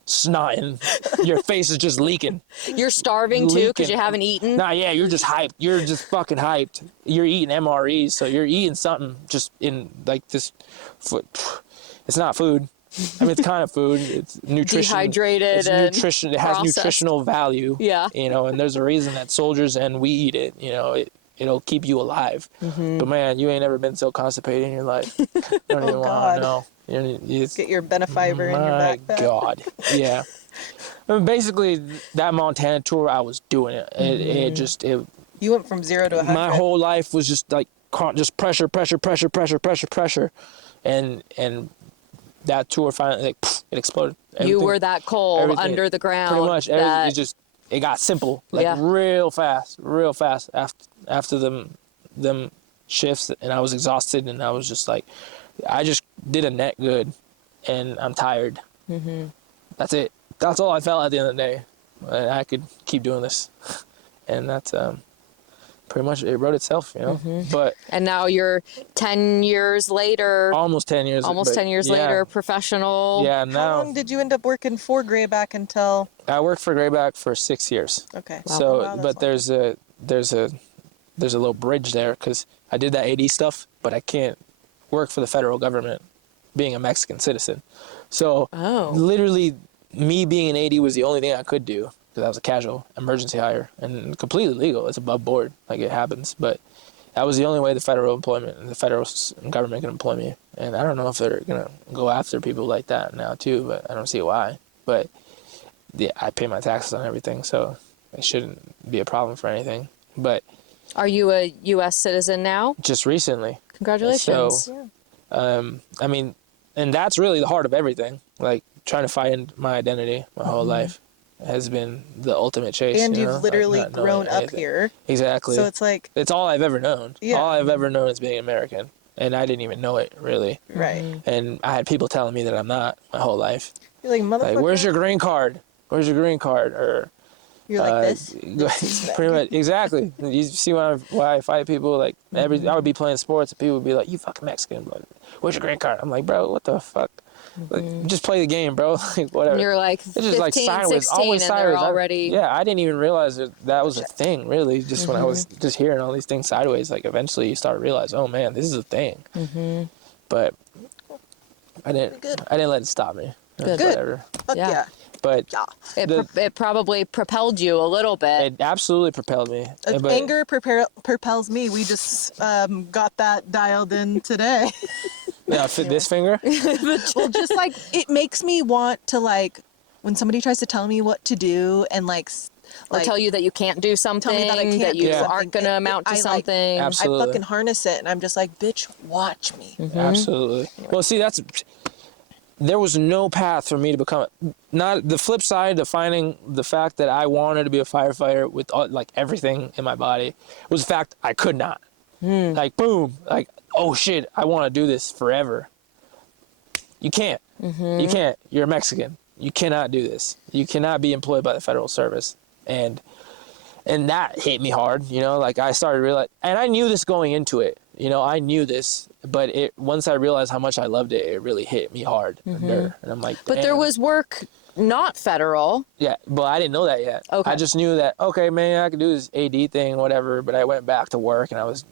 snotting. Your face is just leaking. You're starving too because you haven't eaten. Nah, yeah, you're just hyped. You're just fucking hyped. You're eating MREs, so you're eating something just in this foot. It's not food. I mean, it's kind of food. It's nutrition. Dehydrated. It's nutrition. It has processed. nutritional value. Yeah. And there's a reason that soldiers and we eat it. It'll keep you alive. But man, you ain't ever been so constipated in your life. Don't even want to know. Get your Benefiber in your backpack. My God. Yeah. I mean, basically, that Montana tour, I was doing it. You went from 0 to 100. My whole life was just just pressure. And that tour finally, it exploded. You were that cold under the ground. Pretty much. It got simple, real fast after them shifts, and I was exhausted, and I was just I just did a net good, and I'm tired. That's it. That's all I felt at the end of the day. I could keep doing this, and that's pretty much it wrote itself, you know. But And now you're 10 years later. almost 10 years. Almost 10 years later, professional. Yeah, How now long did you end up working for Grayback until? I worked for Grayback for 6 years. Okay. So, Wow, that's but there's a little bridge there because I did that AD stuff, but I can't work for the federal government being a Mexican citizen. So literally me being an AD was the only thing I could do because I was a casual emergency hire and completely legal. It's above board, like it happens. But that was the only way the federal government can employ me. And I don't know if they're going to go after people like that now too, but I don't see why. But yeah, I pay my taxes on everything, so it shouldn't be a problem for anything. But Are you a U.S. citizen now? just recently. Congratulations. So, I mean, and that's really the heart of everything. Like trying to find my identity my whole life has been the ultimate chase. And you you've know? Like, literally not knowing grown up anything. here. Exactly. So it's like, It's all I've ever known. Yeah. All I've ever known is being American. And I didn't even know it, really. right. And I had people telling me that I'm not my whole life. You're like, motherfucker. Like, where's your green card? Where's your green card? Or You're like this. pretty much, exactly. You see why I fight people? Like, I would be playing sports and people would be like, you fucking Mexican. Like, where's your green card? I'm like, bro, what the fuck? Like, just play the game, bro. Like, whatever. And you're like It's 15, just like sideways, 16, always and sideways. they're already... I didn't even realize that was a thing, really. Just when I was just hearing all these things sideways, like eventually you start to realize, oh man, this is a thing. But I didn't let it stop me. Good. Whatever. Fuck Yeah. yeah. But It probably propelled you a little bit. it absolutely propelled me. But Anger propels me. We just got that dialed in today. yeah, this finger. Well, just like it makes me want to like when somebody tries to tell me what to do and Or tell you that you can't do something, tell me that I can't that you do something. aren't going to amount to I, like, something. Absolutely. I fucking harness it and I'm just like, bitch, watch me. Absolutely. Well, see, there was no path for me to become not the flip side to finding the fact that I wanted to be a firefighter with like everything in my body was the fact I could not. Like, boom, like, oh shit, I want to do this forever. You can't. You can't. You're a Mexican. You cannot do this. You cannot be employed by the federal service. And that hit me hard, you know, like I started to realize, and I knew this going into it, you know, I knew this, but once I realized how much I loved it, it really hit me hard. And I'm like, But there damn. was work not federal. Yeah, but I didn't know that yet. Okay. I just knew that, okay, man, I could do this AD thing, whatever, but I went back to work and I was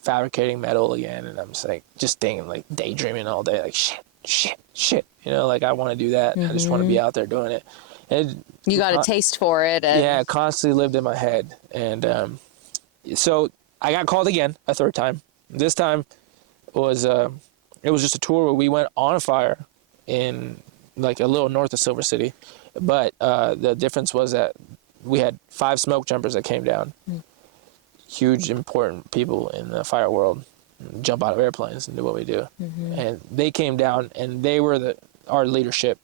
fabricating metal again, and I'm just like, just thinking, like, daydreaming all day, like, shit, you know, like, I want to do that. I just want to be out there doing it. And You got a taste for it. And yeah, it constantly lived in my head. And so I got called again a third time. This time it was just a tour where we went on a fire in like a little north of Silver City. But the difference was that we had 5 smoke jumpers that came down. Huge, important people in the fire world. Jump out of airplanes and do what we do. And they came down and they were our leadership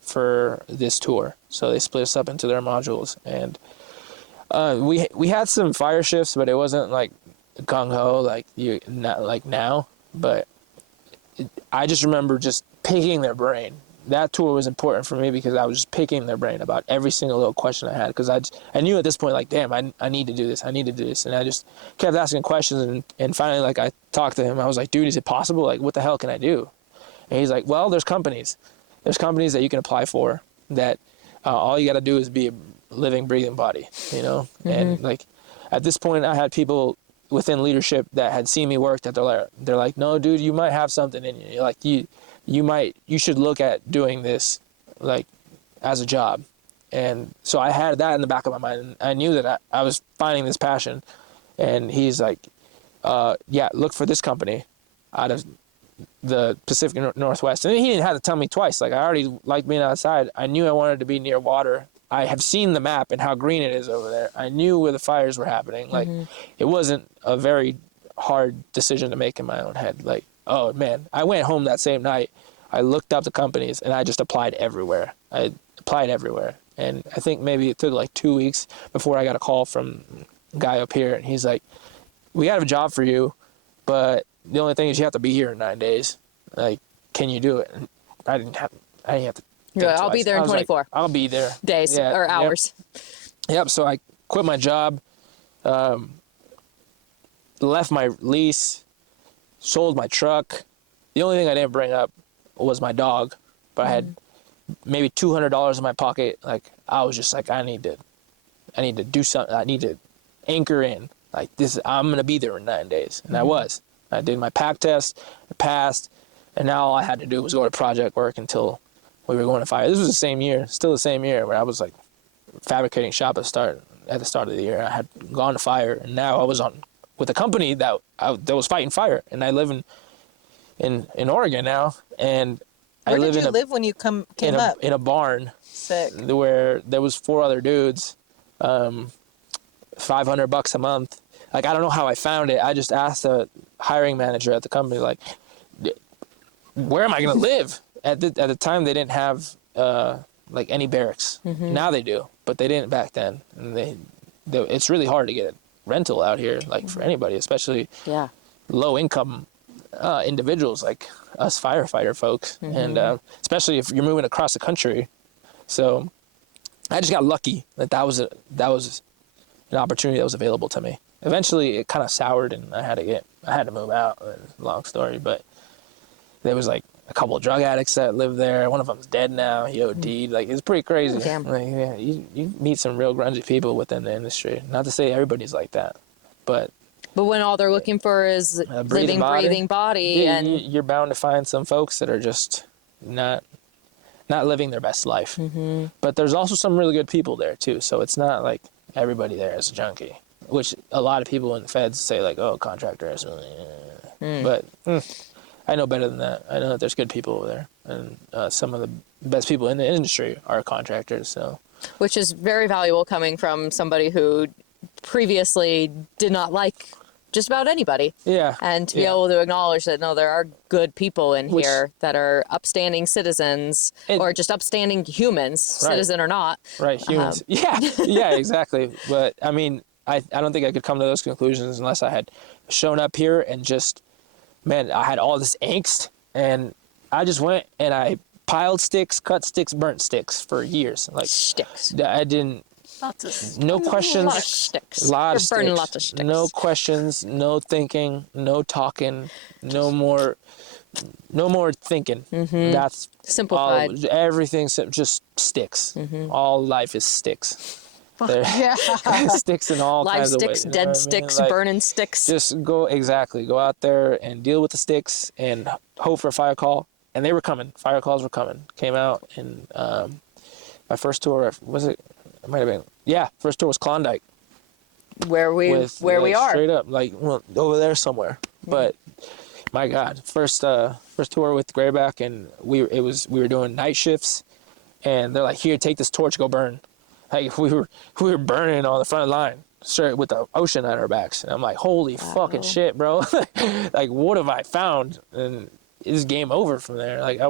for this tour. So they split us up into their modules, and we had some fire shifts, but it wasn't like gung-ho like not like now. But I just remember just picking their brain. That tour was important for me because I was just picking their brain about every single little question I had, because I knew at this point, like, damn, I need to do this, and I just kept asking questions, and finally, like, I talked to him. I was like, dude, is it possible? Like, what the hell can I do? And he's like, well, there's companies that you can apply for that all you got to do is be a living, breathing body, you know? And like at this point I had people within leadership that had seen me work that they're like, no, dude, you might have something in you. Like you should look at doing this like as a job. And so I had that in the back of my mind, and I knew that I was finding this passion. And he's like, yeah, look for this company out of the Pacific Northwest. And he didn't have to tell me twice. Like, I already liked being outside. I knew I wanted to be near water. I have seen the map and how green it is over there. I knew where the fires were happening. Like, it wasn't a very hard decision to make in my own head. Like, oh man, I went home that same night. I looked up the companies and I just applied everywhere. And I think maybe it took like 2 weeks before I got a call from a guy up here, and he's like, we have a job for you, but the only thing is you have to be here in 9 days. Like, can you do it? And I didn't have to. Yeah, I'll be there in 24. Like, I'll be there. Days or hours. Yep. So I quit my job. left my lease, sold my truck. The only thing I didn't bring up was my dog, but I had maybe $200 in my pocket. Like, I was just like, I need to do something. I need to anchor in. Like, this, I'm going to be there in 9 days. And I was. I did my pack test, I passed, and now all I had to do was go to project work until we were going to fire. This was the same year, still the same year, where I was like fabricating shop at the start of the year. I had gone to fire, and now I was on with a company that was fighting fire, and I live in Oregon now, and Where did you live when you came up? In a barn. Sick. Where there was 4 other dudes, $500 a month. Like, I don't know how I found it. I just asked the hiring manager at the company, like, where am I going to live? At the time, they didn't have like any barracks. Now they do, but they didn't back then. And it's really hard to get a rental out here, like for anybody, especially low income individuals like us firefighter folks, and especially if you're moving across the country. So I just got lucky that was an opportunity that was available to me. Eventually, it kind of soured, and I had to move out. Long story, but there was like a couple of drug addicts that lived there. One of them's dead now. He OD'd. Like, it's pretty crazy. Damn. Like, yeah, you meet some real grungy people within the industry. Not to say everybody's like that, but when all they're looking for is a breathing body, and you're bound to find some folks that are just not living their best life. But there's also some really good people there too. So it's not like everybody there is a junkie, which a lot of people in the feds say, like, oh, contractors. But I know better than that. I know that there's good people over there, and some of the best people in the industry are contractors. So, which is very valuable coming from somebody who previously did not like just about anybody. Yeah. And to be able to acknowledge that, no, there are good people in here that are upstanding citizens, or just upstanding humans, Right. Citizen or not. Right, humans. Yeah, exactly. But I mean, I don't think I could come to those conclusions unless I had shown up here and just, man, I had all this angst, and I just went and I piled sticks, cut sticks, burnt sticks for years. Like, Sticks. I didn't. No questions. A lot of sticks. A lot of You're burning sticks. lots of sticks. No questions. No thinking. No talking. No more thinking. That's Simplified. Everything just sticks. All life is sticks. Sticks in all Live kinds of sticks, ways. dead sticks, Like, burning sticks. just go out there and deal with the sticks and hope for a fire call. And they were coming. Fire calls were coming. Came out, and my first tour, it might have been, first tour was Klondike. Where we are. Straight up, like, well, over there somewhere. But my God, first tour with Grayback, and we were doing night shifts, and they're like, here, take this torch, go burn. Like, we were burning on the front line, straight with the ocean at our backs. And I'm like, holy fucking shit, bro. Like, what have I found? And it's game over from there. Like,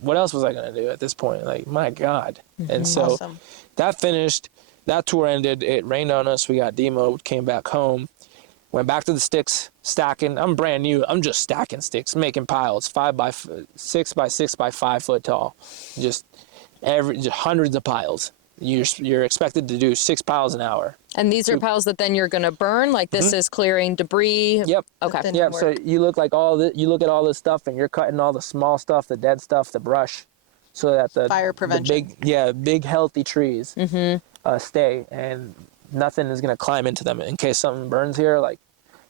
what else was I gonna do at this point? Like, my God. And so that finished. That tour ended. It rained on us. We got demoed. Came back home. Went back to the sticks, stacking. I'm brand new. I'm just stacking sticks, making piles, 5 by 6 by 6 by 5 foot tall. Just hundreds of piles. You're expected to do 6 piles an hour. And these are piles that then you're going to burn? Like, this is clearing debris? Yep. Okay. Yep. So you look at all this stuff, and you're cutting all the small stuff, the dead stuff, the brush, so that the Fire prevention. big healthy trees stay, and nothing is going to climb into them in case something burns here. Like,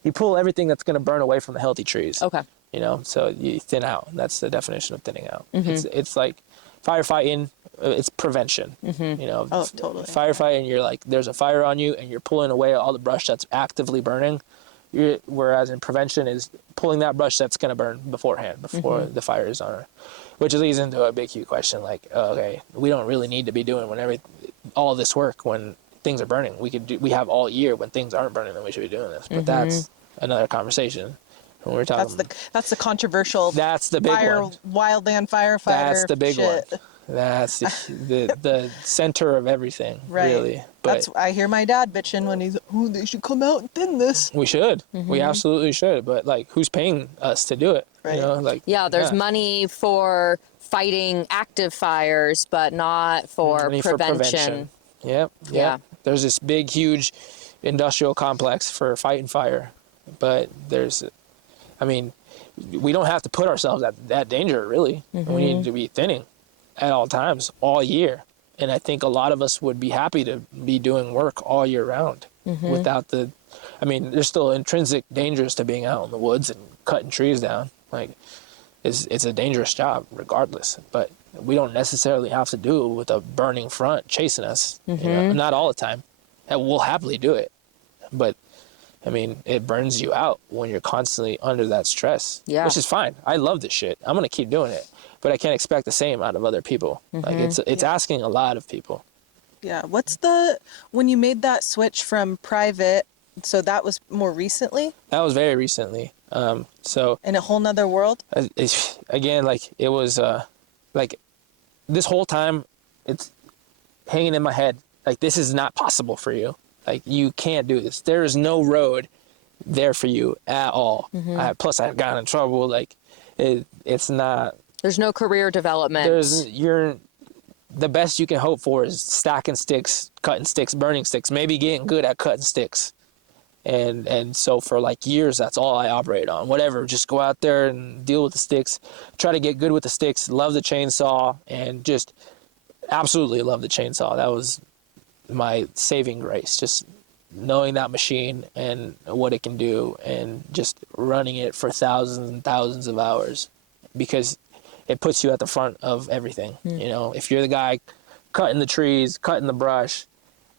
you pull everything that's going to burn away from the healthy trees. Okay. You know, so you thin out. That's the definition of thinning out. It's like firefighting. It's prevention. You know, Oh, totally. Firefighting, you're like, there's a fire on you, and you're pulling away all the brush that's actively burning. Whereas in prevention is pulling that brush that's going to burn beforehand, before the fire is on. Which leads into a big, huge question, like, okay, we don't really need to be doing all this work when things are burning. We have all year when things aren't burning, then we should be doing this. But that's another conversation. When we're talking, that's the controversial. That's the big one. Wildland firefighter. That's the big shit. one. That's the center of everything, Right. really. But I hear my dad bitching when he's, they should come out and thin this. we should. We absolutely should. But, like, who's paying us to do it? Right. You know, like, There's money for fighting active fires, but not for money prevention. Yep. Yeah. There's this big, huge industrial complex for fighting fire. but we don't have to put ourselves at that danger, really. We need to be thinning at all times, all year. And I think a lot of us would be happy to be doing work all year round without there's still intrinsic dangers to being out in the woods and cutting trees down. Like, it's a dangerous job regardless, but we don't necessarily have to do it with a burning front chasing us. Not all the time. And we'll happily do it. But, it burns you out when you're constantly under that stress, which is fine. I love this shit. I'm going to keep doing it. But I can't expect the same out of other people. Like, it's asking a lot of people. Yeah. When you made that switch from private, so that was more recently? That was very recently. So in a whole nother world? It was this whole time, it's hanging in my head. Like, this is not possible for you. Like, you can't do this. There is no road there for you at all. Plus, I've gotten in trouble. Like, it's not. There's no career development. The best you can hope for is stacking sticks, cutting sticks, burning sticks, maybe getting good at cutting sticks. And so for like years, that's all I operated on. Whatever, just go out there and deal with the sticks, try to get good with the sticks, love the chainsaw, and just absolutely love the chainsaw. That was my saving grace, just knowing that machine and what it can do and just running it for thousands and thousands of hours, because it puts you at the front of everything. If you're the guy cutting the trees, cutting the brush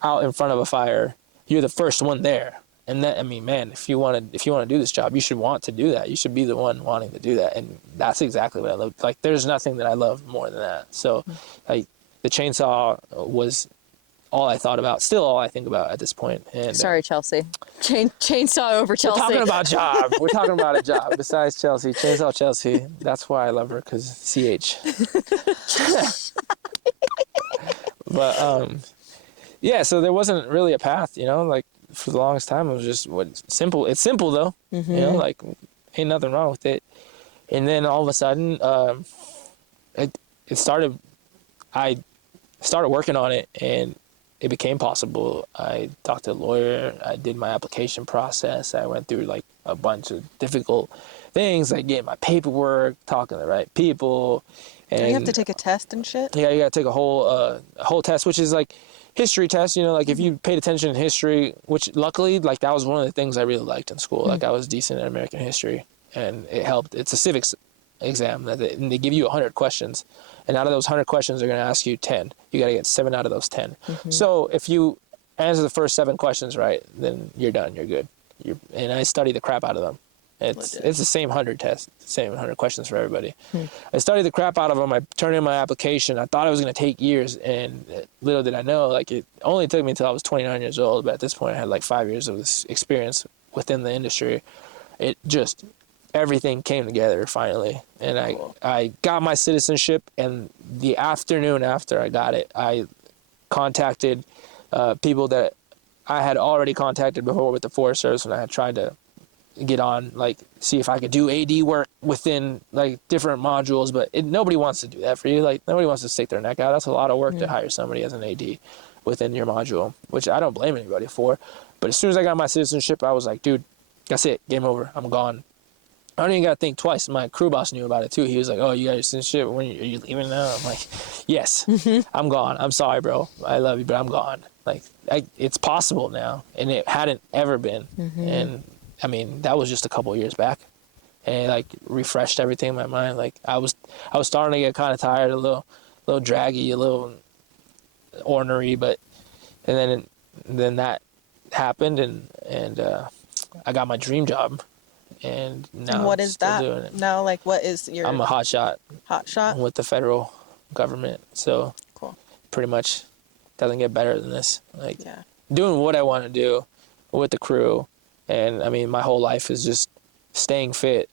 out in front of a fire, you're the first one there. And that, if you want to do this job, you should want to do that. You should be the one wanting to do that. And that's exactly what I love. Like, there's nothing that I love more than that. So the chainsaw was all I thought about, still all I think about at this point. And sorry, Chelsea. Chainsaw over Chelsea. We're talking about job. We're talking about a job besides Chelsea. Chainsaw Chelsea. That's why I love her, because CH. But so there wasn't really a path, like, for the longest time. It was just simple. It's simple though, like, ain't nothing wrong with it. And then all of a sudden, I started working on it, and it became possible. I talked to a lawyer. I did my application process. I went through like a bunch of difficult things, like getting my paperwork, talking to the right people. And you have to take a test and shit? Yeah, you got to take a whole test, which is like history test, like if you paid attention in history, which luckily, like, that was one of the things I really liked in school. Like, I was decent at American history, and it helped. It's a civics exam, and they give you 100 questions. And out of those 100 questions, they're going to ask you 10. You got to get 7 out of those 10. So if you answer the first 7 questions right, then you're done. You're good. And I study the crap out of them. It's the same 100 tests, same 100 questions for everybody. I studied the crap out of them. I turned in my application. I thought it was going to take years, and little did I know, like, it only took me until I was 29 years old. But at this point, I had like 5 years of this experience within the industry. It just, everything came together finally. And I got my citizenship, and the afternoon after I got it, I contacted people that I had already contacted before with the Forest Service when I had tried to get on, like, see if I could do AD work within like different modules, but nobody wants to do that for you. Like, nobody wants to stick their neck out. That's a lot of work to hire somebody as an AD within your module, which I don't blame anybody for. But as soon as I got my citizenship, I was like, dude, that's it, game over, I'm gone. I don't even got to think twice. My crew boss knew about it too. He was like, oh, you got your citizenship, are you leaving now? I'm like, yes. I'm gone. I'm sorry, bro, I love you, but I'm gone. Like, it's possible now, and it hadn't ever been. And that was just a couple of years back, and it like refreshed everything in my mind. Like, I was starting to get kind of tired, a little draggy, a little ornery, but and then that happened, and I got my dream job, and now and what is that doing it. now? Like, what is your? I'm a hot shot with the federal government, so cool. Pretty much doesn't get better than this. Like, doing what I want to do with the crew. And my whole life is just staying fit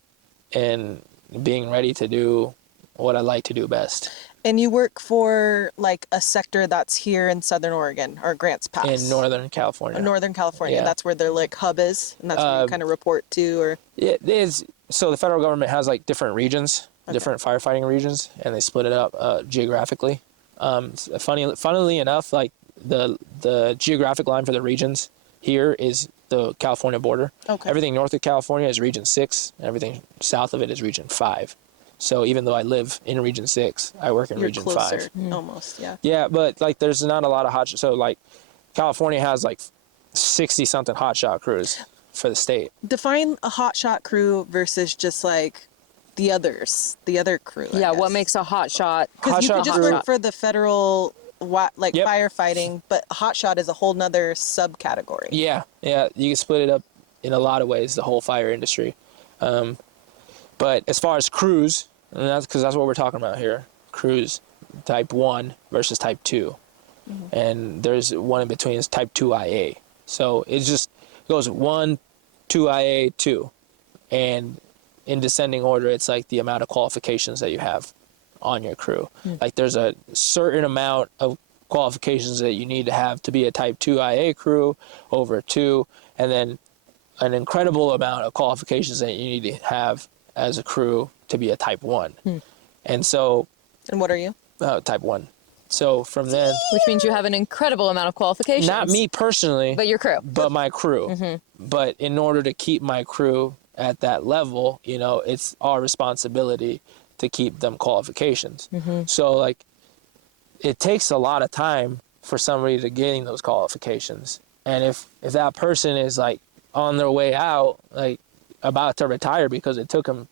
and being ready to do what I like to do best. And you work for like a sector that's here in Southern Oregon, or Grants Pass? In Northern California. Northern California. Yeah. That's where their like hub is, and that's where you kind of report to, or? It is. So the federal government has like different regions, different firefighting regions, and they split it up geographically. Funnily enough, like the geographic line for the regions here is the California border. Okay. Everything north of California is Region 6. Everything south of it is Region 5. So even though I live in Region 6, I work in You're Region closer, 5. almost, yeah. Yeah, but like there's not a lot of hot. So like California has like 60 something hotshot crews for the state. Define a hotshot crew versus just like the other crew. I Yeah, what guess. makes a hot shot? Because you Hotshot could just crew- work for the federal, like Yep. firefighting, but hotshot is a whole nother subcategory. Yeah, you can split it up in a lot of ways, the whole fire industry. But as far as crews, and that's because that's what we're talking about here, crews type 1 versus type 2. And there's one in between, is type 2 IA. So it just goes 1, 2 IA, 2. And in descending order, it's like the amount of qualifications that you have on your crew. Like there's a certain amount of qualifications that you need to have to be a type 2 IA crew over 2, and then an incredible amount of qualifications that you need to have as a crew to be a type 1. And so And what are you? type 1. So from then, Which means you have an incredible amount of qualifications. not me personally, But your crew. but my crew. But in order to keep my crew at that level, you know, it's our responsibility to keep them qualifications. So like it takes a lot of time for somebody to getting those qualifications. And if that person is like on their way out, like about to retire because it took them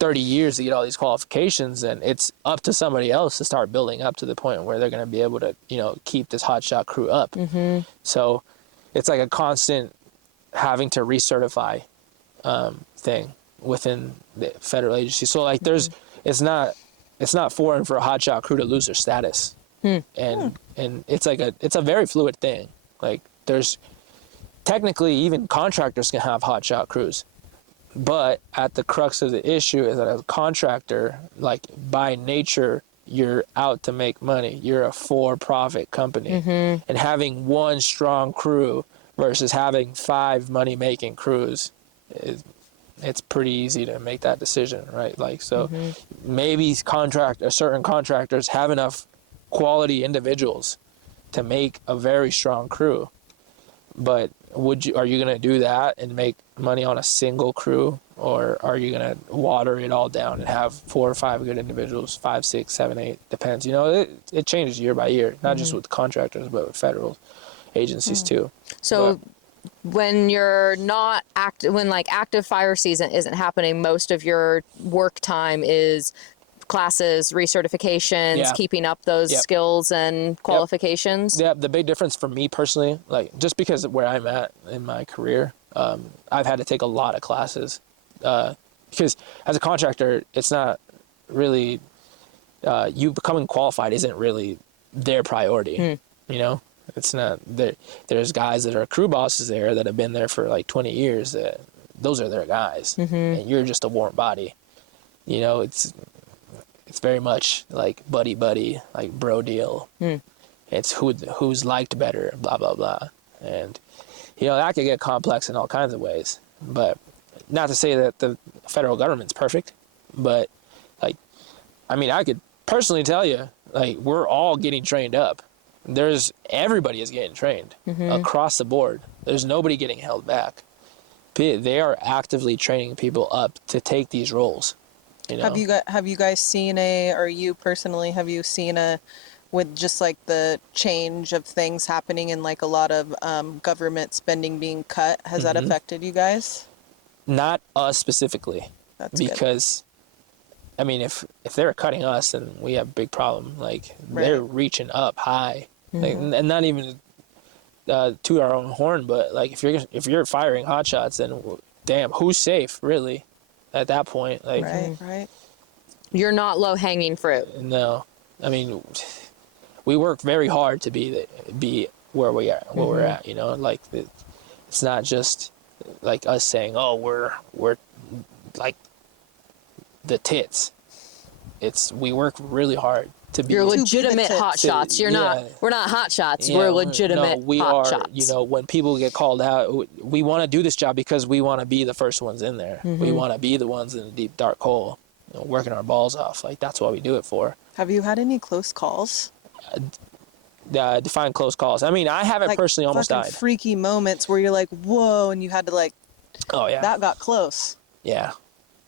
30 years to get all these qualifications, and it's up to somebody else to start building up to the point where they're going to be able to, you know, keep this hotshot crew up. So it's like a constant having to recertify thing within the federal agency. So like there's, it's not foreign for a hotshot crew to lose their status. And it's like it's a very fluid thing. Like there's technically even contractors can have hotshot crews. But at the crux of the issue is that as a contractor, like by nature, you're out to make money. You're a for-profit company. And having one strong crew versus having 5 money-making crews, it's pretty easy to make that decision, right? Like, so maybe certain contractors have enough quality individuals to make a very strong crew. But are you going to do that and make money on a single crew, or are you going to water it all down and have 4 or 5 good individuals, 5, 6, 7, 8, depends. You know, it changes year by year, not just with contractors, but with federal agencies too. So when you're not when like active fire season isn't happening, most of your work time is classes, recertifications, keeping up those skills and qualifications. Yeah, the big difference for me personally, like just because of where I'm at in my career, I've had to take a lot of classes because as a contractor, it's not really you becoming qualified isn't really their priority. You know, it's not. There's guys that are crew bosses there that have been there for like 20 years. Those are their guys, and you're just a warm body. You know, it's very much like buddy, like bro deal. It's who's liked better, blah, blah, blah. And, you know, that could get complex in all kinds of ways. But not to say that the federal government's perfect, but, like, I mean, I could personally tell you, like, we're all getting trained up. Everybody is getting trained across the board. There's nobody getting held back. They are actively training people up to take these roles. You know? Have you guys seen or you personally, have you seen with just like the change of things happening and like a lot of government spending being cut, has that affected you guys? Not us specifically. That's because good. I mean, if they're cutting us, then we have a big problem. Like they're reaching up high, like, and not even to our own horn, but like if you're firing hot shots, then damn, who's safe really? At that point, like right. You're not low hanging fruit. No, I mean, we work very hard to be where we are, where we're at. You know, like it's not just like us saying, "Oh, we're like the tits." We work really hard to be. You're legitimate hot shots. We're not hot shots. Yeah, we're legitimate hot shots. You know, when people get called out, we want to do this job because we want to be the first ones in there. We want to be the ones in the deep dark hole, you know, working our balls off. Like that's what we do it for. Have you had any close calls? define close calls. I mean, I haven't Like, personally almost fucking died. freaky moments where you're like, whoa, and you had to like, Oh yeah. that got close. Yeah.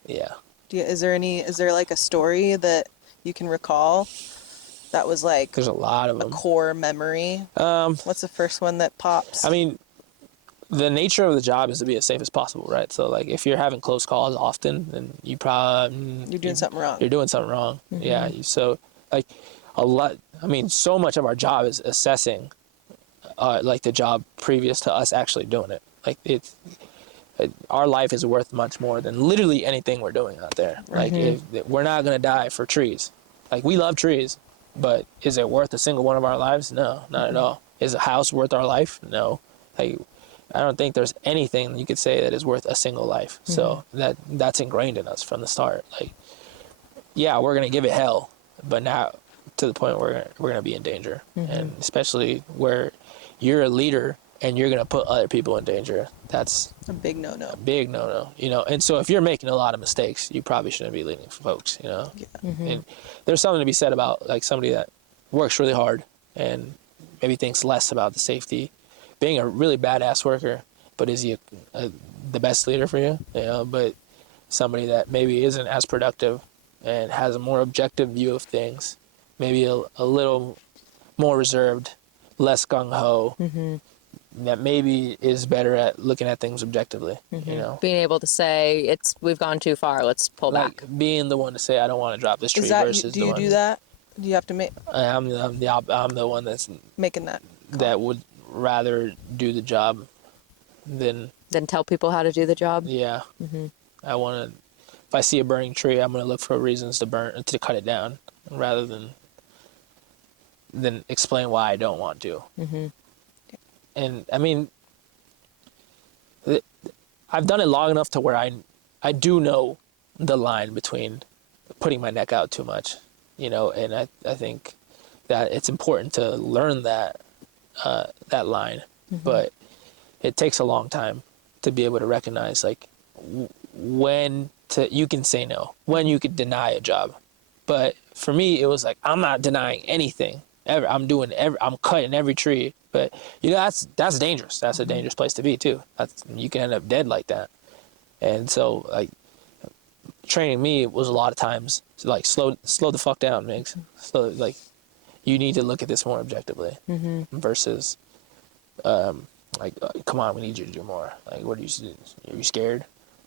Yeah. Is there like a story that you can recall that was like There's a lot of a them. core memory? What's the first one that pops? I mean, the nature of the job is to be as safe as possible, right? So like if you're having close calls often, then you probably you're doing something wrong. You're doing something wrong. Yeah. So like a lot. I mean, so much of our job is assessing, like the job previous to us actually doing it. Like our life is worth much more than literally anything we're doing out there. Like if we're not gonna die for trees. Like we love trees, but is it worth a single one of our lives? No, not at all. Is a house worth our life? No. Like I don't think there's anything you could say that is worth a single life. So that's ingrained in us from the start. Like, yeah, we're gonna give it hell, but not to the point where we're gonna be in danger. And especially where you're a leader and you're gonna put other people in danger. That's a big no-no. A big no-no. You know. And so if you're making a lot of mistakes, you probably shouldn't be leading folks. You know. Yeah. And there's something to be said about like somebody that works really hard and maybe thinks less about the safety. Being a really badass worker, but is he the best leader for you? You know, but somebody that maybe isn't as productive and has a more objective view of things, maybe a little more reserved, less gung-ho, that maybe is better at looking at things objectively, you know? Being able to say, we've gone too far, let's pull back. Being the one to say, I don't want to drop this tree versus do you do that? Do you have to make... I'm the one that's... making that call. That would rather do the job than tell people how to do the job. Yeah. I want to, if I see a burning tree, I'm going to look for reasons to cut it down rather than explain why I don't want to. And I mean, I've done it long enough to where I do know the line between putting my neck out too much, you know, and I think that it's important to learn that line, but it takes a long time to be able to recognize like when you can say no, when you could deny a job. But for me, it was like, I'm not denying anything ever. I'm cutting every tree, but you know, that's dangerous. That's a dangerous place to be too. You can end up dead like that. And so like training me was a lot of times like slow the fuck down, Migs. So like, you need to look at this more objectively versus, like, come on, we need you to do more. Like, what are you scared?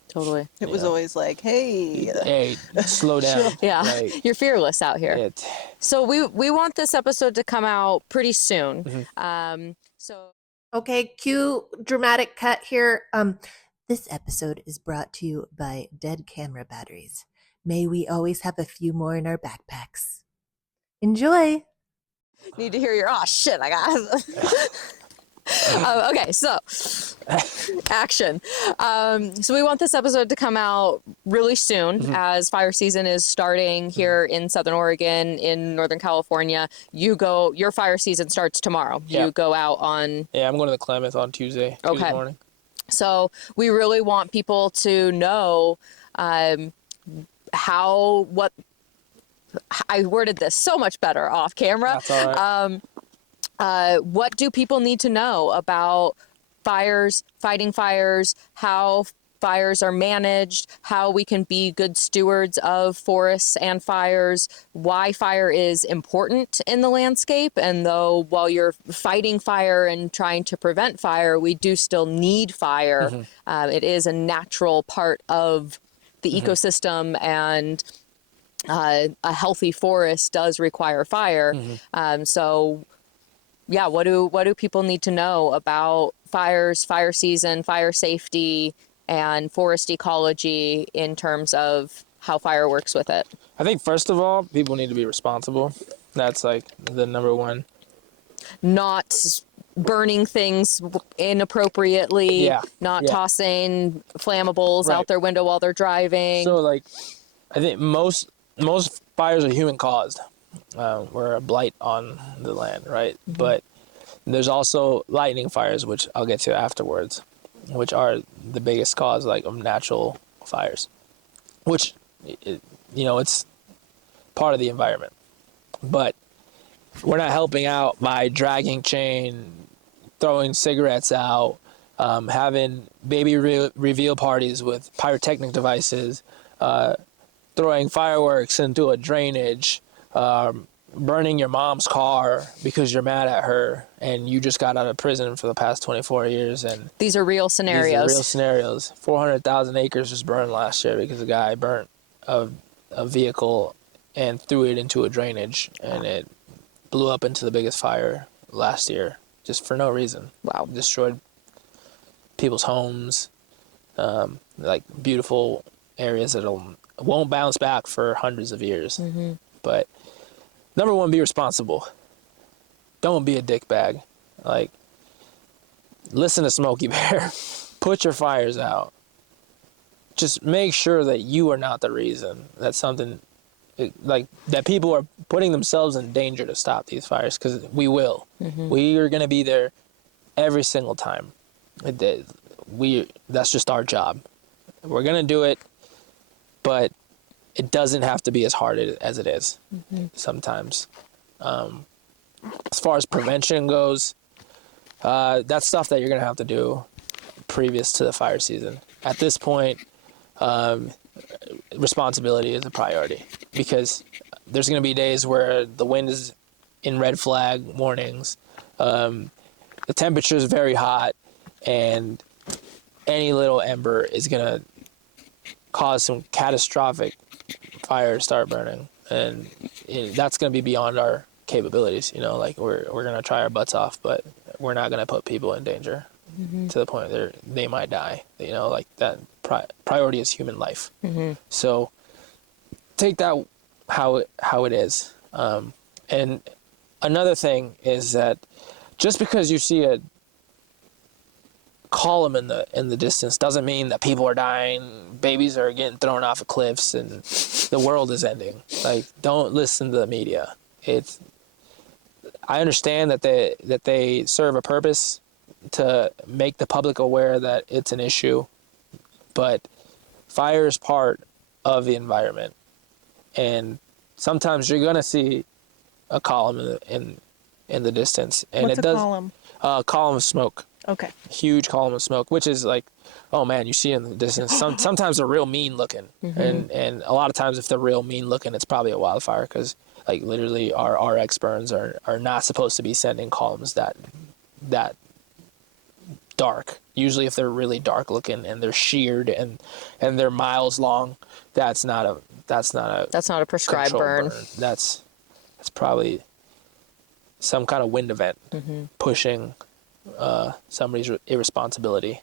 Totally. It was always like, hey, slow down. Yeah, like, you're fearless out here. So we want this episode to come out pretty soon. So Okay, cue dramatic cut here. This episode is brought to you by Dead Camera Batteries. May we always have a few more in our backpacks. Enjoy. Need to hear your, oh shit, I got okay, so action. So we want this episode to come out really soon as fire season is starting here in Southern Oregon, in Northern California. Your fire season starts tomorrow. You go out on... Yeah, I'm going to the Klamath on Tuesday morning. So we really want people to know I worded this so much better off camera. That's all right. What do people need to know about fires, fighting fires, how fires are managed, how we can be good stewards of forests and fires, why fire is important in the landscape, and though while you're fighting fire and trying to prevent fire, we do still need fire. It is a natural part of the ecosystem, and a healthy forest does require fire. So yeah, what do people need to know about fires, fire season, fire safety, and forest ecology in terms of how fire works with it? I think first of all, people need to be responsible. That's like the number one. Not burning things inappropriately, not tossing flammables out their window while they're driving. So like, I think most fires are human caused. We're a blight on the land, right? But there's also lightning fires, which I'll get to afterwards, which are the biggest cause like of natural fires, which, it's part of the environment. But we're not helping out by dragging chain, throwing cigarettes out, having baby reveal parties with pyrotechnic devices, throwing fireworks into a drainage, burning your mom's car because you're mad at her and you just got out of prison for the past 24 years. And these are real scenarios. 400,000 acres was burned last year because a guy burnt a vehicle and threw it into a drainage, and it blew up into the biggest fire last year just for no reason. Wow. Destroyed people's homes, like beautiful areas that won't bounce back for hundreds of years. But number one, be responsible. Don't be a dickbag. Like, listen to Smokey Bear. Put your fires out. Just make sure that you are not the reason that that people are putting themselves in danger to stop these fires, because we will. We are going to be there every single time. That's just our job. We're going to do it, but it doesn't have to be as hard as it is sometimes. As far as prevention goes, that's stuff that you're going to have to do previous to the fire season. At this point, responsibility is a priority, because there's going to be days where the wind is in red flag warnings, the temperature is very hot, and any little ember is going to cause some catastrophic fire to start burning, and that's going to be beyond our capabilities. Like, we're going to try our butts off, but we're not going to put people in danger to the point where they might die. Like, that priority is human life. So take that how it is. And another thing is that just because you see a column in the distance doesn't mean that people are dying, babies are getting thrown off of cliffs, and the world is ending. Like, don't listen to the media. I understand that they serve a purpose to make the public aware that it's an issue, but fire is part of the environment, and sometimes you're gonna see a column in the distance, and What's it does column? Column of smoke. Okay. Huge column of smoke, which is like, oh man, you see in the distance. Sometimes they're real mean looking, and a lot of times if they're real mean looking, it's probably a wildfire, because like literally our RX burns are not supposed to be sending columns that dark. Usually if they're really dark looking and they're sheared and they're miles long, that's not a prescribed burn. That's probably some kind of wind event pushing somebody's irresponsibility,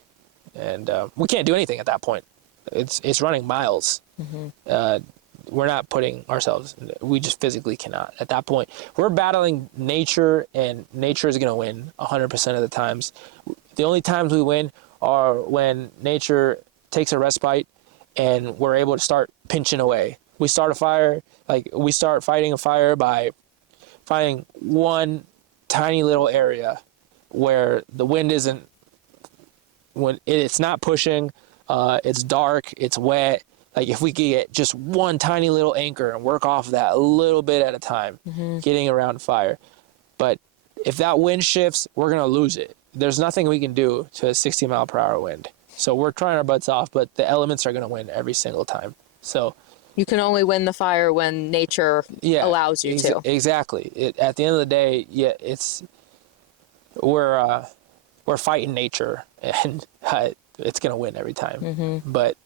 and we can't do anything at that point. It's running miles. We're not putting ourselves, we just physically cannot. At that point, we're battling nature, and nature is going to win 100% of the times. The only times we win are when nature takes a respite and we're able to start pinching away. We start a fire, we start fighting a fire by finding one tiny little area where the wind isn't, when it's not pushing, it's dark, it's wet. Like, if we could get just one tiny little anchor and work off that a little bit at a time, getting around fire. But if that wind shifts, we're going to lose it. There's nothing we can do to a 60-mile-per-hour wind. So we're trying our butts off, but the elements are going to win every single time. So you can only win the fire when nature allows you to. Exactly. At the end of the day, we're fighting nature, and it's going to win every time. But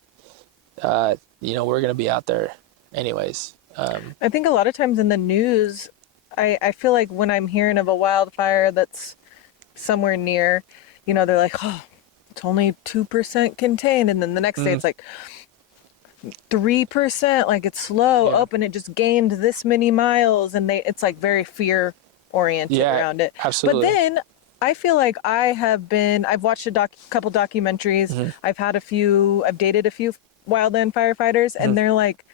we're going to be out there anyways. I think a lot of times in the news, I feel like when I'm hearing of a wildfire that's somewhere near, they're like, oh, it's only 2% contained. And then the next day it's like 3%, like it's slow up and it just gained this many miles. And it's like very fear oriented around it. Absolutely. But then I feel like I've watched a couple documentaries. I've dated a few wildland firefighters, and they're like,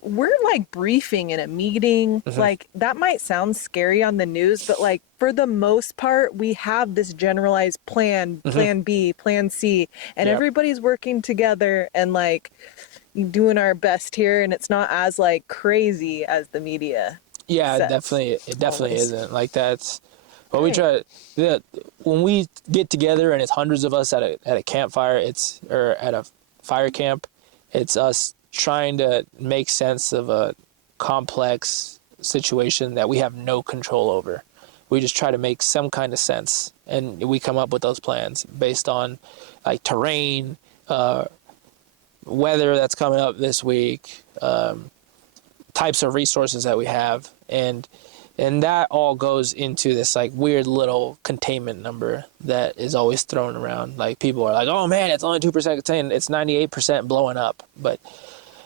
we're like briefing in a meeting. Like, that might sound scary on the news, but like, for the most part, we have this generalized plan B, plan C, and everybody's working together and like doing our best here, and it's not as like crazy as the media Yeah, sets. it definitely Always. isn't. Like that's what we Right. try. When we get together and it's hundreds of us at a campfire, or at a fire camp, it's us trying to make sense of a complex situation that we have no control over. We just try to make some kind of sense, and we come up with those plans based on like terrain, weather that's coming up this week, types of resources that we have, and that all goes into this like weird little containment number that is always thrown around. Like people are like, "Oh man, it's only 2% contained. It's 98% blowing up," but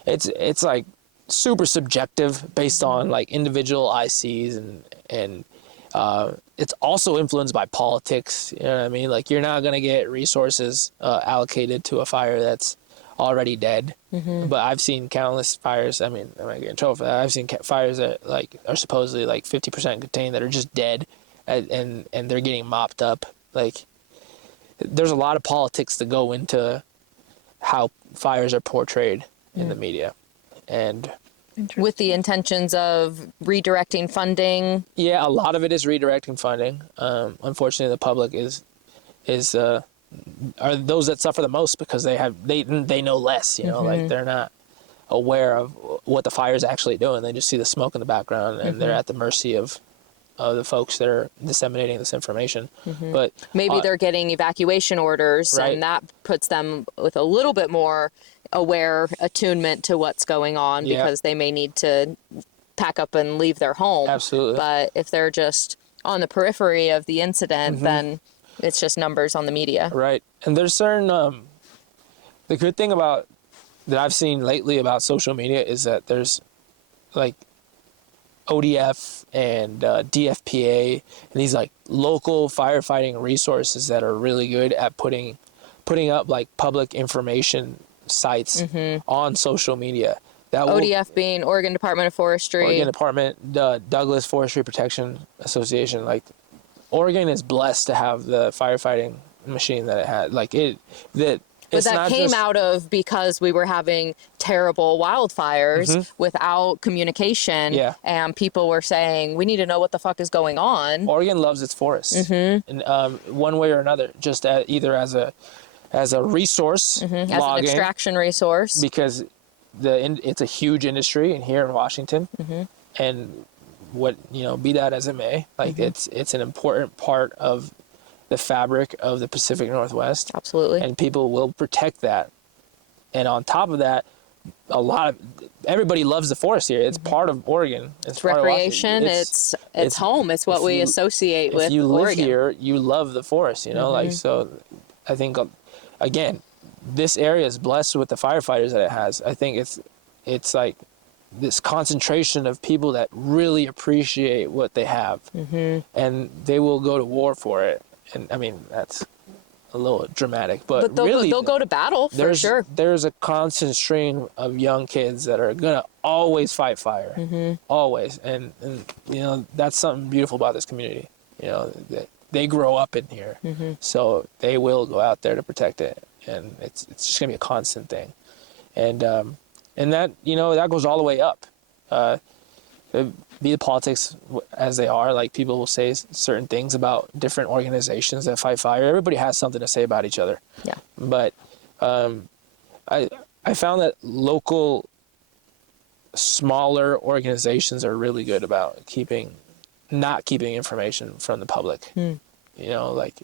it's like super subjective based on like individual ICs, and it's also influenced by politics. You know what I mean? Like you're not gonna get resources allocated to a fire that's already dead. But I've seen countless fires. I mean, I might get in trouble for that. I've seen fires that like are supposedly like 50% contained that are just dead, and they're getting mopped up. Like there's a lot of politics that go into how fires are portrayed in the media, and With the intentions of redirecting funding. yeah, a lot of it is redirecting funding. Unfortunately, the public are those that suffer the most because they know less. You know, like they're not aware of what the fire is actually doing. They just see the smoke in the background, and they're at the mercy of the folks that are disseminating this information. But Maybe they're getting evacuation orders, Right. and that puts them with a little bit more aware attunement to what's going on, Yeah. because they may need to pack up and leave their home. Absolutely. But if they're just on the periphery of the incident, then it's just numbers on the media. Right. And there's certain the good thing about that I've seen lately about social media is that there's like ODF and DFPA and these like local firefighting resources that are really good at putting up like public information sites on social media. That will, ODF being Oregon Department of Forestry. Oregon Department, Douglas Forestry Protection Association. Like Oregon is blessed to have the firefighting machine that it had. Like But it's that not came just, out of because we were having terrible wildfires without communication. Yeah. And people were saying, we need to know what the fuck is going on. Oregon loves its forests, and one way or another, just either as a resource, As an logging, extraction resource. because it's a huge industry, and here in Washington, and be that as it may, like it's an important part of the fabric of the Pacific Northwest. Absolutely. And people will protect that. And on top of that, everybody loves the forest here. It's part of Oregon. It's part of recreation. Washington. It's home. It's what we associate with If you live Oregon. here, you love the forest, like, so I think, again, this area is blessed with the firefighters that it has. I think it's like this concentration of people that really appreciate what they have, and they will go to war for it. And I mean, that's a little dramatic, but they'll go to battle for sure. There's a constant stream of young kids that are gonna always fight fire, always, and that's something beautiful about this community. That they grow up in here, so they will go out there to protect it, and it's just gonna be a constant thing, and that that goes all the way up. Be the politics as they are, like people will say certain things about different organizations that fight fire. Everybody has something to say about each other. Yeah. But I found that local, smaller organizations are really good about not keeping information from the public. Like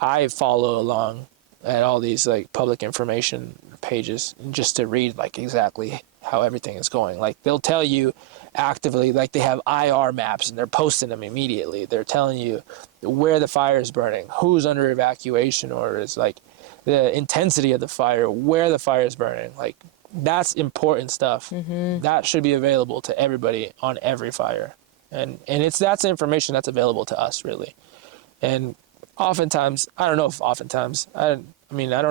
I follow along at all these like public information pages just to read like exactly how everything is going. Like they'll tell you actively, like they have IR maps and they're posting them immediately. They're telling you where the fire is burning, who's under evacuation orders, like the intensity of the fire, where the fire is burning. Like that's important stuff. That should be available to everybody on every fire. And that's information that's available to us really. And oftentimes, I don't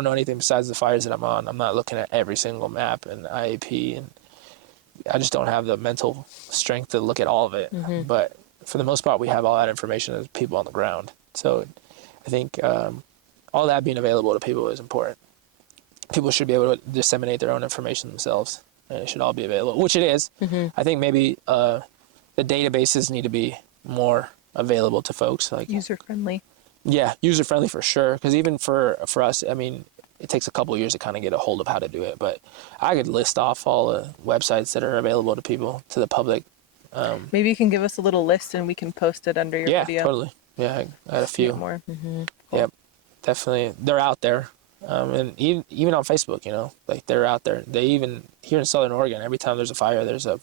know anything besides the fires that I'm on. I'm not looking at every single map and IAP, and I just don't have the mental strength to look at all of it. But for the most part, we have all that information as people on the ground. So I think all that being available to people is important. People should be able to disseminate their own information themselves, and it should all be available, which it is. I think maybe the databases need to be more available to folks. Like User friendly. yeah, user friendly for sure. Because even for us, I mean, it takes a couple of years to kind of get a hold of how to do it. But I could list off all the websites that are available to people, to the public. Maybe you can give us a little list and we can post it under your Yeah, video. totally. Yeah, I had a few. More. Yep, definitely. They're out there. And even on Facebook, you know, like they're out there. They even here in Southern Oregon, every time there's a fire, there's a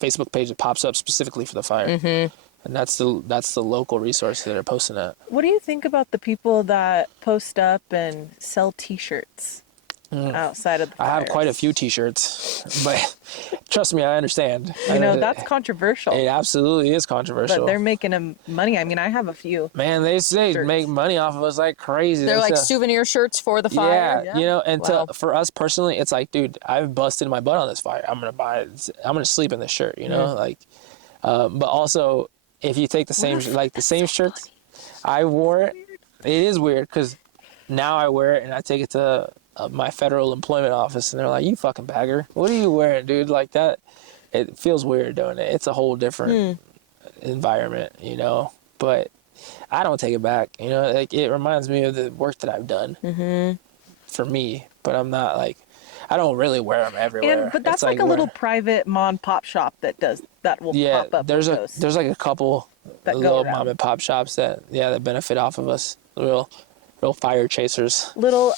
Facebook page that pops up specifically for the fire, and that's the local resource that are posting that. What do you think about the people that post up and sell T-shirts outside of the I have fires? quite a few T-shirts, but trust me, I understand. You know, that's controversial. It absolutely is controversial. But they're making money. I mean, I have a few. Man, they say shirts. make money off of us like crazy. They're They like say- souvenir shirts for the fire. Yeah, you know, and Wow. for us personally, it's like, dude, I've busted my butt on this fire. I'm gonna sleep in this shirt, you know, like. But also, if you take the same shirt, I wore it. It is weird because now I wear it and I take it to my federal employment office, and they're like, "You fucking bagger, what are you wearing, dude?" Like that. It feels weird doing it. It's a whole different environment, you know. But I don't take it back, you know. Like it reminds me of the work that I've done for me. But I'm not like, I don't really wear them everywhere. But that's It's like a where- little private mom and pop shop that will yeah. pop up. There's with those. there's like a couple That go little around. mom and pop shops that benefit off of us. Real fire chasers. Little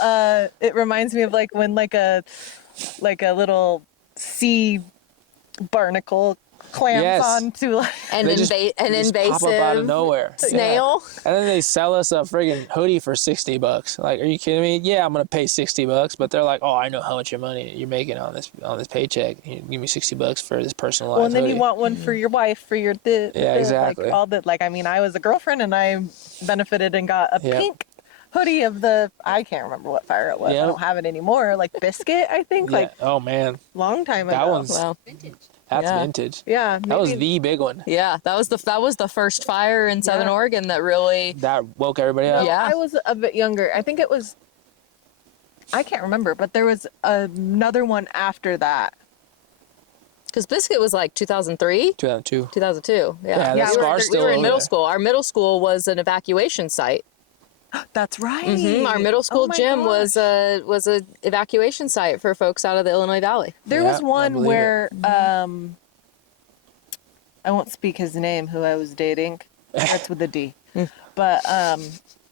it reminds me of like when like a little sea barnacle clamps Yes. onto like An They just- an Just pop up out of invasive nowhere. snail. Yeah. And then they sell us a friggin' hoodie for $60. Like, are you kidding me? Yeah, I'm gonna pay $60, but they're like, oh, I know how much your money you're making on this paycheck. You give me $60 for this personalized well, and then hoodie. you want one for your wife for your exactly. like all the like I mean I was a girlfriend and I benefited and got a Yep. pink hoodie of the I can't remember what fire it was. Yep. I don't have it anymore. Like biscuit, I think. Yeah. Like Oh man, long time ago. that one's Wow. that's Yeah. vintage. Yeah. That was maybe- the big one. Yeah, that was the first fire in Southern Yeah. Oregon that really. That woke everybody up. Yeah. I was a bit younger. I think it was I can't remember, but there was another one after that. Because Biscuit was like 2003, 2002. 2002. Yeah, Yeah, the we were, scar's we still were in over middle there. school. Our middle school was an evacuation site. That's right. Our middle school Oh my gym gosh. was a evacuation site for folks out of the Illinois Valley. There Yeah, was I one believe where I won't speak his name, who I was dating. Starts with a D. But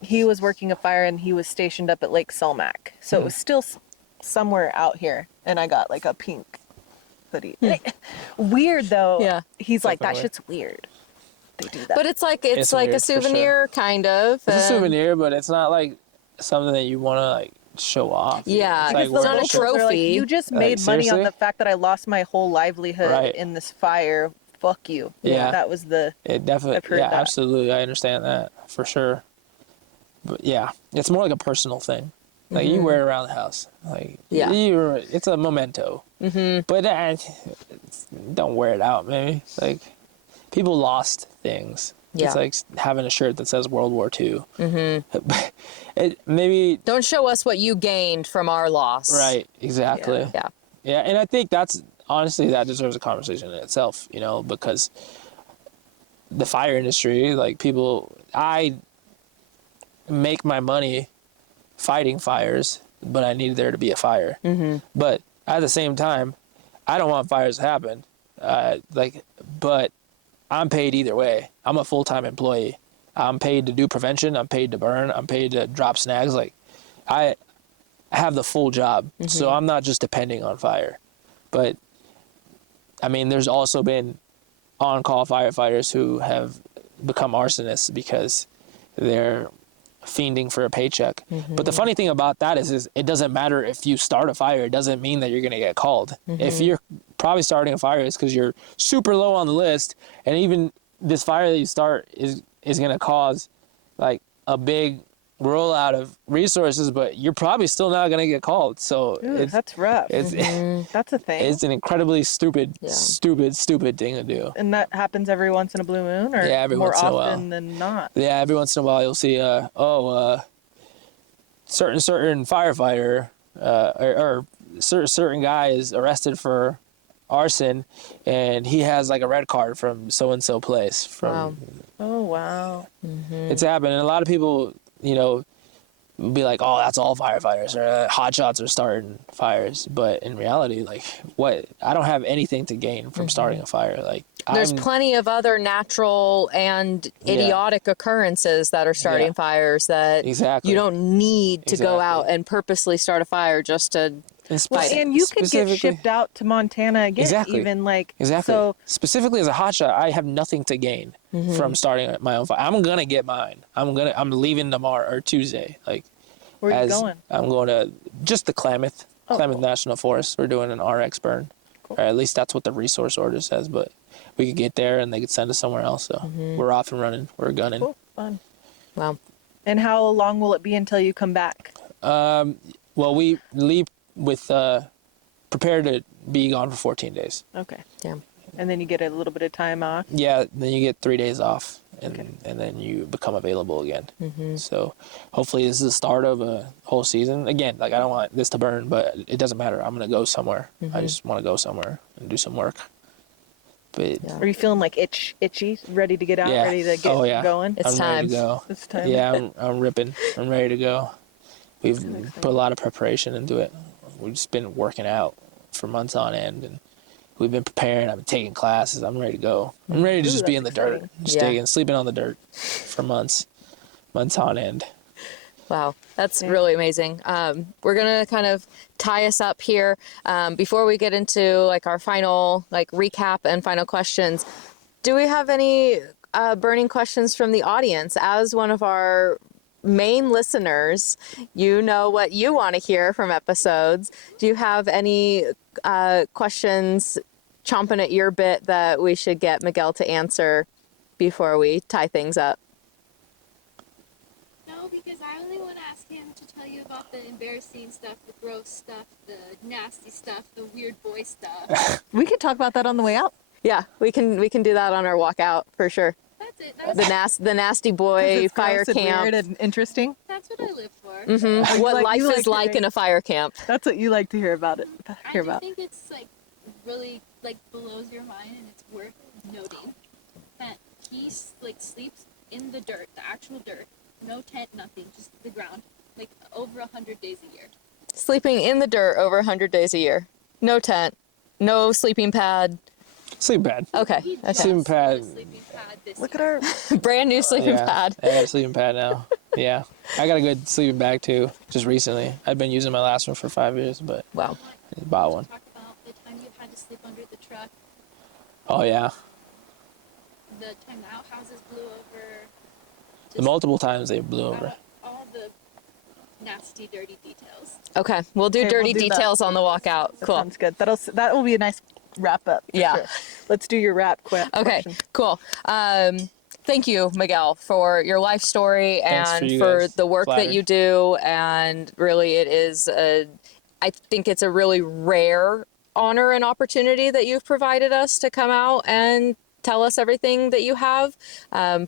he was working a fire and he was stationed up at Lake Selmac. So it was still somewhere out here. And I got like a pink hoodie. Weird though. Yeah. He's like, that Definitely. shit's weird. They do that. But it's like It's like a weird, for sure. souvenir kind of. It's a and- souvenir, but it's not like something that you want to like show off. Yeah, It's because like the wearing not a shirt. They're like, trophy. you just Like, made money on seriously? the fact that I lost my whole livelihood Right. in this fire. Fuck you. Yeah. That was the It definitely, I've heard yeah, that. absolutely. I understand that for sure. But yeah, it's more like a personal thing. Like you wear it around the house. Like Yeah. it's a memento. But don't wear it out, maybe. Like people lost things. Yeah. It's like having a shirt that says World War II. Maybe Don't show us what you gained from our loss. right, exactly. Yeah. Yeah, and I think that's honestly that deserves a conversation in itself, you know, because the fire industry, like I make my money fighting fires, but I need there to be a fire. But at the same time, I don't want fires to happen. But I'm paid either way. I'm a full-time employee. I'm paid to do prevention. I'm paid to burn. I'm paid to drop snags. Like I have the full job, so I'm not just depending on fire. But I mean, there's also been on-call firefighters who have become arsonists because they're fiending for a paycheck. But the funny thing about that is it doesn't matter if you start a fire. It doesn't mean that you're going to get called. If you're probably starting a fire, it's because you're super low on the list, and even this fire that you start is going to cause like a big rollout of resources, but you're probably still not going to get called. So Ooh, that's rough. it's That's a thing. it's an incredibly stupid Yeah. thing to do. And that happens every once in a blue moon, or Yeah, every more once in a often while. than not. Yeah, every once in a while you'll see certain firefighter or certain guy is arrested for arson, and he has like a red card from so and so place. From Oh wow. It's happened, and a lot of people, you know, be like, oh, that's all firefighters, or hotshots are starting fires. But in reality, like, what? I don't have anything to gain from starting a fire. Like, there's plenty of other natural and idiotic occurrences that are starting fires that you don't need to go out and purposely start a fire just to fight it. And you could get shipped out to Montana again, even like so. Specifically as a hotshot, I have nothing to gain from starting my own fire. I'm gonna get mine. I'm leaving tomorrow or Tuesday. Like, where are you going? I'm going to just the Klamath National Forest. We're doing an RX burn, or at least that's what the resource order says. But we could get there and they could send us somewhere else. So we're off and running. We're gunning. Cool, fun. Wow. And how long will it be until you come back? Well, we leave with prepared to be gone for 14 days. Okay. Yeah. And then you get a little bit of time off. Yeah, then you get 3 days off, and then you become available again. So hopefully this is the start of a whole season. Again, like, I don't want this to burn, but it doesn't matter. I'm gonna go somewhere. I just want to go somewhere and do some work. But Are you feeling like itchy, ready to get out, ready to get going? It's time. Ready to go. It's time. Yeah, I'm ripping. I'm ready to go. We've put a lot of preparation into it. We've just been working out for months on end, and we've been preparing. I've been taking classes. I'm ready to go. I'm ready to just be in the dirt, just digging, sleeping on the dirt for months on end. Wow, that's really amazing. We're gonna kind of tie us up here before we get into like our final like recap and final questions. Do we have any burning questions from the audience? As one of our main listeners, you know what you want to hear from episodes. Do you have any questions chomping at your bit that we should get Miguel to answer before we tie things up? No, because I only want to ask him to tell you about the embarrassing stuff, the gross stuff, the nasty stuff, the weird boy stuff. We could talk about that on the way out. Yeah, we can do that on our walk out for sure. That's it. The nasty boy It's fire gross and camp. weird and interesting. That's what I live for. Mm-hmm. What life is like in a fire camp. That's what you like to hear about it. I think it's like really like blows your mind, and it's worth noting that he like sleeps in the dirt, the actual dirt, no tent, nothing, just the ground, like over 100 days a year. Sleeping in the dirt over 100 days a year. No tent, no sleeping pad. Sleeping pad. Okay. Sleeping pad. Look at our brand new sleeping pad. I got a sleeping pad now. Yeah. I got a good sleeping bag too, just recently. I've been using my last one for 5 years, but wow. I bought one. Talk about the time you had to sleep under the truck. Oh yeah. The time the outhouses blew over. The multiple times they blew over. All the nasty, dirty details. Okay, we'll do dirty we'll do details on the walkout. That Cool. sounds good. That will be a nice wrap up. Yeah. Sure. Let's do your wrap quick. Okay, cool. Thank you, Miguel, for your life story and for the work that you do. And really, it is I think it's a really rare honor and opportunity that you've provided us to come out and tell us everything that you have,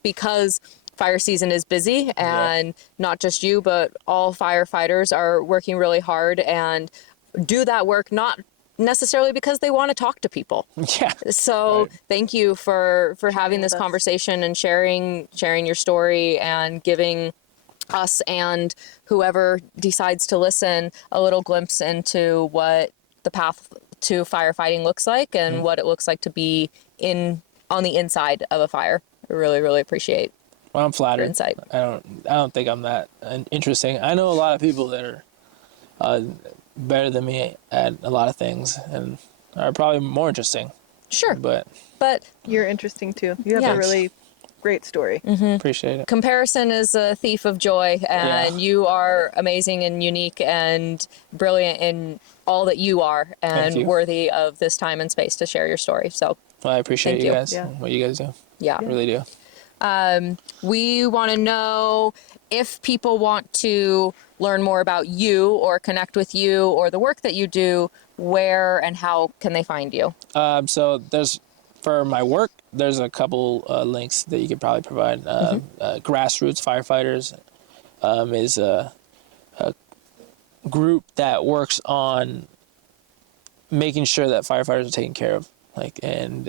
because fire season is busy, and not just you, but all firefighters are working really hard and do that work not necessarily because they want to talk to people. Yeah. So thank you for having this conversation and sharing your story and giving us and whoever decides to listen a little glimpse into what the path to firefighting looks like and what it looks like to be on the inside of a fire. I really, really appreciate. Well, I'm flattered. Your insight. I don't think I'm that interesting. I know a lot of people that are better than me at a lot of things and are probably more interesting. Sure. But You're interesting too. You have a really great story. appreciate it. Comparison is a thief of joy, and you are amazing and unique and brilliant in all that you are, and worthy of this time and space to share your story. So Well, I appreciate Thank you you. guys, what you guys do. yeah. I really do. We want to know if people want to learn more about you or connect with you or the work that you do, where and how can they find you? So for my work, there's a couple links that you could probably provide. Grassroots Firefighters is a group that works on making sure that firefighters are taken care of, like, and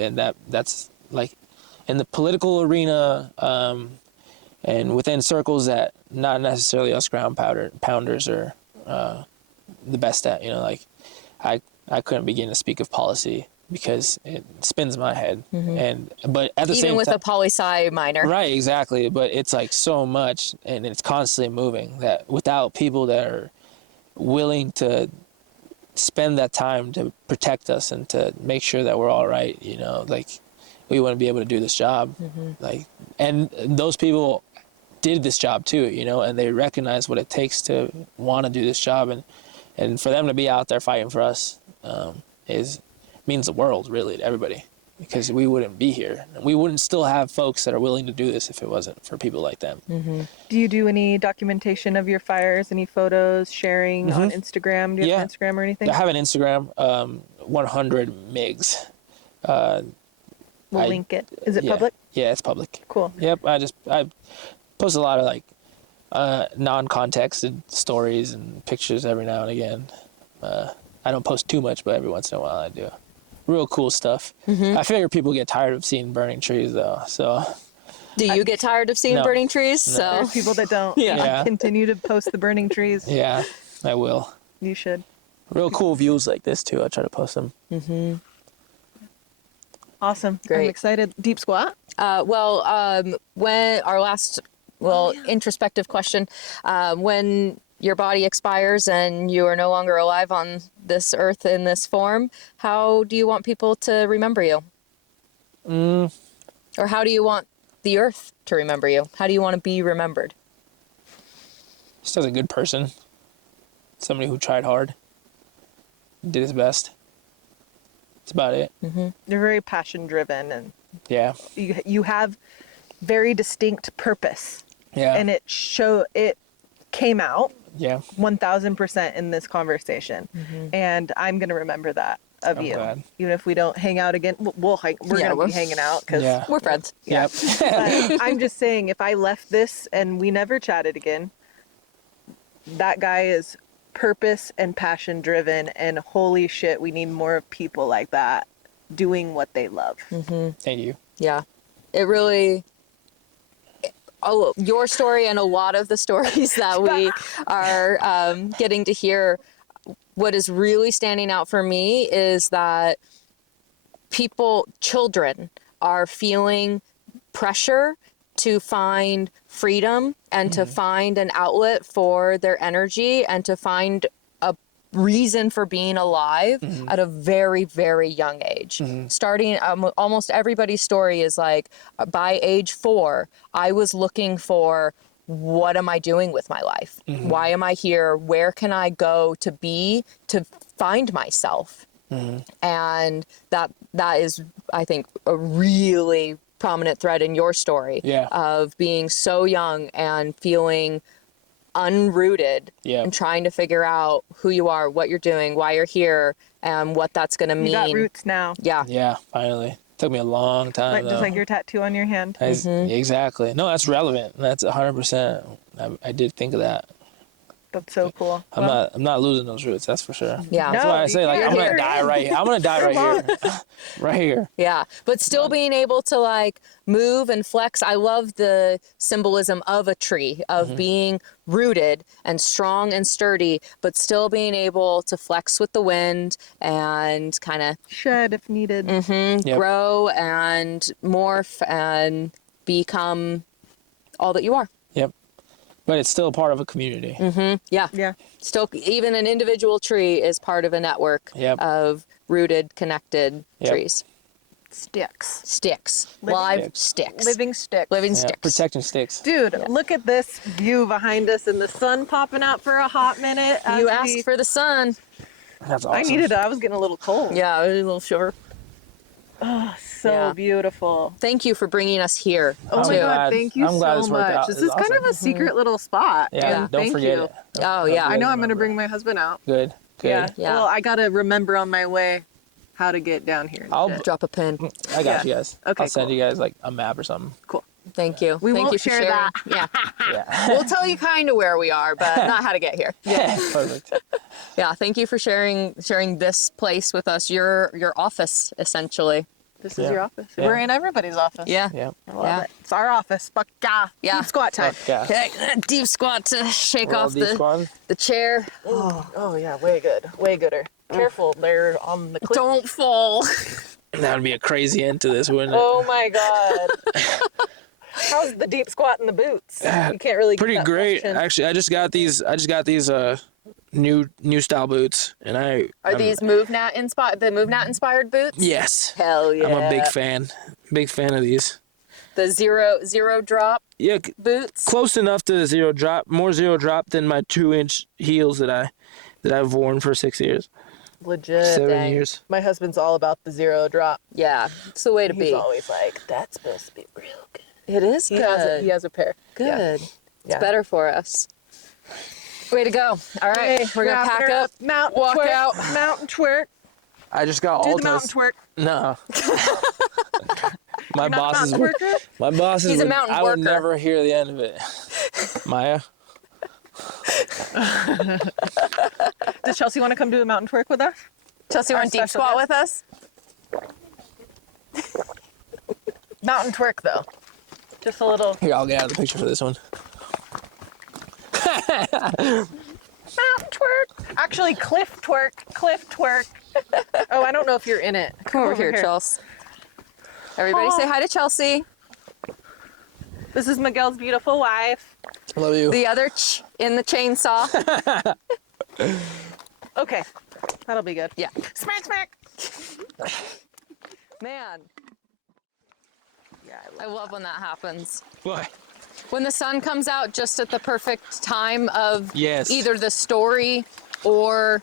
that's like in the political arena, and within circles that not necessarily us ground pounders are the best at. You know, like I couldn't begin to speak of policy because it spins my head, but at the same time, even with a poli-sci minor, right? Exactly, but it's like so much, and it's constantly moving. That without people that are willing to spend that time to protect us and to make sure that we're all right, you know, like we wouldn't be able to do this job. Like, and those people did this job too, you know, and they recognize what it takes to want to do this job, and for them to be out there fighting for us means the world, really, to everybody, because we wouldn't be here. We wouldn't still have folks that are willing to do this if it wasn't for people like them. Do you do any documentation of your fires? Any photos sharing on Instagram? Do you have an Instagram or anything? I have an Instagram, 100 MIGs. We'll link it. Is it public? Yeah, it's public. Cool. Yep, I post a lot of like non-contexted stories and pictures every now and again. I don't post too much, but every once in a while I do. Real cool stuff. I figure people get tired of seeing burning trees though, so. Do you get tired of seeing burning trees? No. So There's people that don't. Yeah. Continue to post the burning trees. Yeah, I will. You should. Real cool views like this too. I try to post them. Awesome. Great. I'm excited. Deep squat? when our last, introspective question, when your body expires and you are no longer alive on this earth in this form, how do you want people to remember you? Or how do you want the earth to remember you? How do you want to be remembered? Just as a good person. Somebody who tried hard. Did his best. That's about it. You're very passion driven, and Yeah. you have very distinct purpose. Yeah. And it came out Yeah. 1000% in this conversation. And I'm going to remember that of I'm you. glad. Even if we don't hang out again, we're going to be hanging out because Yeah. We're friends. Yep. But I'm just saying, if I left this and we never chatted again, that guy is purpose and passion driven, and holy shit, we need more of people like that doing what they love. Thank you. Yeah. It really, your story and a lot of the stories that we are getting to hear, what is really standing out for me is that children are feeling pressure to find freedom and to find an outlet for their energy and to find a reason for being alive at a very, very young age. Starting, almost everybody's story is like, by age 4, I was looking for, what am I doing with my life? Why am I here? Where can I go to find myself? And that is, I think, a really prominent thread in your story of being so young and feeling unrooted and trying to figure out who you are, what you're doing, why you're here, and what that's going to mean. You got roots now. Yeah, finally. Took me a long time. Just like your tattoo on your hand. Exactly. No, that's relevant. That's 100%. I did think of that. That's so cool. I'm not losing those roots, that's for sure. Yeah. That's why I say, like, I'm gonna die right here. I'm gonna die right here. Right here. Yeah. But still being able to like move and flex. I love the symbolism of a tree, of being rooted and strong and sturdy, but still being able to flex with the wind and kind of shed if needed. Grow and morph and become all that you are. Yep. But it's still part of a community. Yeah. Still, even an individual tree is part of a network of rooted, connected trees. Sticks. Live sticks. Living sticks. Living sticks. Protecting sticks. Dude, look at this view behind us and the sun popping out for a hot minute. You asked for the sun. That's awesome. I needed it. I was getting a little cold. Yeah, a little shiver. Oh, so beautiful. Thank you for bringing us here. Oh my God, thank you so much. This is awesome. kind of a secret little spot. Yeah, and don't forget you. it. Oh, yeah. I know I'm going to bring my husband out. Good. Yeah. Yeah. Well, I got to remember on my way how to get down here. I'll Drop a pin. I got you guys. Okay, I'll send cool. you guys like a map or something. Cool. Thank you. We Thank won't you for share sharing. that. Yeah. Yeah. We'll tell you kind of where we are, but not how to get here. Yeah. Perfect. Yeah. Thank you for sharing this place with us. Your office, essentially. This is Yeah. your office. Yeah. We're in everybody's office. Yeah. Yeah. I love Yeah. it. It's our office. But Yeah. deep squat time. Yeah. Okay, deep squat to shake We're all off deep squatting. the chair. Oh yeah, way good. Way gooder. Careful, they're on the cliff. Don't fall. That would be a crazy end to this, wouldn't it? Oh my god. How's the deep squat in the boots? You can't really get Pretty that great. question. Actually, I just got these new style boots, and Are these MoveNat inspired boots? Yes. Hell yeah. I'm a big fan. Big fan of these. The zero drop Yeah, boots. close enough to zero drop. More zero drop than my 2-inch heels that I've worn for 6 years, Legit. 7 dang. years. My husband's all about the zero drop. Yeah, it's the way to He's be. always like, that's supposed to be real good. It is He good. has a pair. Good. Yeah. It's better for us. Way to go. All right, we're gonna pack up, mountain walk twerk, out. mountain twerk. I just got Do all the mountain twerk. No. My Not a bosses mountain would. twerker? My bosses He's a would. mountain I would worker. never hear the end of it. Maya. Does Chelsea want to come do a mountain twerk with us? Chelsea, Our want deep special squat guest? with us? Mountain twerk though. Just a little Here, I'll get out of the picture for this one. mountain twerk. Actually, cliff twerk. Cliff twerk. Oh, I don't know if you're in it. Come over here, Chelsea. Everybody say hi to Chelsea. This is Miguel's beautiful wife. Love you. The other in the chainsaw. Okay, that'll be good. Yeah. Smack, smack. Man, Yeah, I love when that happens. What? When the sun comes out just at the perfect time of Yes. either the story or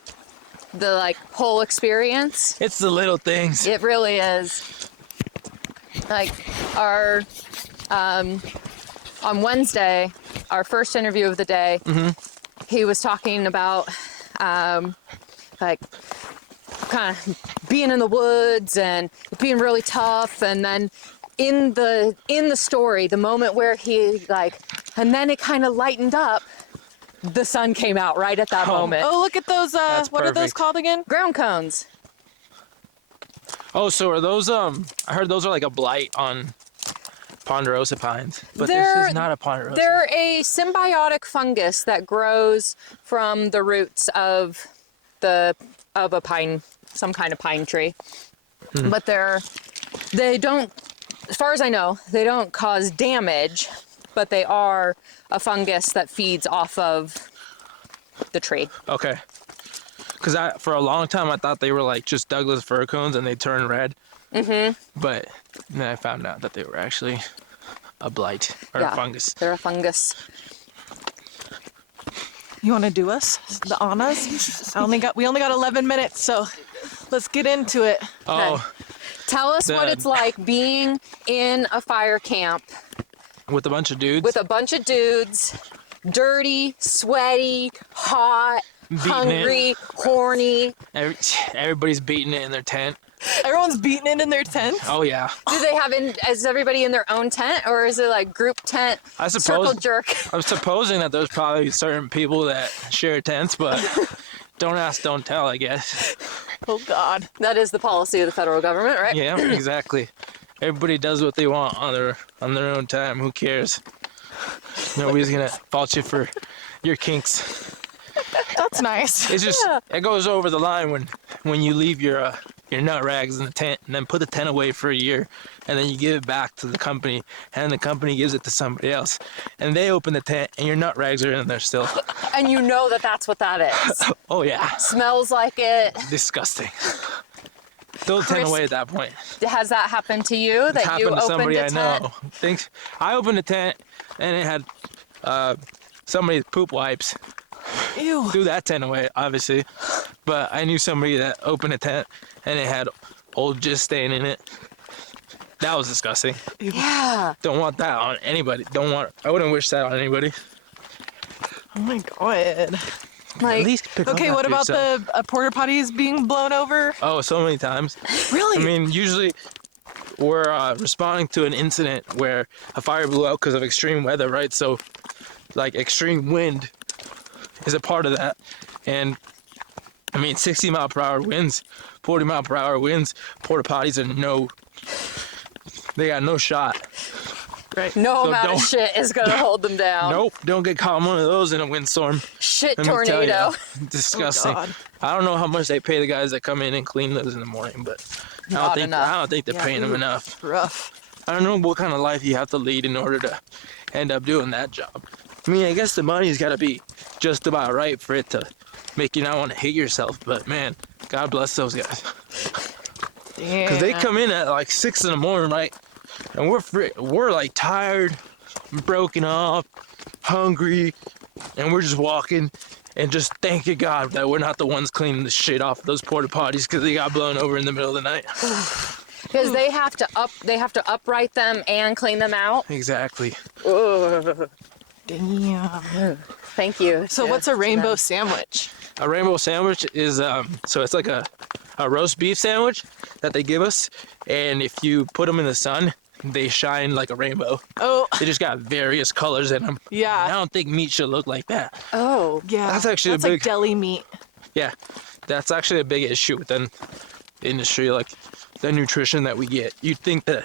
the like whole experience. It's the little things. It really is. Like our on Wednesday, our first interview of the day, he was talking about like kind of being in the woods and being really tough, and then in the story, the moment where he like, and then it kind of lightened up, the sun came out right at that moment. Oh, look at those. That's What are those perfect. called again? Ground cones. Oh, so are those I heard those are like a blight on ponderosa pines, but this They're- is not a ponderosa. They're a symbiotic fungus that grows from the roots of a pine, some kind of pine tree. But they don't, as far as I know, they don't cause damage, but they are a fungus that feeds off of the tree. Okay. Because for a long time I thought they were like just Douglas fir cones and they turn red. But then I found out that they were actually a blight or a fungus. They're a fungus. You want to do us the honors? We only got 11 minutes, so let's get into it. Oh, Tell us what The- it's like being in a fire camp with a bunch of dudes. with a bunch of dudes, dirty, sweaty, hot, Beating hungry, horny. Everybody's beating it in their tent. Everyone's beating it in their tent. Oh yeah. Do they have is everybody in their own tent, or is it like group tent, I suppose. circle jerk? I'm supposing that there's probably certain people that share tents, but don't ask, don't tell, I guess. Oh God. That is the policy of the federal government, right? Yeah, exactly. Everybody does what they want on their own time. Who cares? Nobody's gonna fault you for your kinks. That's nice. It's just it goes over the line when you leave your nut rags in the tent and then put the tent away for a year, and then you give it back to the company, and the company gives it to somebody else, and they open the tent and your nut rags are in there still. And you know that that's what that is. Oh yeah, Smells like it. disgusting. Throw the tent Crisp. away at that point. Has that happened to you? It's That you happened to opened somebody a I tent? know. I opened a tent and it had somebody's poop wipes. Ew. Threw that tent away, obviously. But I knew somebody that opened a tent and it had old jizz stain in it. That was disgusting. Yeah. Don't want that on anybody. I wouldn't wish that on anybody. Oh my God. Like, At least pick Okay, up what after about yourself. the porta potties being blown over? Oh, so many times. Really? I mean, usually we're responding to an incident where a fire blew out because of extreme weather, right? So, like, extreme wind is a part of that. And, I mean, 60-mile-per-hour winds, 40-mile-per-hour winds, porta potties are they got no shot. Right. No So amount of shit is going to hold them down. Nope, don't get caught in one of those in a windstorm. Shit Let me tell tornado. ya, disgusting. God. I don't know how much they pay the guys that come in and clean those in the morning, but I don't think they're paying them enough. Rough. I don't know what kind of life you have to lead in order to end up doing that job. I mean, I guess the money's got to be just about right for it to make you not want to hate yourself, but man, God bless those guys. Because they come in at like 6 in the morning, right? And we're like tired, broken up, hungry, and we're just walking and just thanking God that we're not the ones cleaning the shit off of those porta potties because they got blown over in the middle of the night. Because they have to upright them and clean them out. Exactly. Damn. Thank you. So what's a rainbow sandwich? A rainbow sandwich is so it's like a roast beef sandwich that they give us, and if you put them in the sun, they shine like a rainbow. Oh. They just got various colors in them. Yeah. I don't think meat should look like that. Oh. Yeah. That's actually a big like deli meat. Yeah, that's actually a big issue within the industry, like the nutrition that we get. You'd think that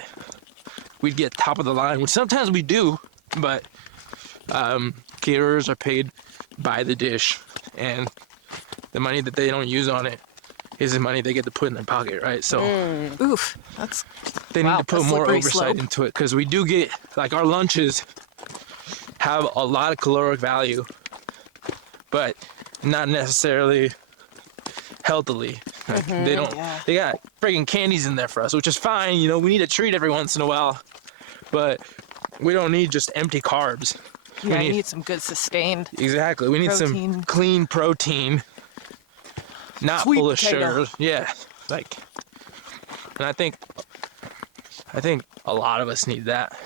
we'd get top of the line, which sometimes we do, but caterers are paid by the dish, and the money that they don't use on it is the money they get to put in their pocket, right? So Oof. they need to put a more slippery oversight slope. into it, because we do get, like, our lunches have a lot of caloric value, but not necessarily healthily. Like, they don't. Yeah. They got friggin' candies in there for us, which is fine. You know, we need a treat every once in a while, but we don't need just empty carbs. Yeah, we I need some good sustained. Exactly. We need Protein. some clean protein, not Sweet full of potato. sugar. Yeah, like, and I think a lot of us need that.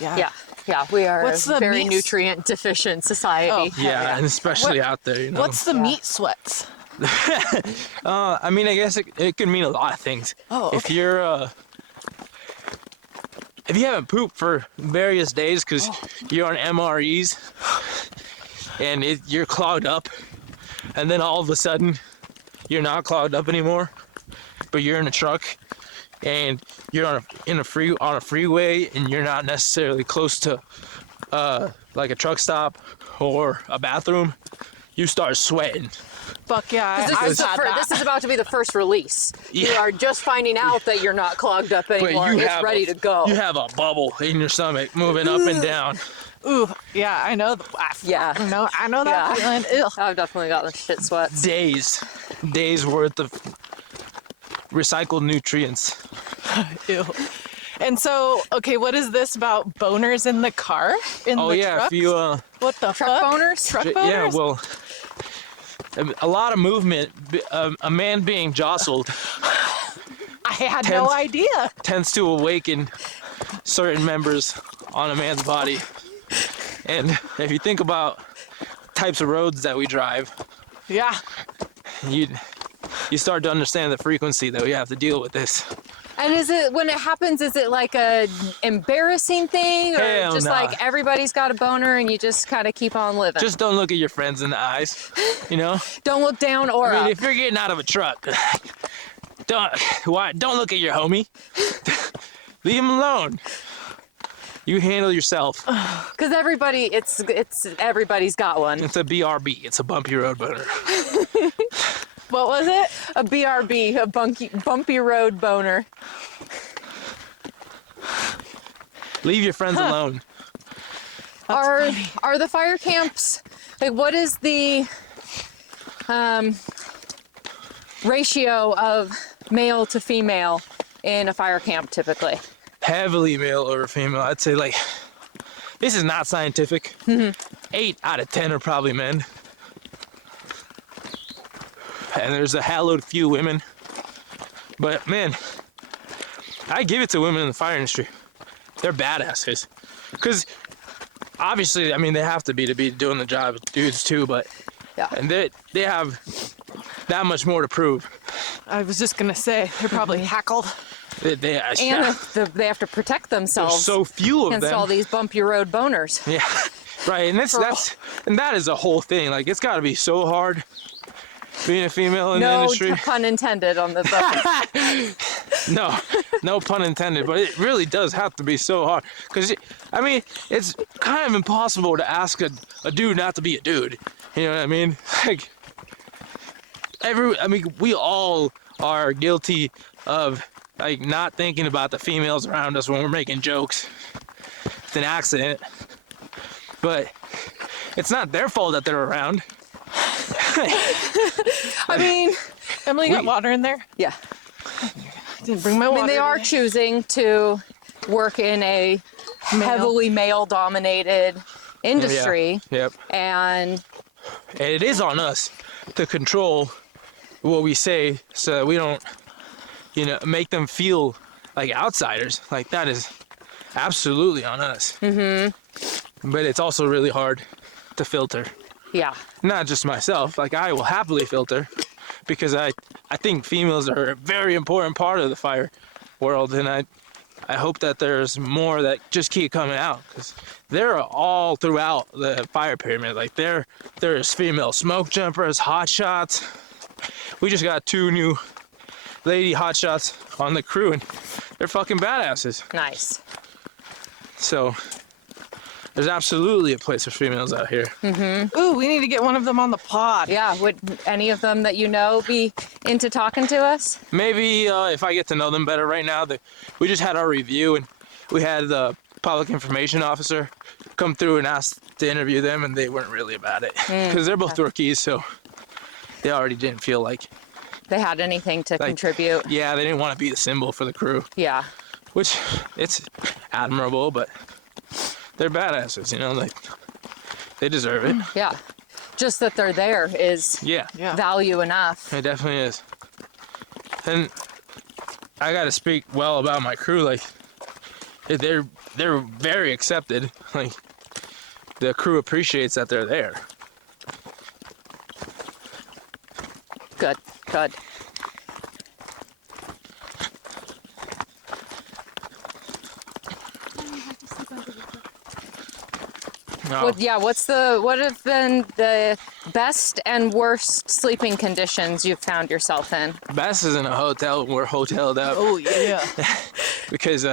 Yeah. Yeah, we are What's a the very meat- nutrient deficient society. Oh. Yeah, and especially out there, you know. What's the meat sweats? I mean, I guess it could mean a lot of things. Oh, If you're if you haven't pooped for various days because you're on MREs and you're clogged up, and then all of a sudden you're not clogged up anymore, but you're in a truck and you're on a freeway and you're not necessarily close to like a truck stop or a bathroom, you start sweating. Fuck yeah. This is about to be the first release. You Yeah. are just finding out that you're not clogged up anymore. It's ready to go. You have a bubble in your stomach moving up and down. Ooh, yeah, I know. Yeah. I know that feeling. Ew. I've definitely got the shit sweats. Days worth of recycled nutrients. Ew. And so, okay, what is this about boners in the car? In the truck? if you What the Truck fuck? boners? Truck boners? yeah, well, a lot of movement, a man being jostled I had no idea. tends to awaken certain members on a man's body. And if you think about types of roads that we drive, Yeah. you start to understand the frequency that we have to deal with this. And when it happens, is it like a embarrassing thing, or Hell just nah. like everybody's got a boner and you just kind of keep on living? Just don't look at your friends in the eyes, you know? Don't look down or I mean, up. if you're getting out of a truck, don't look at your homie. Leave him alone. You handle yourself. Because everybody's got one. It's a BRB. It's a bumpy road boner. What was it? A BRB, a bumpy road boner. Leave your friends alone. Are the fire camps, like, what is the ratio of male to female in a fire camp typically? Heavily male over female. I'd say, like, this is not scientific. 8 out of 10 are probably men. And there's a hallowed few women. But man, I give it to women in the fire industry. They're badasses. Because obviously, I mean, they have to be doing the job. Dudes too, but Yeah. and they have that much more to prove. I was just gonna say, they're probably hackled. They have to protect themselves. There's so few of against them. all these bumpy road boners. Yeah, right. And that is a whole thing. Like, it's got to be so hard being a female in the industry. No pun intended on the bumpy. No pun intended. But it really does have to be so hard. Because, I mean, it's kind of impossible to ask a dude not to be a dude. You know what I mean? Like, we all are guilty of, like, not thinking about the females around us when we're making jokes. It's an accident. But it's not their fault that they're around. I mean, Emily, you got water in there? Yeah. Didn't bring my water. They are choosing to work in a heavily male-dominated industry. Yeah. Yep. And it is on us to control what we say so that we don't, make them feel like outsiders. Like, that is absolutely on us. Mm-hmm. But it's also really hard to filter. Yeah. Not just myself. Like, I will happily filter because I think females are a very important part of the fire world, and I hope that there's more that just keep coming out, because they're all throughout the fire pyramid. Like, there's female smoke jumpers, hot shots. We just got 2 new lady hot shots on the crew, and they're fucking badasses. Nice. So there's absolutely a place for females out here. Mm-hmm. Ooh, we need to get one of them on the pod. Yeah, would any of them that you know be into talking to us? Maybe if I get to know them better. Right now, we just had our review, and we had the public information officer come through and ask to interview them, and they weren't really about it. Because they're both rookies, so they already didn't feel like they had anything to contribute. Yeah, they didn't want to be the symbol for the crew. Yeah. Which, it's admirable, but they're badasses, like, they deserve it. Yeah. Just that they're there is value enough. It definitely is. And I got to speak well about my crew. Like, they're very accepted. Like, the crew appreciates that they're there. Good. No. What have been the best and worst sleeping conditions you've found yourself in? Best is in a hotel. We're hoteled up. Oh, yeah. Because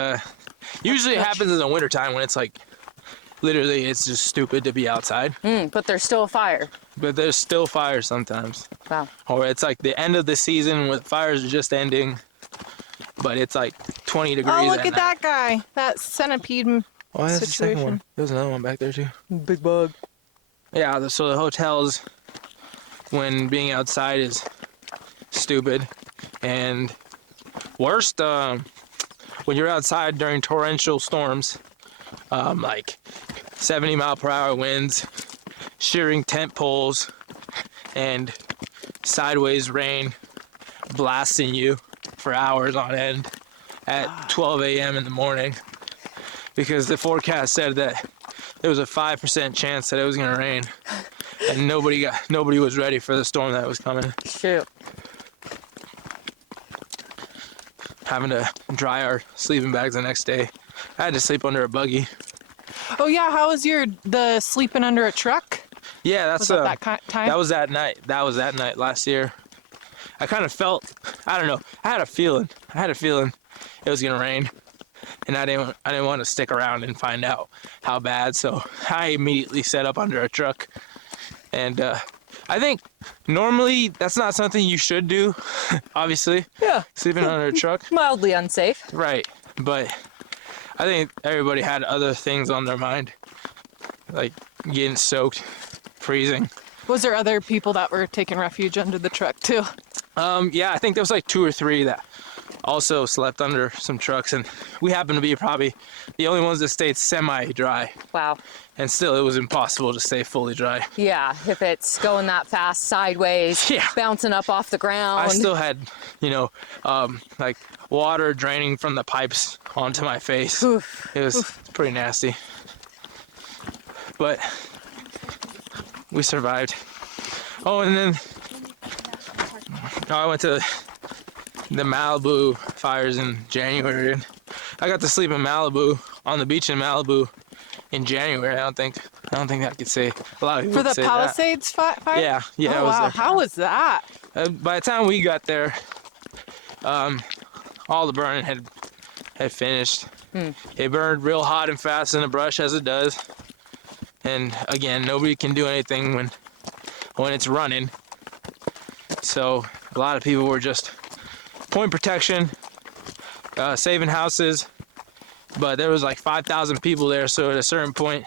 usually it happens in the wintertime when it's like, literally, it's just stupid to be outside. But there's still a fire. But there's still fire sometimes. Wow. Or it's like the end of the season when fires are just ending, but it's like 20 degrees. Oh, look at that guy. That centipede Oh, that's the second situation. one. There's another one back there too. Big bug. Yeah, so the hotels, when being outside is stupid. And worst, when you're outside during torrential storms, like 70-mile-per-hour winds, shearing tent poles, and sideways rain blasting you for hours on end at 12 a.m. in the morning. Because the forecast said that there was a 5% chance that it was going to rain, and nobody was ready for the storm that was coming. Shoot. Having to dry our sleeping bags the next day. I had to sleep under a buggy. Oh, yeah. How was the sleeping under a truck? Yeah, that's that time? That was that night. That was that night last year. I kind of felt, I don't know. I had a feeling it was going to rain. And I didn't want to stick around and find out how bad, so I immediately set up under a truck. And I think normally that's not something you should do, obviously. Yeah. Sleeping under a truck. Mildly unsafe. Right, but I think everybody had other things on their mind, like getting soaked, freezing. Was there other people that were taking refuge under the truck too? Yeah, I think there was like 2 or 3 that also slept under some trucks, and we happened to be probably the only ones that stayed semi-dry. Wow. And still, it was impossible to stay fully dry. Yeah, if it's going that fast sideways, bouncing up off the ground. I still had, like water draining from the pipes onto my face. Oof. It was pretty nasty. But we survived. Oh, and then I went to the Malibu fires in January. I got to sleep in Malibu, on the beach in Malibu in January. I don't think I could say a lot of people For the could say Palisades fire? that. Yeah, Oh, I was wow. there. How was that? By the time we got there, all the burning had finished. It burned real hot and fast in the brush, as it does. And again, nobody can do anything when it's running. So a lot of people were just point protection, saving houses. But there was like 5,000 people there, so at a certain point,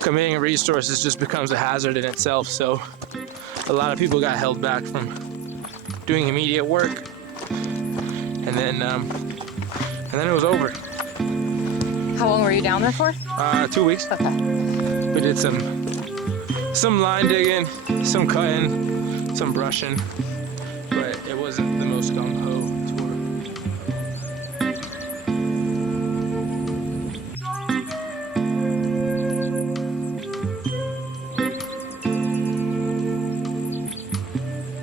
committing resources just becomes a hazard in itself. So a lot of people got held back from doing immediate work, and then it was over. How long were you down there for? 2 weeks. Okay. We did some line digging, some cutting, some brushing, but it wasn't the most gung-ho tour.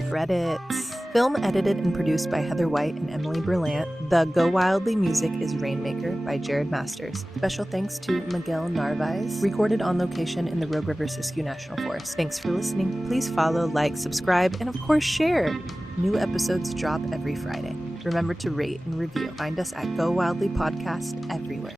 Credits. Film edited and produced by Heather White and Emily Berlant. The Go Wildly music is Rainmaker by Jared Masters. Special thanks to Miguel Narvaez, recorded on location in the Rogue River Siskiyou National Forest. Thanks for listening. Please follow, like, subscribe, and of course share. New episodes drop every Friday. Remember to rate and review. Find us at Go Wildly Podcast everywhere.